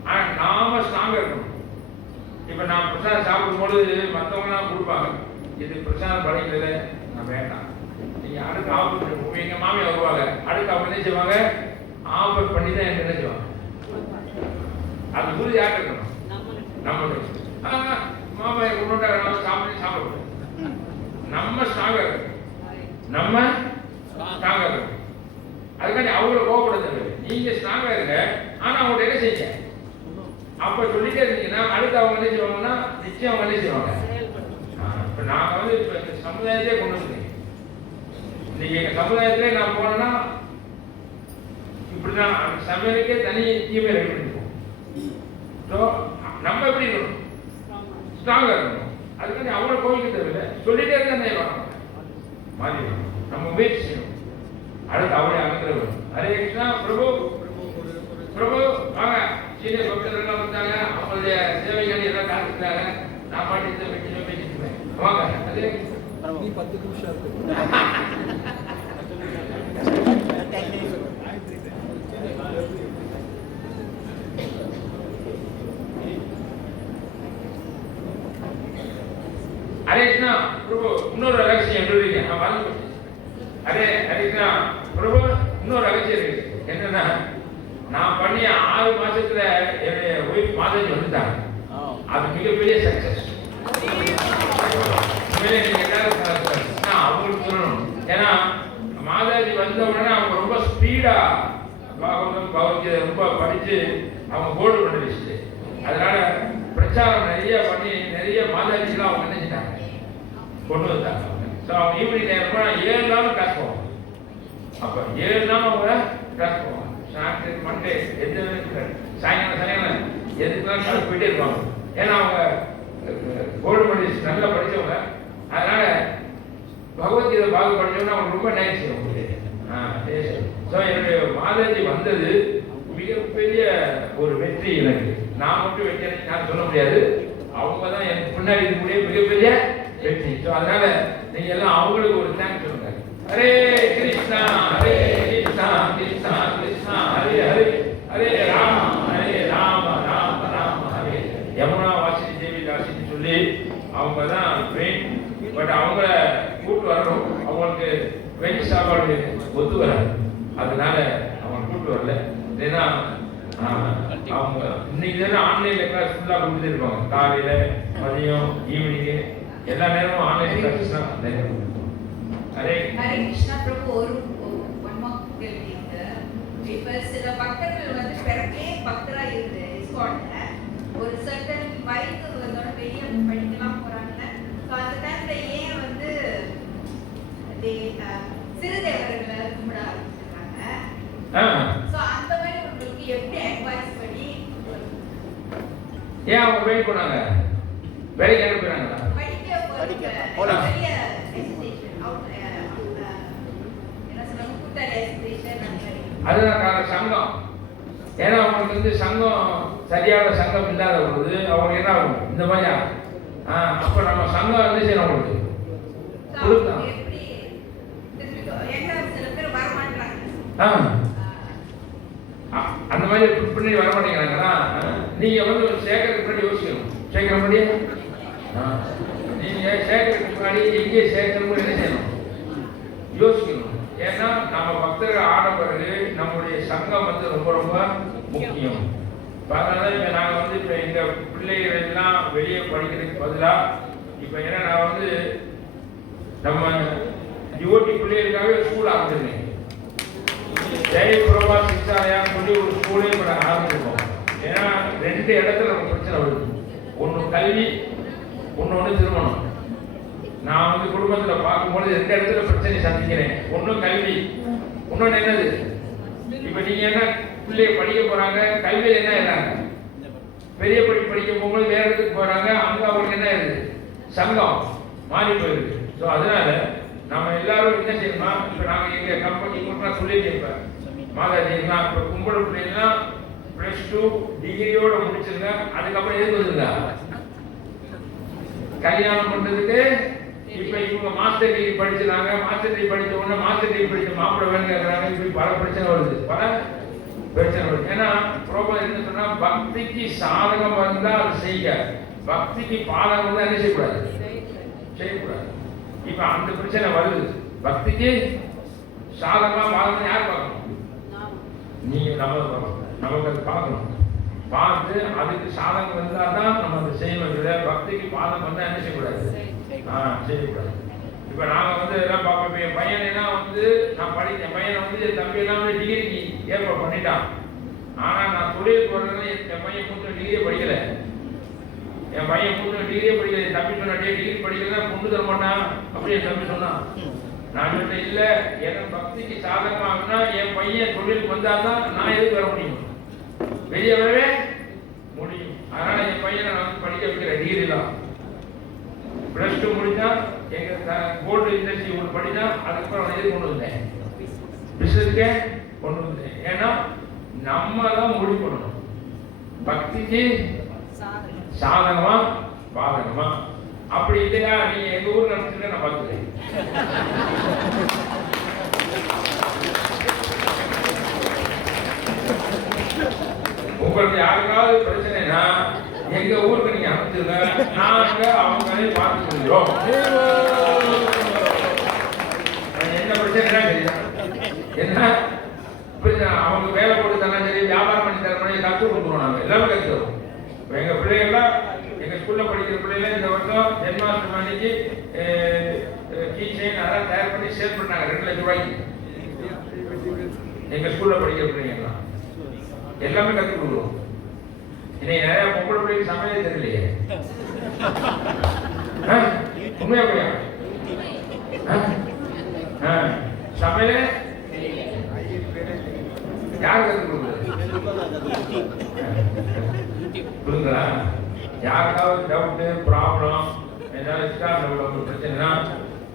ஆனால் நாம ஸ்ட்ராங்காக இருக்கணும். இப்போ நான் பிரசாதம் சாப்பிடும்போது மற்றவங்களாம் கொடுப்பாங்க. இது பிரசாதம் படைக்கிறது நான் வேண்டாம், நீங்கள் அடுத்து ஆஃபர். எங்கள் மாமியார் வருவாங்க. அடுத்து அவங்க என்ன செய்வாங்க? ஆஃபர் பண்ணி தான் எனக்கு என்ன செய்வாங்க? அது உறுதி யார்கிட்ட இருக்கணும்? நம்ம மாமா உன்னோட சாப்பிடுவோம். நம்ம ஸ்ட்ராங்கா இருக்கும், நம்ம ஸ்ட்ராங்கா இருக்கும். அதுக்காண்டி அவங்கள கோவப்படுறது நீங்க ஸ்ட்ராங்கா இருங்க, ஆனா அவங்க என்ன செய்யுங்க. அப்ப சொல்லிட்டே இருந்தீங்கன்னா அடுத்து அவங்க என்ன செய்வாங்கன்னா நிச்சயம் அவங்க என்ன செய்வாங்க. இப்ப நாங்க வந்து இப்ப இந்த சமுதாயத்தையே கொண்டு வந்துருக்கேன். இன்னைக்கு எங்க சமுதாயத்திலே நான் போனேன்னா இப்படிதான் சமையலுக்கே தனி டீமே ரெடி பண்ணிருக்கோம். ஸோ நம்ம எப்படி இருக்கணும், ஸ்ட்ராங்கா இருக்கணும். அதுக்காண்டி அவங்கள கோவிக்க தேவையில்லை, சொல்லிட்டே இருந்தா வரணும், மாறி நம்ம முயற்சி செய்யணும். அடுத்து அவளை அகற்றுவோம். ஹரே கிருஷ்ணா. பிரபு பிரபு வாங்க, சீனியர் பக்தர்கள் வந்தாங்க, அவங்களுடைய சேவைகள் எல்லாம் காத்துக்கிறாங்க. நான் பாட்டு இந்த பெட்டியில் பேசிட்டு இருக்கேன். வாங்க. அதே 10 நிமிஷம் இருக்கு. ஹரே கிருஷ்ணா. பிரபு இன்னொரு ரகசியம் சொல்றீங்க, நான் மறந்து. ஹரே கிருஷ்ணா. பிரபு இன்னொரு ரகசியம் இருக்கு. என்னன்னா நான் பண்ணி 6 மாசத்துல என்னுடைய ஒய்ஃப் மாதாஜி வந்துட்டாங்க. அது மிகப்பெரிய சக்சஸ். அவங்களுக்கு சொல்லணும். ஏன்னா மாதாஜி வந்த உடனே அவங்க ரொம்ப ஸ்பீடா பாகவதம் பகவத்கீதை ரொம்ப படிச்சு அவங்க கோல்டு மெடலிஸ்ட். அதனால பிரச்சாரம் நிறைய பண்ணி நிறைய மாதாஜிலாம் அவங்க நினைச்சிட்டாங்க கொண்டு வந்தாங்க. ஸோ அவங்க ஈவினிங் நேரமா 7 நாளும் கிளாஸ் போவாங்க. அப்போ 7 நாள் அவங்க கிளாஸ் போவாங்க. சாட்டர்டே மண்டே எந்த சாயங்காலம் எதுக்குலாம் கிளாஸ் போயிட்டே இருப்பாங்க. ஏன்னா அவங்க கோல்டு மெடலிஸ்ட் நல்லா படித்தவங்க. அதனால பகவத்கீதை பாக படித்தவங்க அவங்க ரொம்ப நைஸ் அவங்களுக்கு. ஸோ என்னுடைய மாதாஜி வந்தது மிகப்பெரிய ஒரு வெற்றி எனக்கு. நான் மட்டும் வெற்றி நான் சொல்ல முடியாது, அவங்க தான் எனக்கு பின்னாடி இருக்கக்கூடிய மிகப்பெரிய வெற்றி. ஸோ அதனால நீங்க எல்லாம் அவங்களுக்கு ஒரு தேங்க்ஸ் சொல்லுங்க. ஹரே கிருஷ்ணா ஹரே கிருஷ்ணா கிருஷ்ணா கிருஷ்ணா ஹரே ஹரே ஹரே ராம ராம ராம ஹரே. யமுனா வாசினி தேவி தாசின்னு சொல்லி அவங்க தான் மெயின். பட் அவங்கள கூட்டு வரணும், அவங்களுக்கு வெஜ் சாப்பாடு ஒத்து வராது, அதனால அவங்க கூட்டு வரல. ஏன்னா அவங்க இன்னைக்கு தானே ஆன்லைன்ல கிளாஸ் ஃபுல்லா கொடுத்துட்டு இருப்பாங்க. காலையில மதியம் ஈவினிங்கு எல்லா நேரமும் ஆன்லைன் கிளாஸ் தான் நேரம். ஹரே ஹரே கிருஷ்ணா. பிரபு ஒரு கேள்வி இருக்கு. இப்ப சில பக்தர்கள் வந்து பிறப்பே பக்தரா இருந்து இஸ்கான்ல ஒரு சர்டன் வயது வந்தோட வெளியே படிக்கலாம் போறாங்க. ஸோ அந்த டைம்ல ஏன் வந்து சிறு தேவர்களை கும்பிட ஆரம்பிச்சிருக்காங்க. ஸோ அந்த மாதிரி உங்களுக்கு எப்படி அட்வைஸ் பண்ணி ஏன் அவங்க வெயிட் பண்ணாங்க, வேலைக்கு அனுப்புறாங்களா? படிக்க போறாங்க. வெளிய எஜுகேஷன் என்ன சொல்றாங்க, கூட்டாளி எஜுகேஷன். அதுதான் சங்கம். ஏன்னா அவங்களுக்கு வந்து சங்கம் சரியான சங்கம் இல்லாத பொழுது அவங்க என்ன ஆகும் இந்த மாதிரியா. அப்போ நம்ம சங்கம் வந்து சரி அவங்களுக்கு கொடுக்கலாம். அந்த மாதிரி பின்னாடி வர மாட்டேங்கிறாங்கன்னா நீங்க வந்து சேர்க்கறதுக்கு முன்னாடி யோசிக்கணும். சேர்க்கிற முன்னாடி நீங்க சேர்க்கறதுக்கு முன்னாடி எங்கே சேர்க்கணும் என்ன செய்யணும் யோசிக்கணும். ஏன்னா நம்ம பக்தர்கள் ஆன பிறகு நம்முடைய சங்கம் வந்து ரொம்ப ரொம்ப முக்கியம். அதனால இப்போ நாங்கள் வந்து இப்போ எங்கள் பிள்ளைகள் எல்லாம் வெளியே படிக்கிறதுக்கு பதிலாக இப்போ ஏன்னா நான் வந்து நம்ம டிவோட்டி பிள்ளைகளுக்காகவே ஸ்கூல் ஆரம்பிச்சிருக்கேன். ஜெய பிரபா சிக்ஷாலயான்னு சொல்லி ஒரு ஸ்கூலே இப்போ நாங்கள் ஆரம்பிச்சிருக்கோம். ஏன்னா 2 இடத்துல நம்ம பிரச்சனை வருது. ஒன்று கல்வி, ஒன்று திருமணம். நான் வந்து குடும்பத்தில் பார்க்கும்போது 2 இடத்துல பிரச்சனை சந்திக்கிறேன். ஒன்று கல்வி, இன்னொன்று என்னது இப்போ நீங்கள் என்ன பிள்ளைய படிக்க போகிறாங்க, கல்வியில் என்ன ஆயிடுறாங்க, பெரிய படிக்க போகும்போது வேறு இடத்துக்கு போகிறாங்க, அங்கே அவங்களுக்கு என்ன ஆயிடுது சங்கம் மாறி போயிடுது. ஸோ அதனால நம்ம எல்லாரும் என்ன செய்யணும்னா இப்போ நாங்கள் எங்கள் கம்பெனி மட்டும் சொல்லியிருக்கேன். இப்போ மாதாஜிலாம் இப்போ கும்பல் பிள்ளைலாம் +2 டிகிரியோட முடிச்சிருங்க. அதுக்கப்புறம் எதுக்கு வந்துருங்க கல்யாணம் பண்ணுறதுக்கு. இப்போ இவங்க மாஸ்டர் டிகிரி படிச்சிருக்காங்க, மாஸ்டர் டிகிரி படித்த உடனே மாஸ்டர் டிகிரி படித்த மாப்பிள்ளை வேணும் கேட்குறாங்க. இப்படி பல பிரச்சனை வருது, பல பிரச்சனை வருது. ஏன்னா ப்ரோபல் என்ன சொன்னால் பக்திக்கு சாதகம் வந்தால் அது செய்ய, பக்திக்கு பாதகம் வந்தால் என்ன செய்யக்கூடாது, செய்யக்கூடாது. இப்போ அந்த பிரச்சனை வருது. பக்திக்கு சாதகமாக பாதகம் யார் பார்க்கணும், நீங்கள் நம்ம நமக்கு அது பார்க்கணும். பார்த்து அதுக்கு சாதகம் வந்தால் தான் நம்ம அதை செய்யணும். பக்திக்கு பாதம் வந்தால் என்ன செய்யக்கூடாது? செய்யக்கூடாது. இப்போ நாங்கள் வந்து எல்லாம் பார்ப்போம். என் பையனெல்லாம் வந்து நான் படித்தேன், பையனை வந்து என் தம்பியெல்லாம் வந்து டிகிரிக்கு ஏற்பாடு பண்ணிட்டான். ஆனால் நான் தொழிலுக்கு வரணும்னா என் பையன் மூத்த டிகிரியே படிக்கலை. என் பையன் மூத்த டிகிரியே படிக்கல. என் தம்பி சொன்னா டிகிரி படிக்கல கொண்டு தர மாட்டான் அப்படி என் தம்பி சொன்னான். நான் சொன்னேன் இல்லை, எனக்கு பக்திக்கு சாதகமாகனா என் பையன் தொழிலுக்கு வந்தால் தான் நான் எதுக்கு வர முடியும், வெளியே வரவே முடியும். அதனால என் பையனை நான் வந்து படிக்க வைக்கிற டிகிரிலாம் +2 முடிச்சா எங்கள் கோல்டு இண்டஸ்ட்ரி ஒன்று படித்தா அதுக்கப்புறம் அவனை எது கொண்டு வந்தேன், பிஸ்னஸ்க்கே கொண்டு வந்தேன். ஏன்னா நம்ம தான் முடிவு பண்ணணும் பக்திக்கு சாதகமா பாதகமா. அப்படி இல்லையா நீங்க எங்க ஊர் நடத்துட்டு நான் பார்த்துக்கிறேன். உங்களுக்கு யாருக்காவது பிரச்சனைனா எங்க ஊருக்கு நீங்க அனுப்பிச்சிருங்க, நாங்க அவங்களே பார்த்து சொல்லிடுறோம். என்ன பிரச்சனை தெரியும், என்ன பிரச்சனை அவங்க வேலை போட்டு தரலாம், சரி வியாபாரம் பண்ணி தரணும், கற்றுக் கொடுத்துருவோம். நாங்கள் எல்லாமே கற்றுக்கிறோம். எங்க பிள்ளைகள்லாம் எங்க ஸ்கூல்ல படிக்கிற பிள்ளைகள் இந்த வருஷம் ஜென்மாஷ்டமி அன்னைக்கு கீ செயின் அதெல்லாம் தயார் பண்ணி சேல் பண்ணாங்க 2 லட்சம் ரூபாய்க்கு. எங்க ஸ்கூல்ல படிக்கிற பிள்ளைங்கலாம் எல்லாமே கற்றுக் கொடுக்குறோம். இன்னைக்கு நிறைய பொம்பளை பிள்ளைக்கு சமையலே தெரியலையே, உண்மையா பையா சமையலே யார் கற்றுக் கொடுக்குறது புரியுங்களா? யாருக்காவது டவுட்டு ப்ராப்ளம் ஏதாவது இஸ்லாமில் பிரச்சனைனா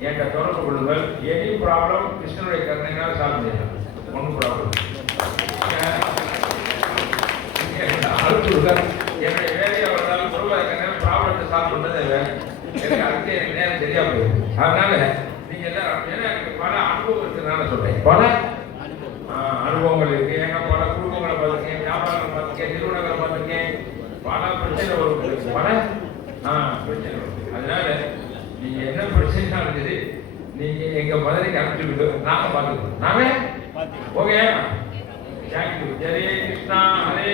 என்கிட்ட தொடர்பு கொள்ளுங்கள். எனி ப்ராப்ளம் கிருஷ்ணனுடைய கருணையினால் சால்வ் செய்யலாம், ஒன்றும் ப்ராப்ளம். என்னுடைய வேலையை வந்தாலும் பொருளாதார ப்ராப்ளத்தை சால்வ் பண்ணுறது எனக்கு அதுக்கு எனக்கு நேரம் சரியா போயிடும். அதனால நீங்க எல்லாரும் ஏன்னா எனக்கு பல அனுபவம் இருக்கிறதுனால சொல்றேன், பல அனுபவங்கள் இருக்கு. ஏன்னா பல குடும்பங்களை பார்த்துருக்கேன், வியாபாரங்களை பார்த்துருக்கேன், நிறுவனங்களை பார்த்துருக்கேன், பல பிரச்சனை வரும், பல பிரச்சனை வரும். அதனால நீங்க என்ன பிரச்சனைனாலும் சரி நீங்க எங்க மதுரைக்கு அனுப்பிச்சுட்டு நாங்க பார்த்துக்கிறோம். நாங்க ஓகே. தேங்க்யூ. ஹரே கிருஷ்ணா ஹரே